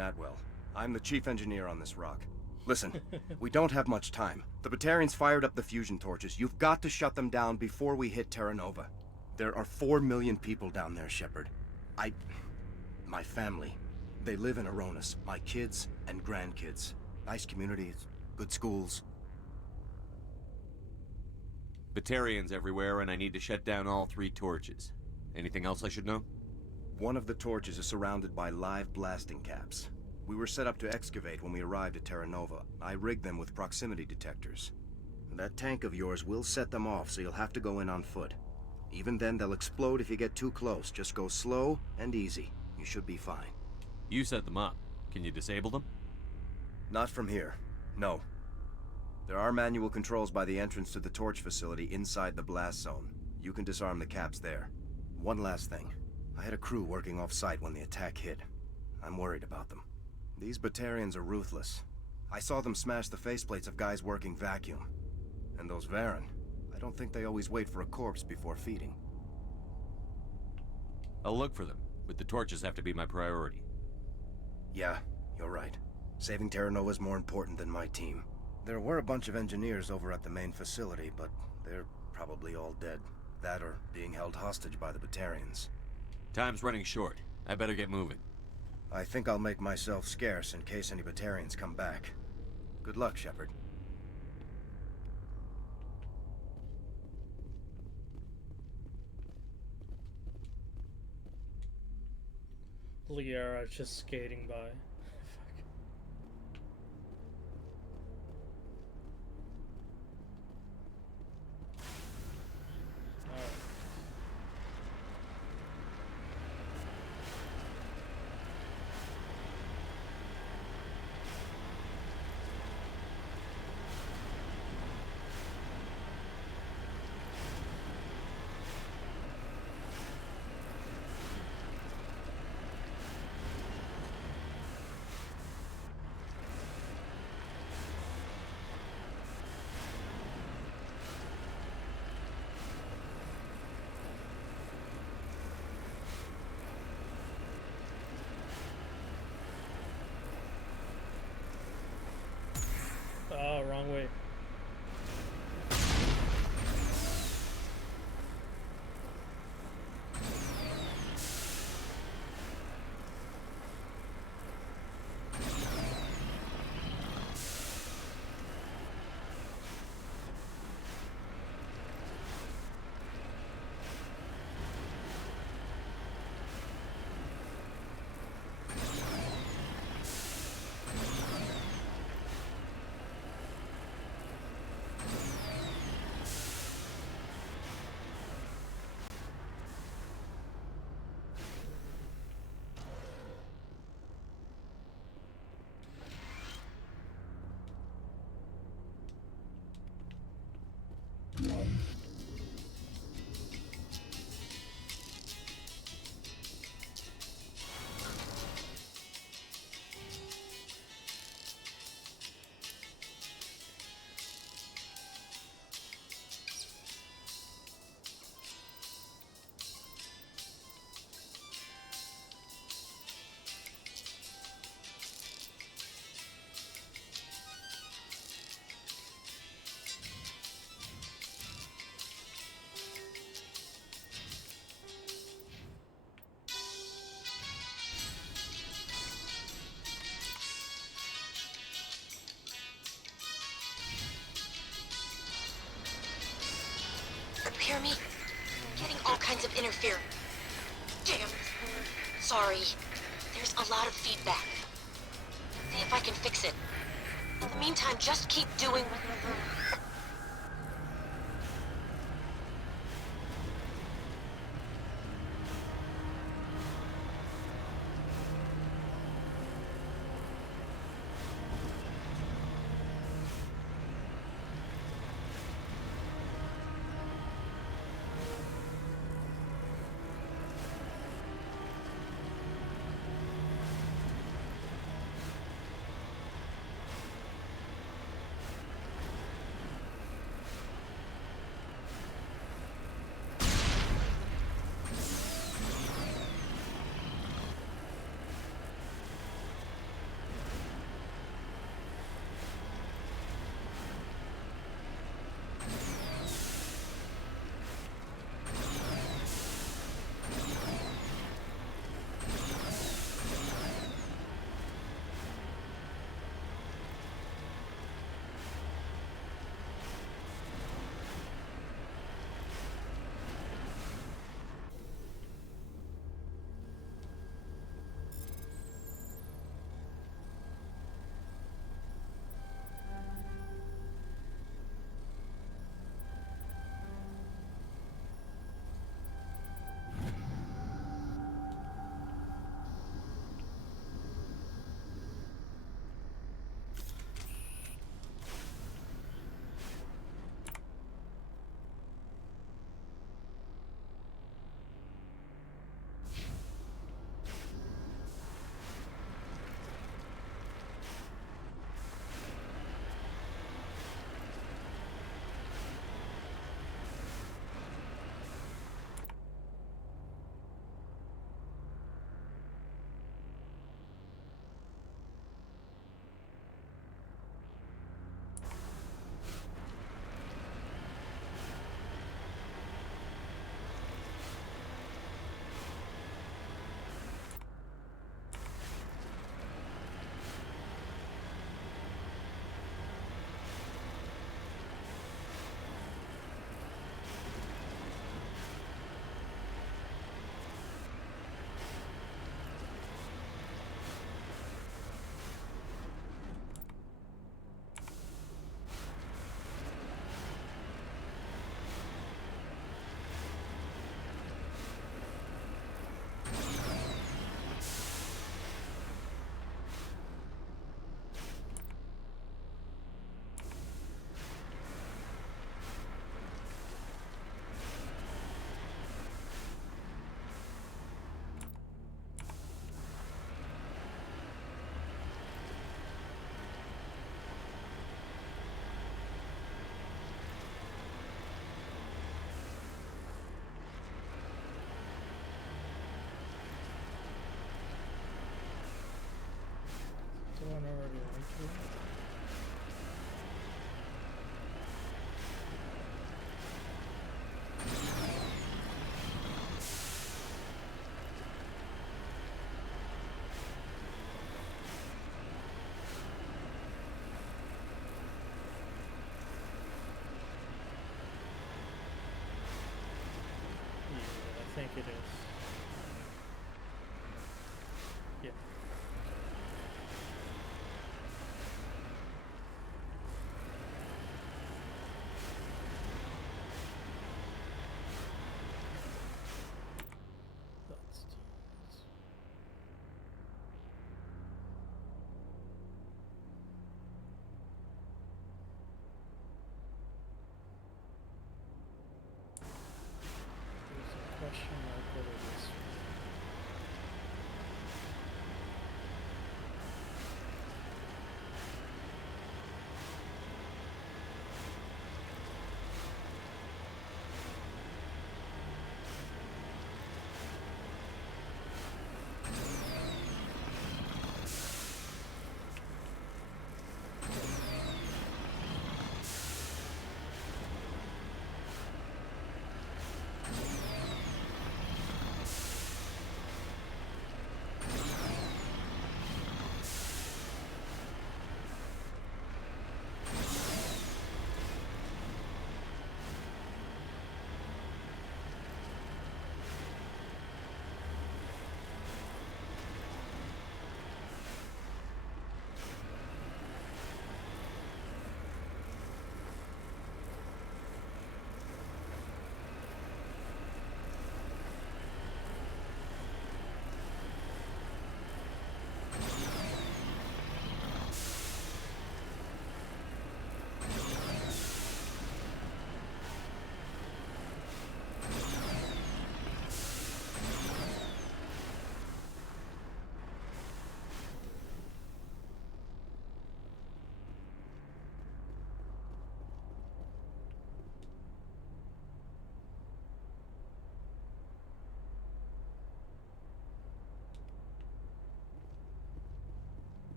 Atwell. I'm the chief engineer on this rock. Listen, we don't have much time. The Batarians fired up the fusion torches. You've got to shut them down before we hit Terra Nova. There are 4 million people down there, Shepard. My family. They live in Aronis. My kids and grandkids. Nice community, good schools. Batarians everywhere, and I need to shut down all 3 torches. Anything else I should know? One of the torches is surrounded by live blasting caps. We were set up to excavate when we arrived at Terra Nova. I rigged them with proximity detectors. That tank of yours will set them off, so you'll have to go in on foot. Even then, they'll explode if you get too close. Just go slow and easy. You should be fine. You set them up. Can you disable them? Not from here. No. There are manual controls by the entrance to the torch facility inside the blast zone. You can disarm the caps there. One last thing. I had a crew working off-site when the attack hit. I'm worried about them. These Batarians are ruthless. I saw them smash the faceplates of guys working vacuum. And those Varen, I don't think they always wait for a corpse before feeding. I'll look for them, but the torches have to be my priority. Yeah, you're right. Saving Terra Nova is more important than my team. There were a bunch of engineers over at the main facility, but they're probably all dead. That or being held hostage by the Batarians. Time's running short. I better get moving. I think I'll make myself scarce in case any Batarians come back. Good luck, Shepard. Liara just skating by. Oh, wrong way. Hear me? Getting all kinds of interference. Damn. Sorry. There's a lot of feedback. See if I can fix it. In the meantime, just keep doing what you're doing.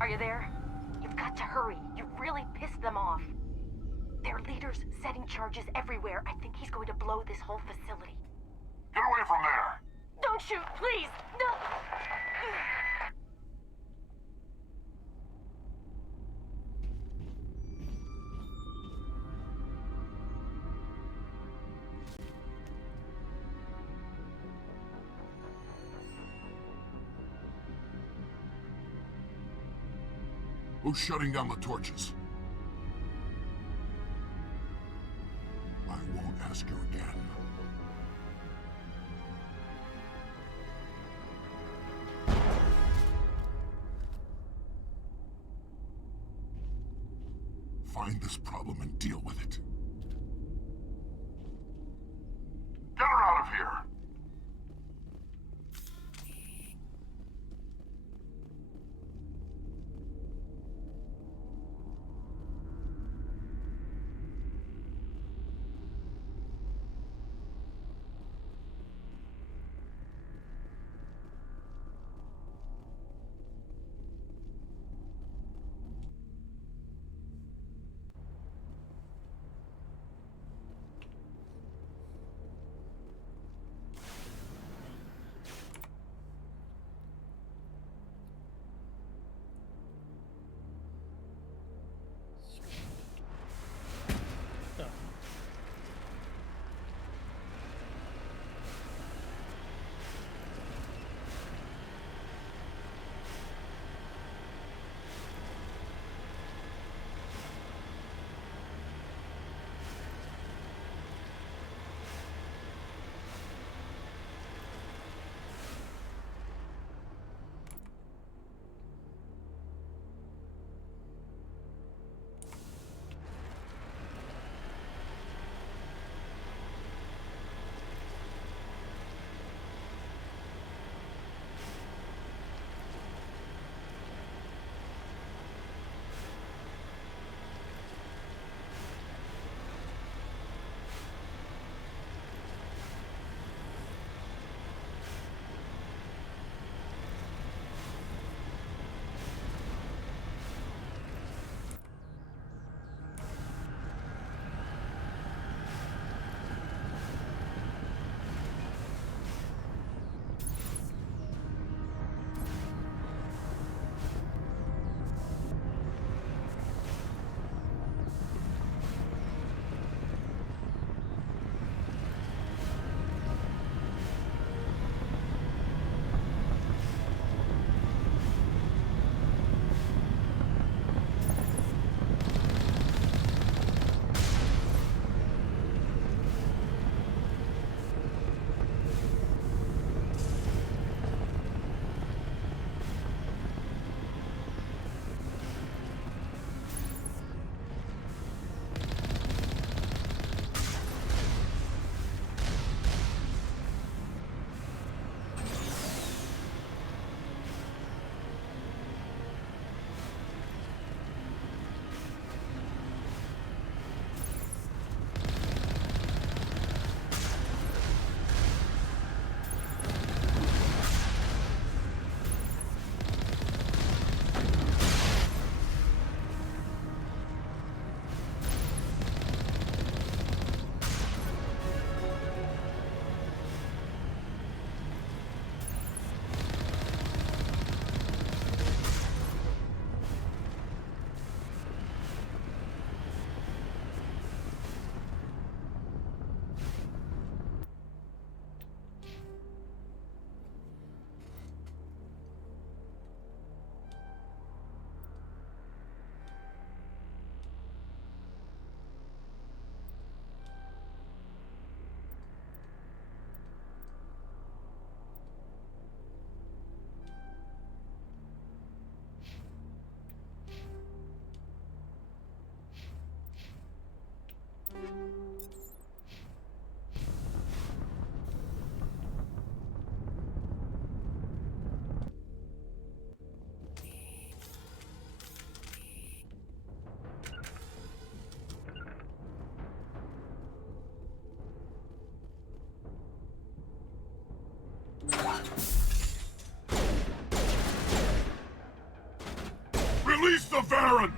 Are you there? You've got to hurry. You've really pissed them off. Their leader's setting charges everywhere. I think he's going to blow this whole facility. Get away from there! Don't shoot, please! No! Who's shutting down the torches? I won't ask you again. Find this problem and deal with it. Get her out of here! Release the Varren!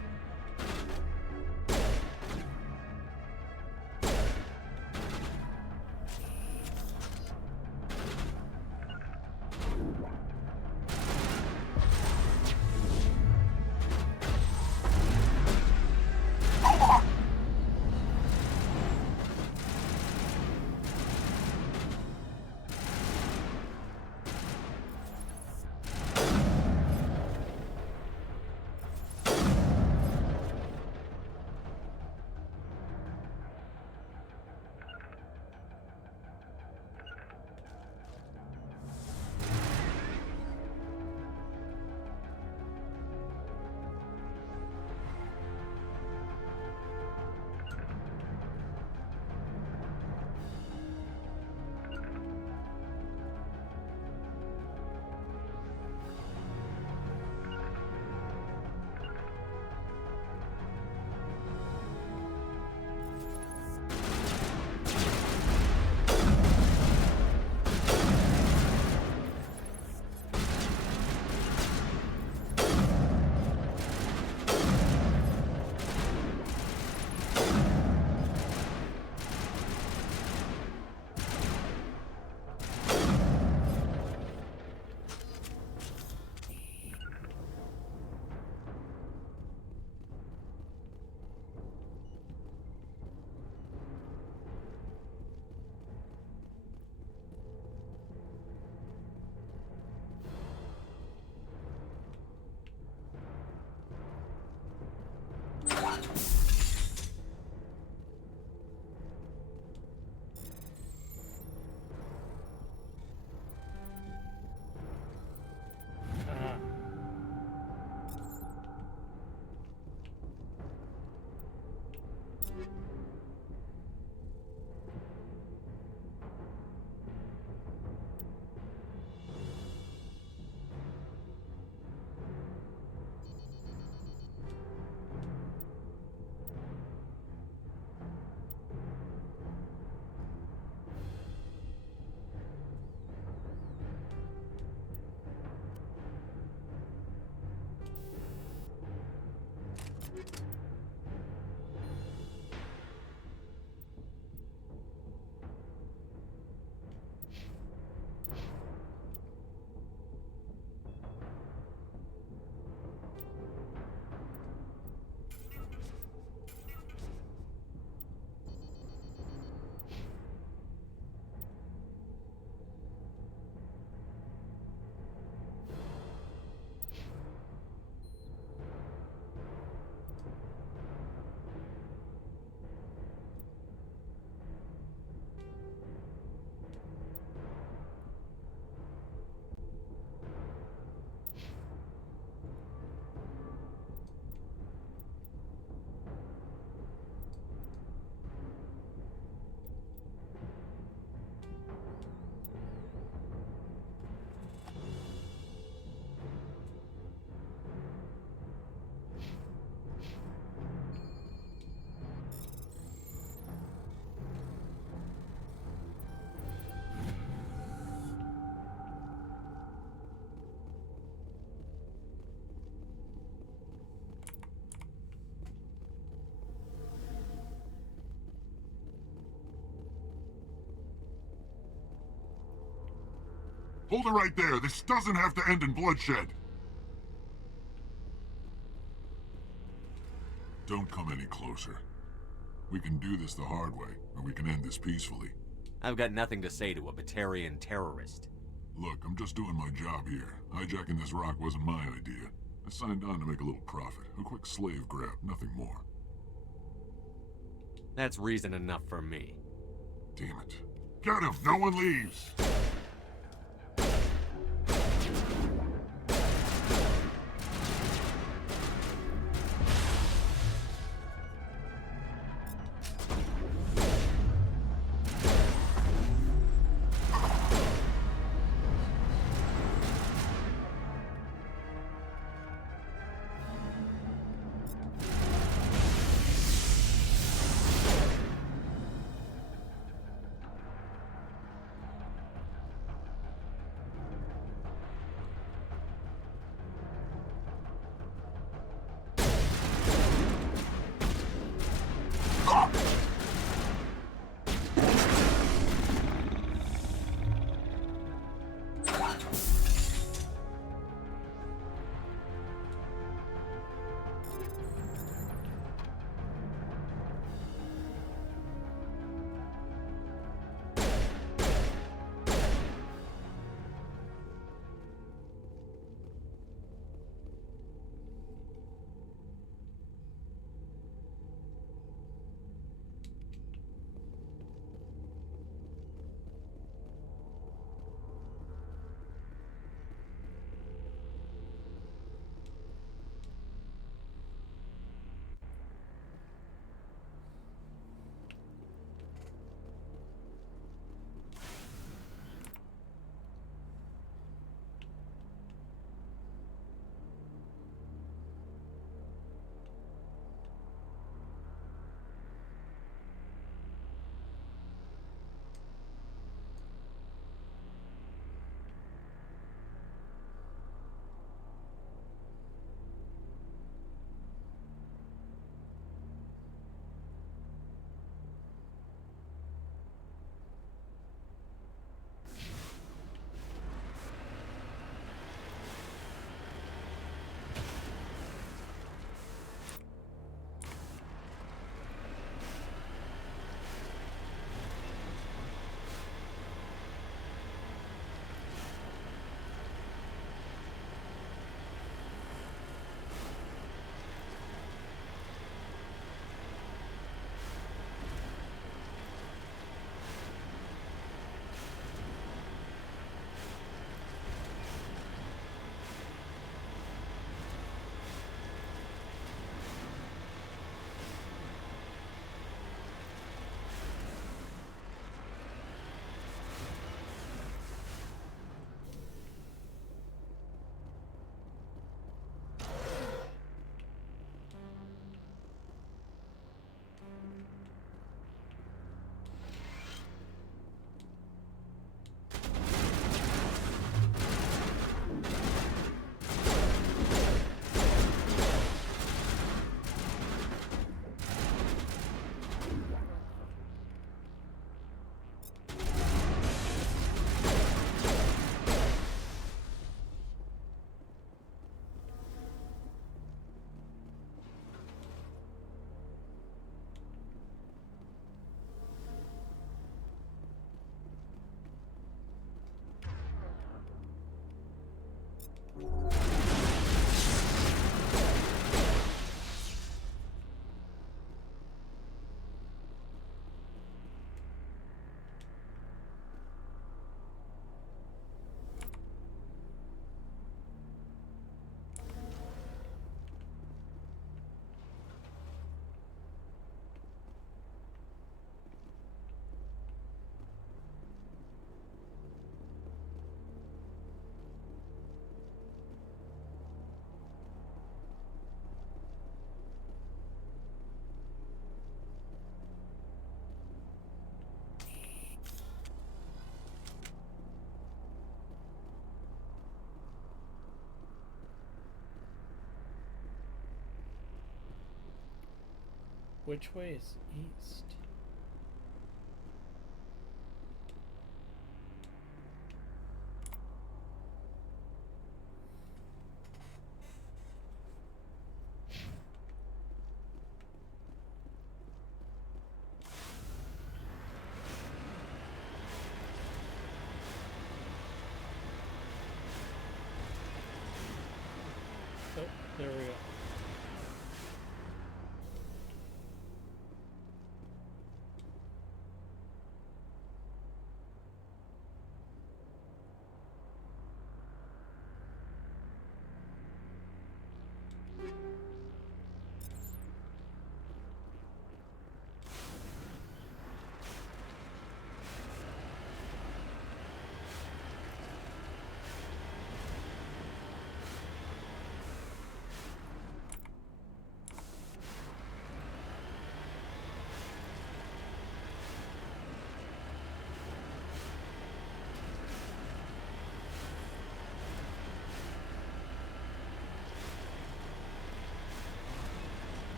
Hold it right there. This doesn't have to end in bloodshed. Don't come any closer. We can do this the hard way, or we can end this peacefully. I've got nothing to say to a Batarian terrorist. Look, I'm just doing my job here. Hijacking this rock wasn't my idea. I signed on to make a little profit. A quick slave grab, nothing more. That's reason enough for me. Damn it. Get him! No one leaves! Which way is east? There we go.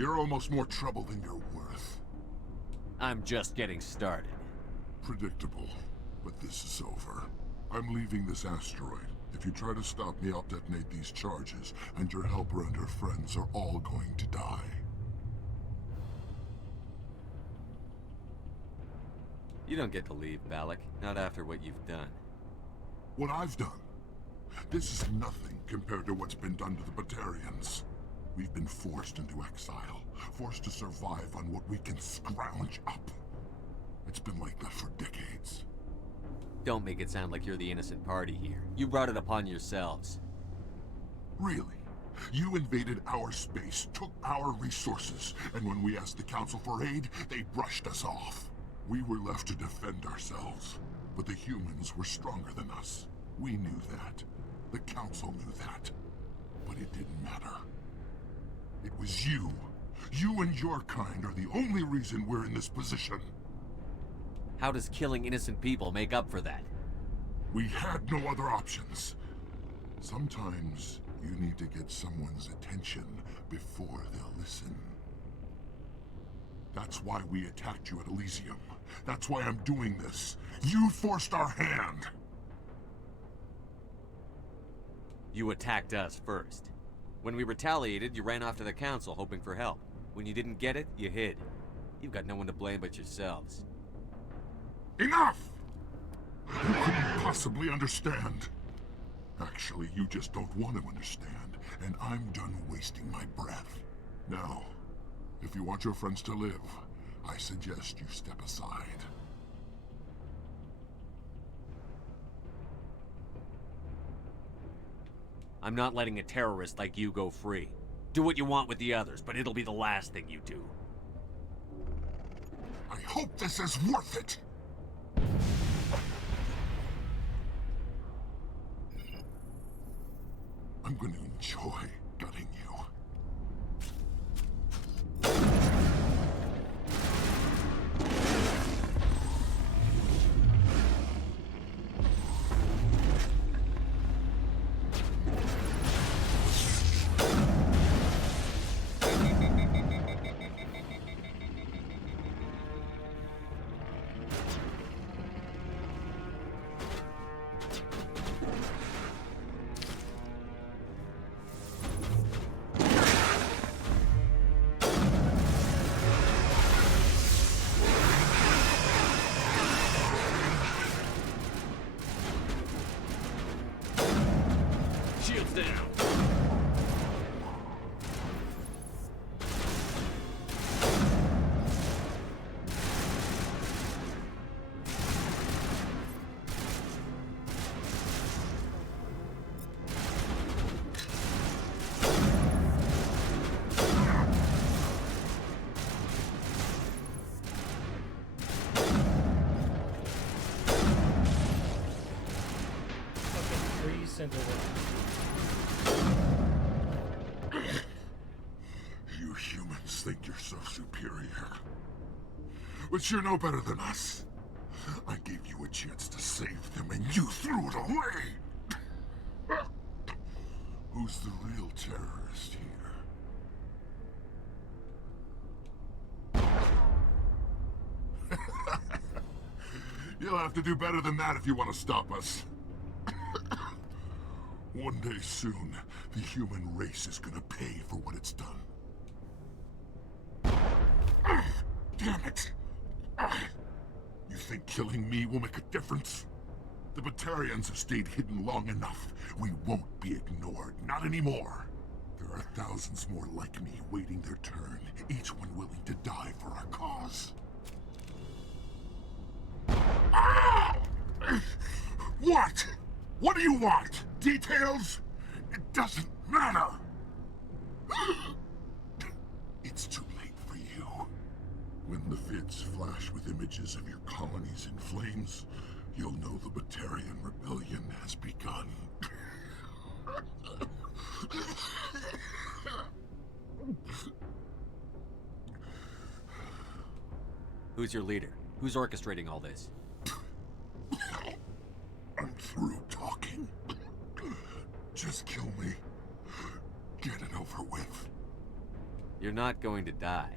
You're almost more trouble than you're worth. I'm just getting started. Predictable, but this is over. I'm leaving this asteroid. If you try to stop me, I'll detonate these charges, and your helper and her friends are all going to die. You don't get to leave, Balak. Not after what you've done. What I've done? This is nothing compared to what's been done to the Batarians. We've been forced into exile, forced to survive on what we can scrounge up. It's been like that for decades. Don't make it sound like you're the innocent party here. You brought it upon yourselves. Really? You invaded our space, took our resources, and when we asked the Council for aid, they brushed us off. We were left to defend ourselves, but the humans were stronger than us. We knew that. The Council knew that. But it didn't matter. It was you. You and your kind are the only reason we're in this position. How does killing innocent people make up for that? We had no other options. Sometimes you need to get someone's attention before they'll listen. That's why we attacked you at Elysium. That's why I'm doing this. You forced our hand. You attacked us first. When we retaliated, you ran off to the Council hoping for help. When you didn't get it, you hid. You've got no one to blame but yourselves. Enough! You couldn't possibly understand. Actually, you just don't want to understand, and I'm done wasting my breath. Now, if you want your friends to live, I suggest you step aside. I'm not letting a terrorist like you go free. Do what you want with the others, but it'll be the last thing you do. I hope this is worth it! I'm going to enjoy gutting you. Shields down. You humans think you're so superior. But you're no better than us. I gave you a chance to save them and you threw it away! Who's the real terrorist here? You'll have to do better than that if you want to stop us. One day soon, the human race is gonna pay for what it's done. Damn it! You think killing me will make a difference? The Batarians have stayed hidden long enough. We won't be ignored, not anymore. There are thousands more like me waiting their turn, each one willing to die for our cause. What? What do you want? Details? It doesn't matter! It's too late for you. When the vids flash with images of your colonies in flames, you'll know the Batarian rebellion has begun. Who's your leader? Who's orchestrating all this? I'm through talking. Just kill me. Get it over with. You're not going to die.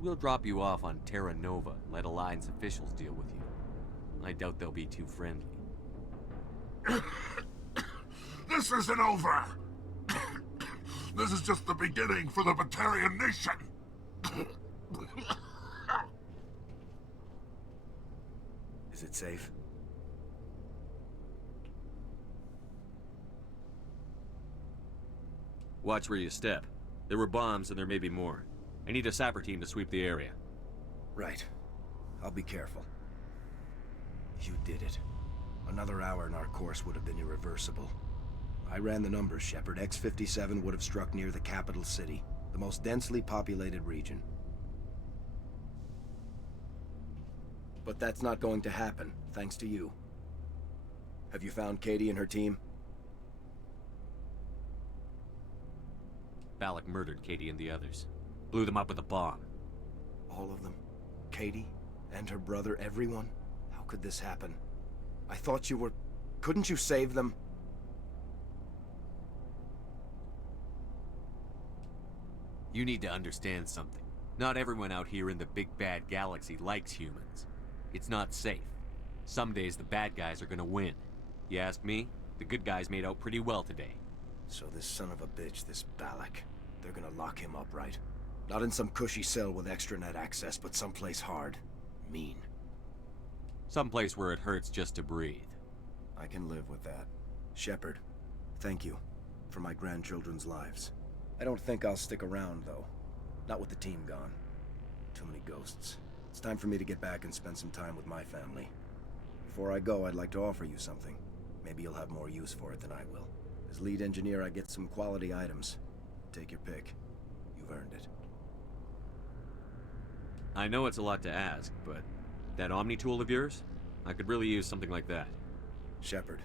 We'll drop you off on Terra Nova and let Alliance officials deal with you. I doubt they'll be too friendly. This isn't over! This is just the beginning for the Batarian nation! Is it safe? Watch where you step. There were bombs and there may be more. I need a sapper team to sweep the area. Right. I'll be careful. You did it. Another hour and our course would have been irreversible. I ran the numbers, Shepard. X-57 would have struck near the capital city, the most densely populated region. But that's not going to happen, thanks to you. Have you found Katie and her team? Balak murdered Katie and the others. Blew them up with a bomb. All of them? Katie? And her brother? Everyone? How could this happen? I thought you were... Couldn't you save them? You need to understand something. Not everyone out here in the big bad galaxy likes humans. It's not safe. Some days the bad guys are gonna win. You ask me, the good guys made out pretty well today. So this son of a bitch, this Balak, they're gonna lock him up, right? Not in some cushy cell with extranet access, but someplace hard. Mean. Someplace where it hurts just to breathe. I can live with that. Shepard, thank you for my grandchildren's lives. I don't think I'll stick around, though. Not with the team gone. Too many ghosts. It's time for me to get back and spend some time with my family. Before I go, I'd like to offer you something. Maybe you'll have more use for it than I will. As lead engineer, I get some quality items. Take your pick. You've earned it. I know it's a lot to ask, but that Omni tool of yours? I could really use something like that. Shepard,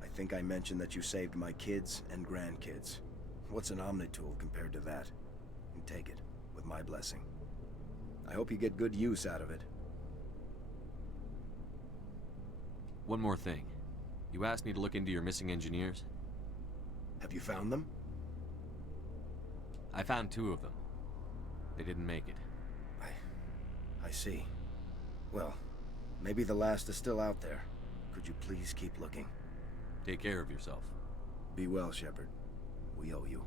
I think I mentioned that you saved my kids and grandkids. What's an Omni tool compared to that? You take it, with my blessing. I hope you get good use out of it. One more thing. You asked me to look into your missing engineers? Have you found them? I found 2 of them. They didn't make it. I see. Well, maybe the last is still out there. Could you please keep looking? Take care of yourself. Be well, Shepard. We owe you.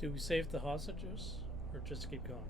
Do we save the hostages, or just keep going?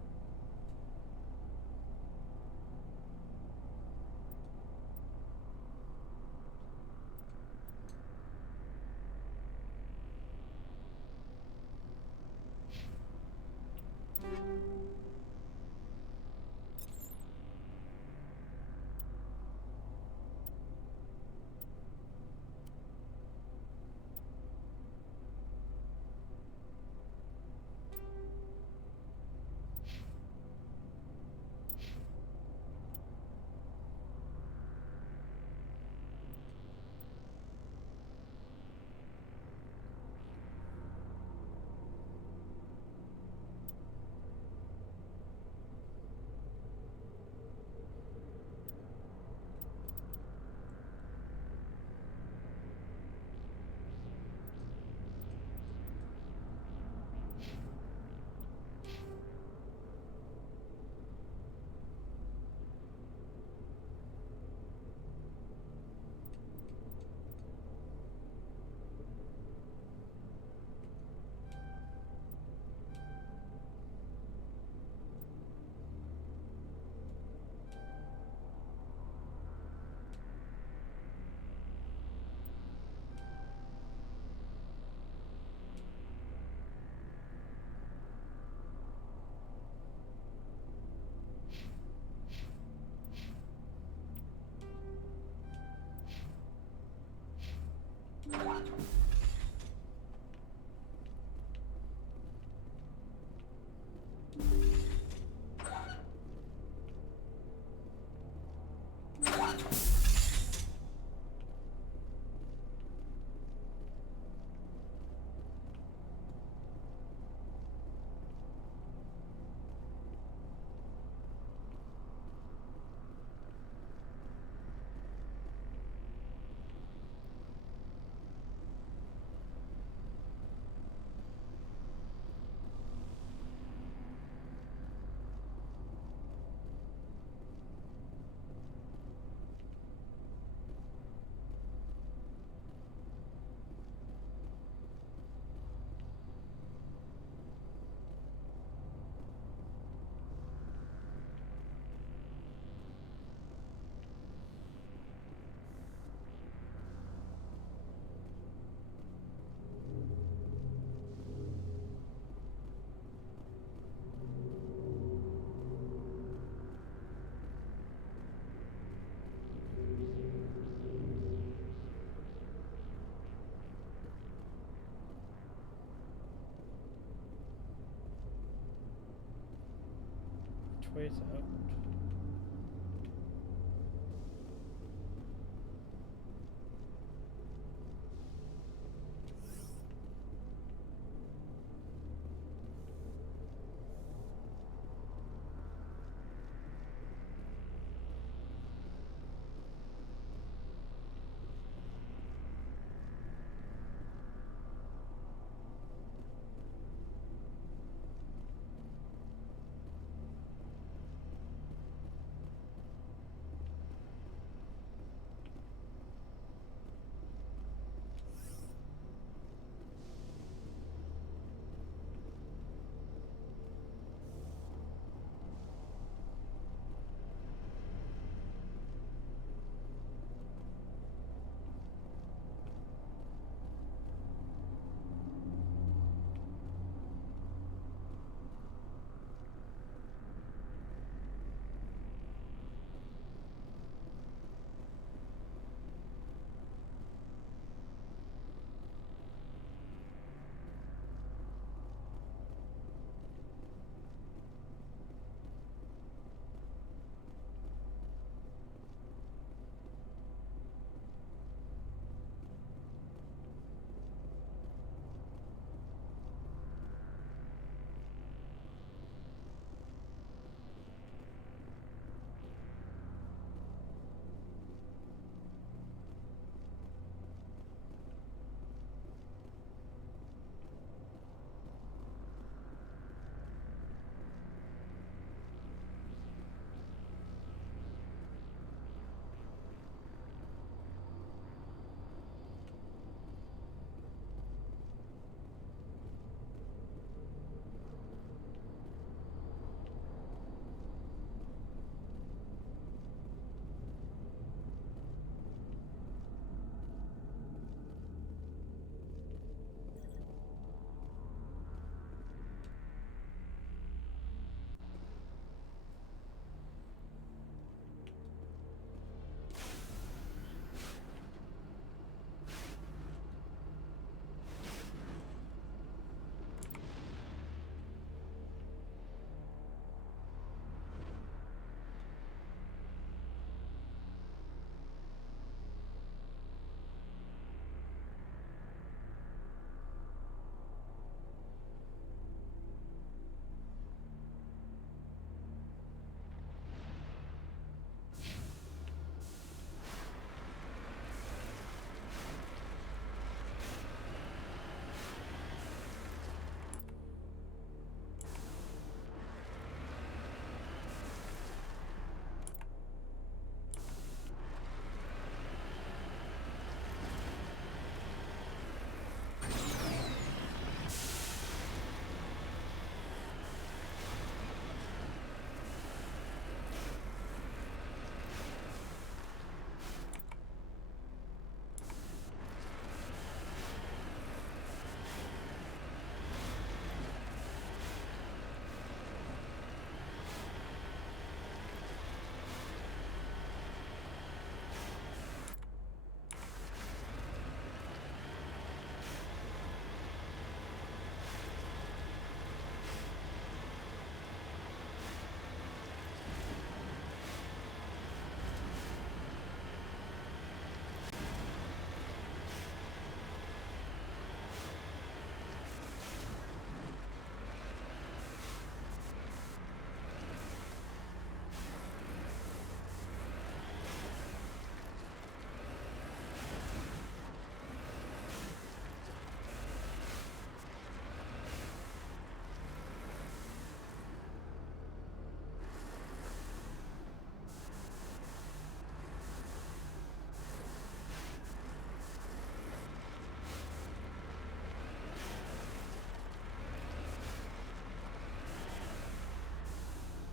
ways out?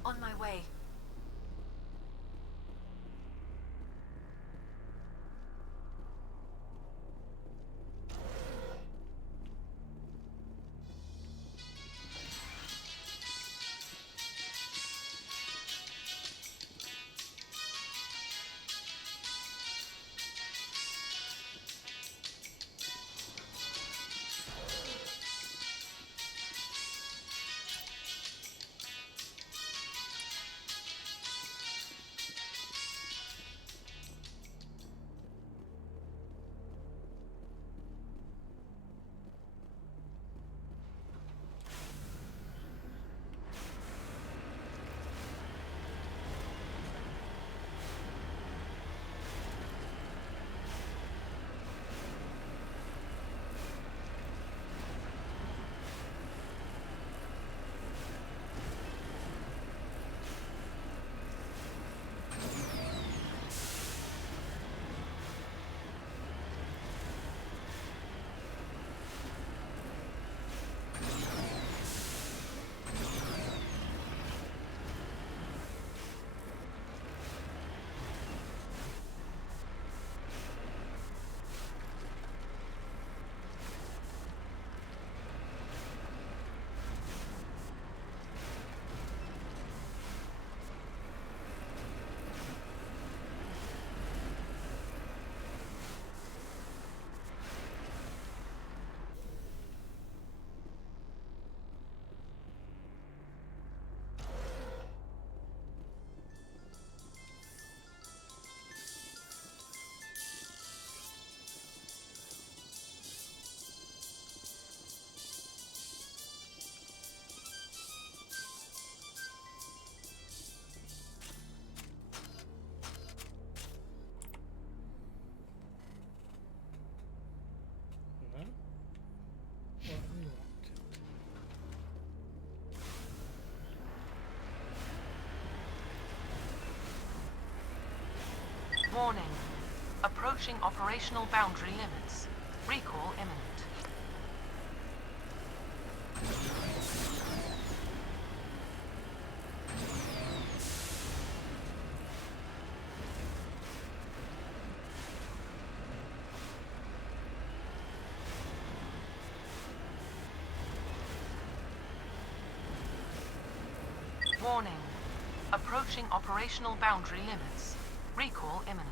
On my way. Warning. Approaching operational boundary limits. Recall imminent. Warning. Approaching operational boundary limits. Recall imminent.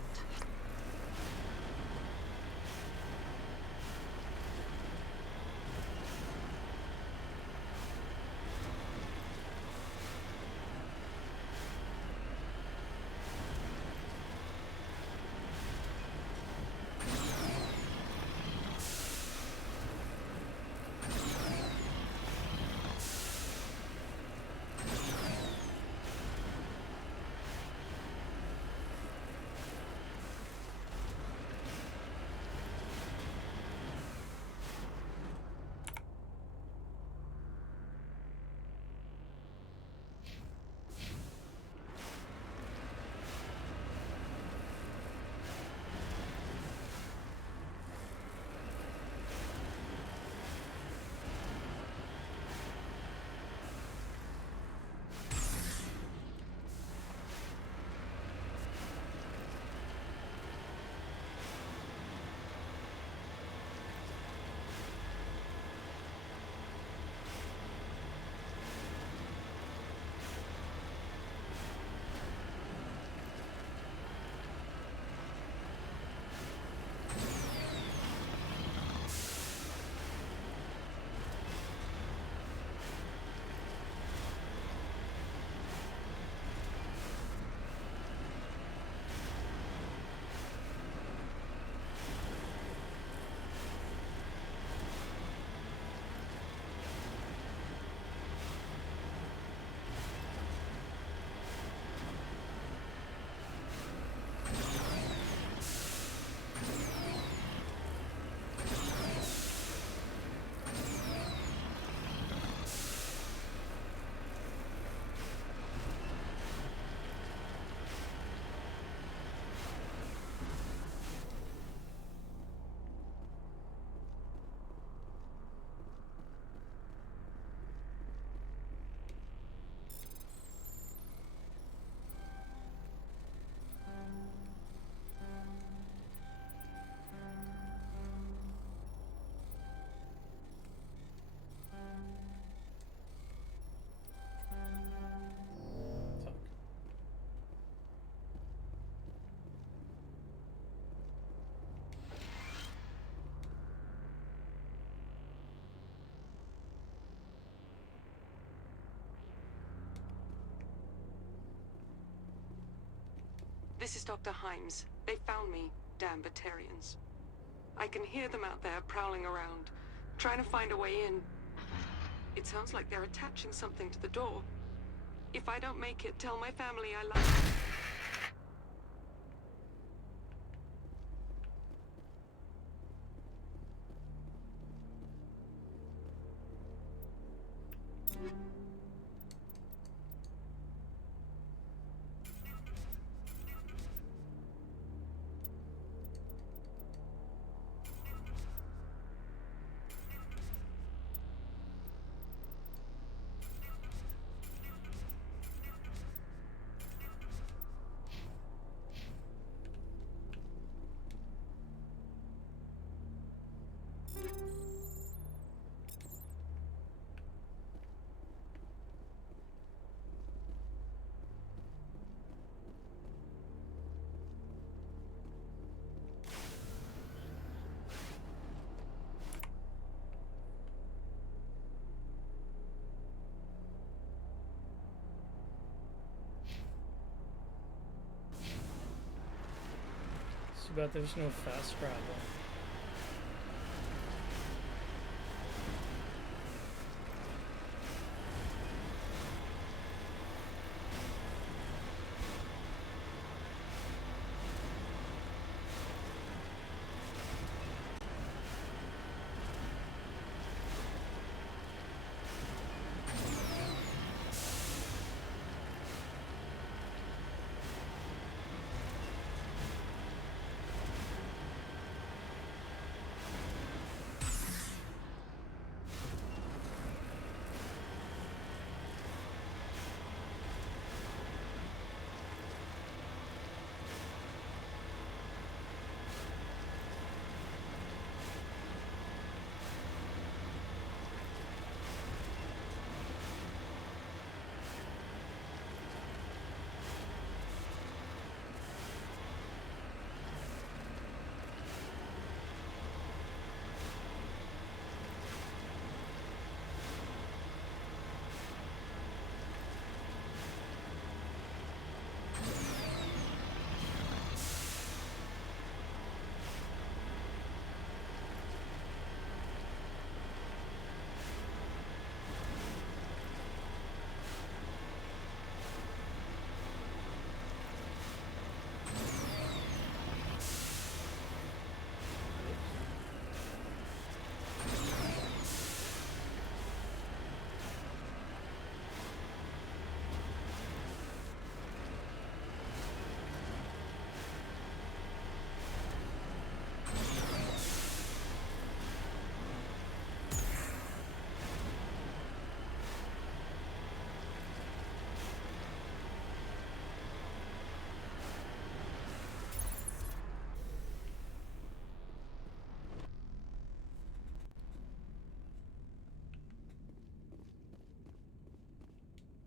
This is Dr. Himes. They found me, damn Batarians. I can hear them out there prowling around, trying to find a way in. It sounds like they're attaching something to the door. If I don't make it, tell my family I love them. Too bad there's no fast travel.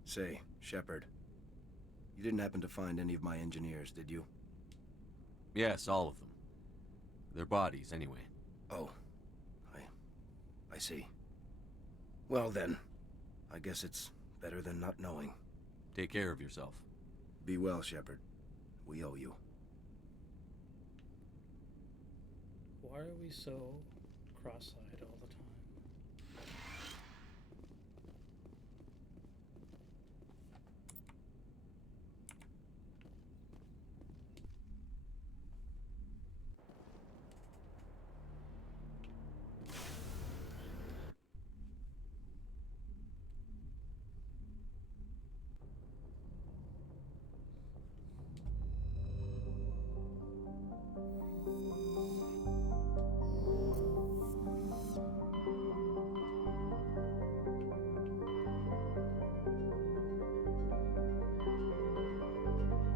Say, Shepard, you didn't happen to find any of my engineers, did you? Yes, all of them. Their bodies, anyway. Oh, I see. Well then, I guess it's better than not knowing. Take care of yourself. Be well, Shepard. We owe you. Why are we so cross-eyed all the time?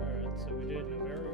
Alright, so we did Navarro.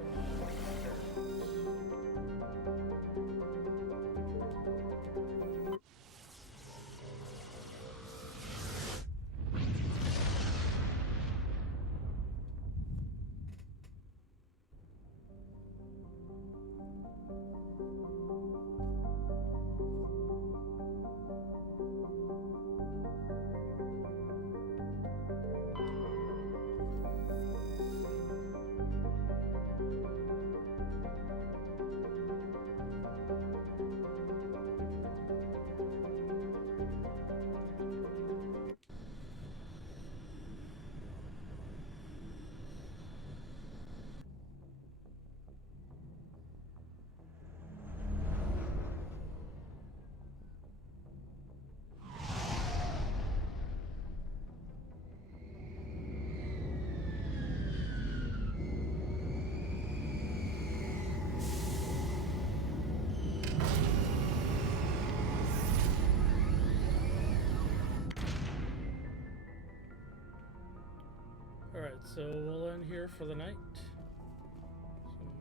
Alright, so we'll end here for the night.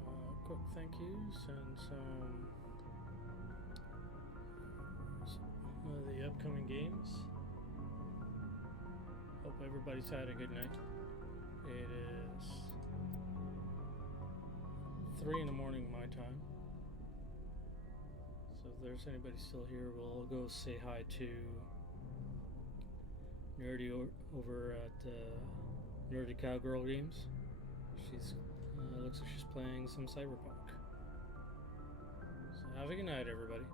Some quick thank yous and some of the upcoming games. Hope everybody's had a good night. It is 3 in the morning my time. So if there's anybody still here, we'll go say hi to Nerdy over at Nerdy Cowgirl Games. She's looks like she's playing some Cyberpunk. So have a good night, everybody.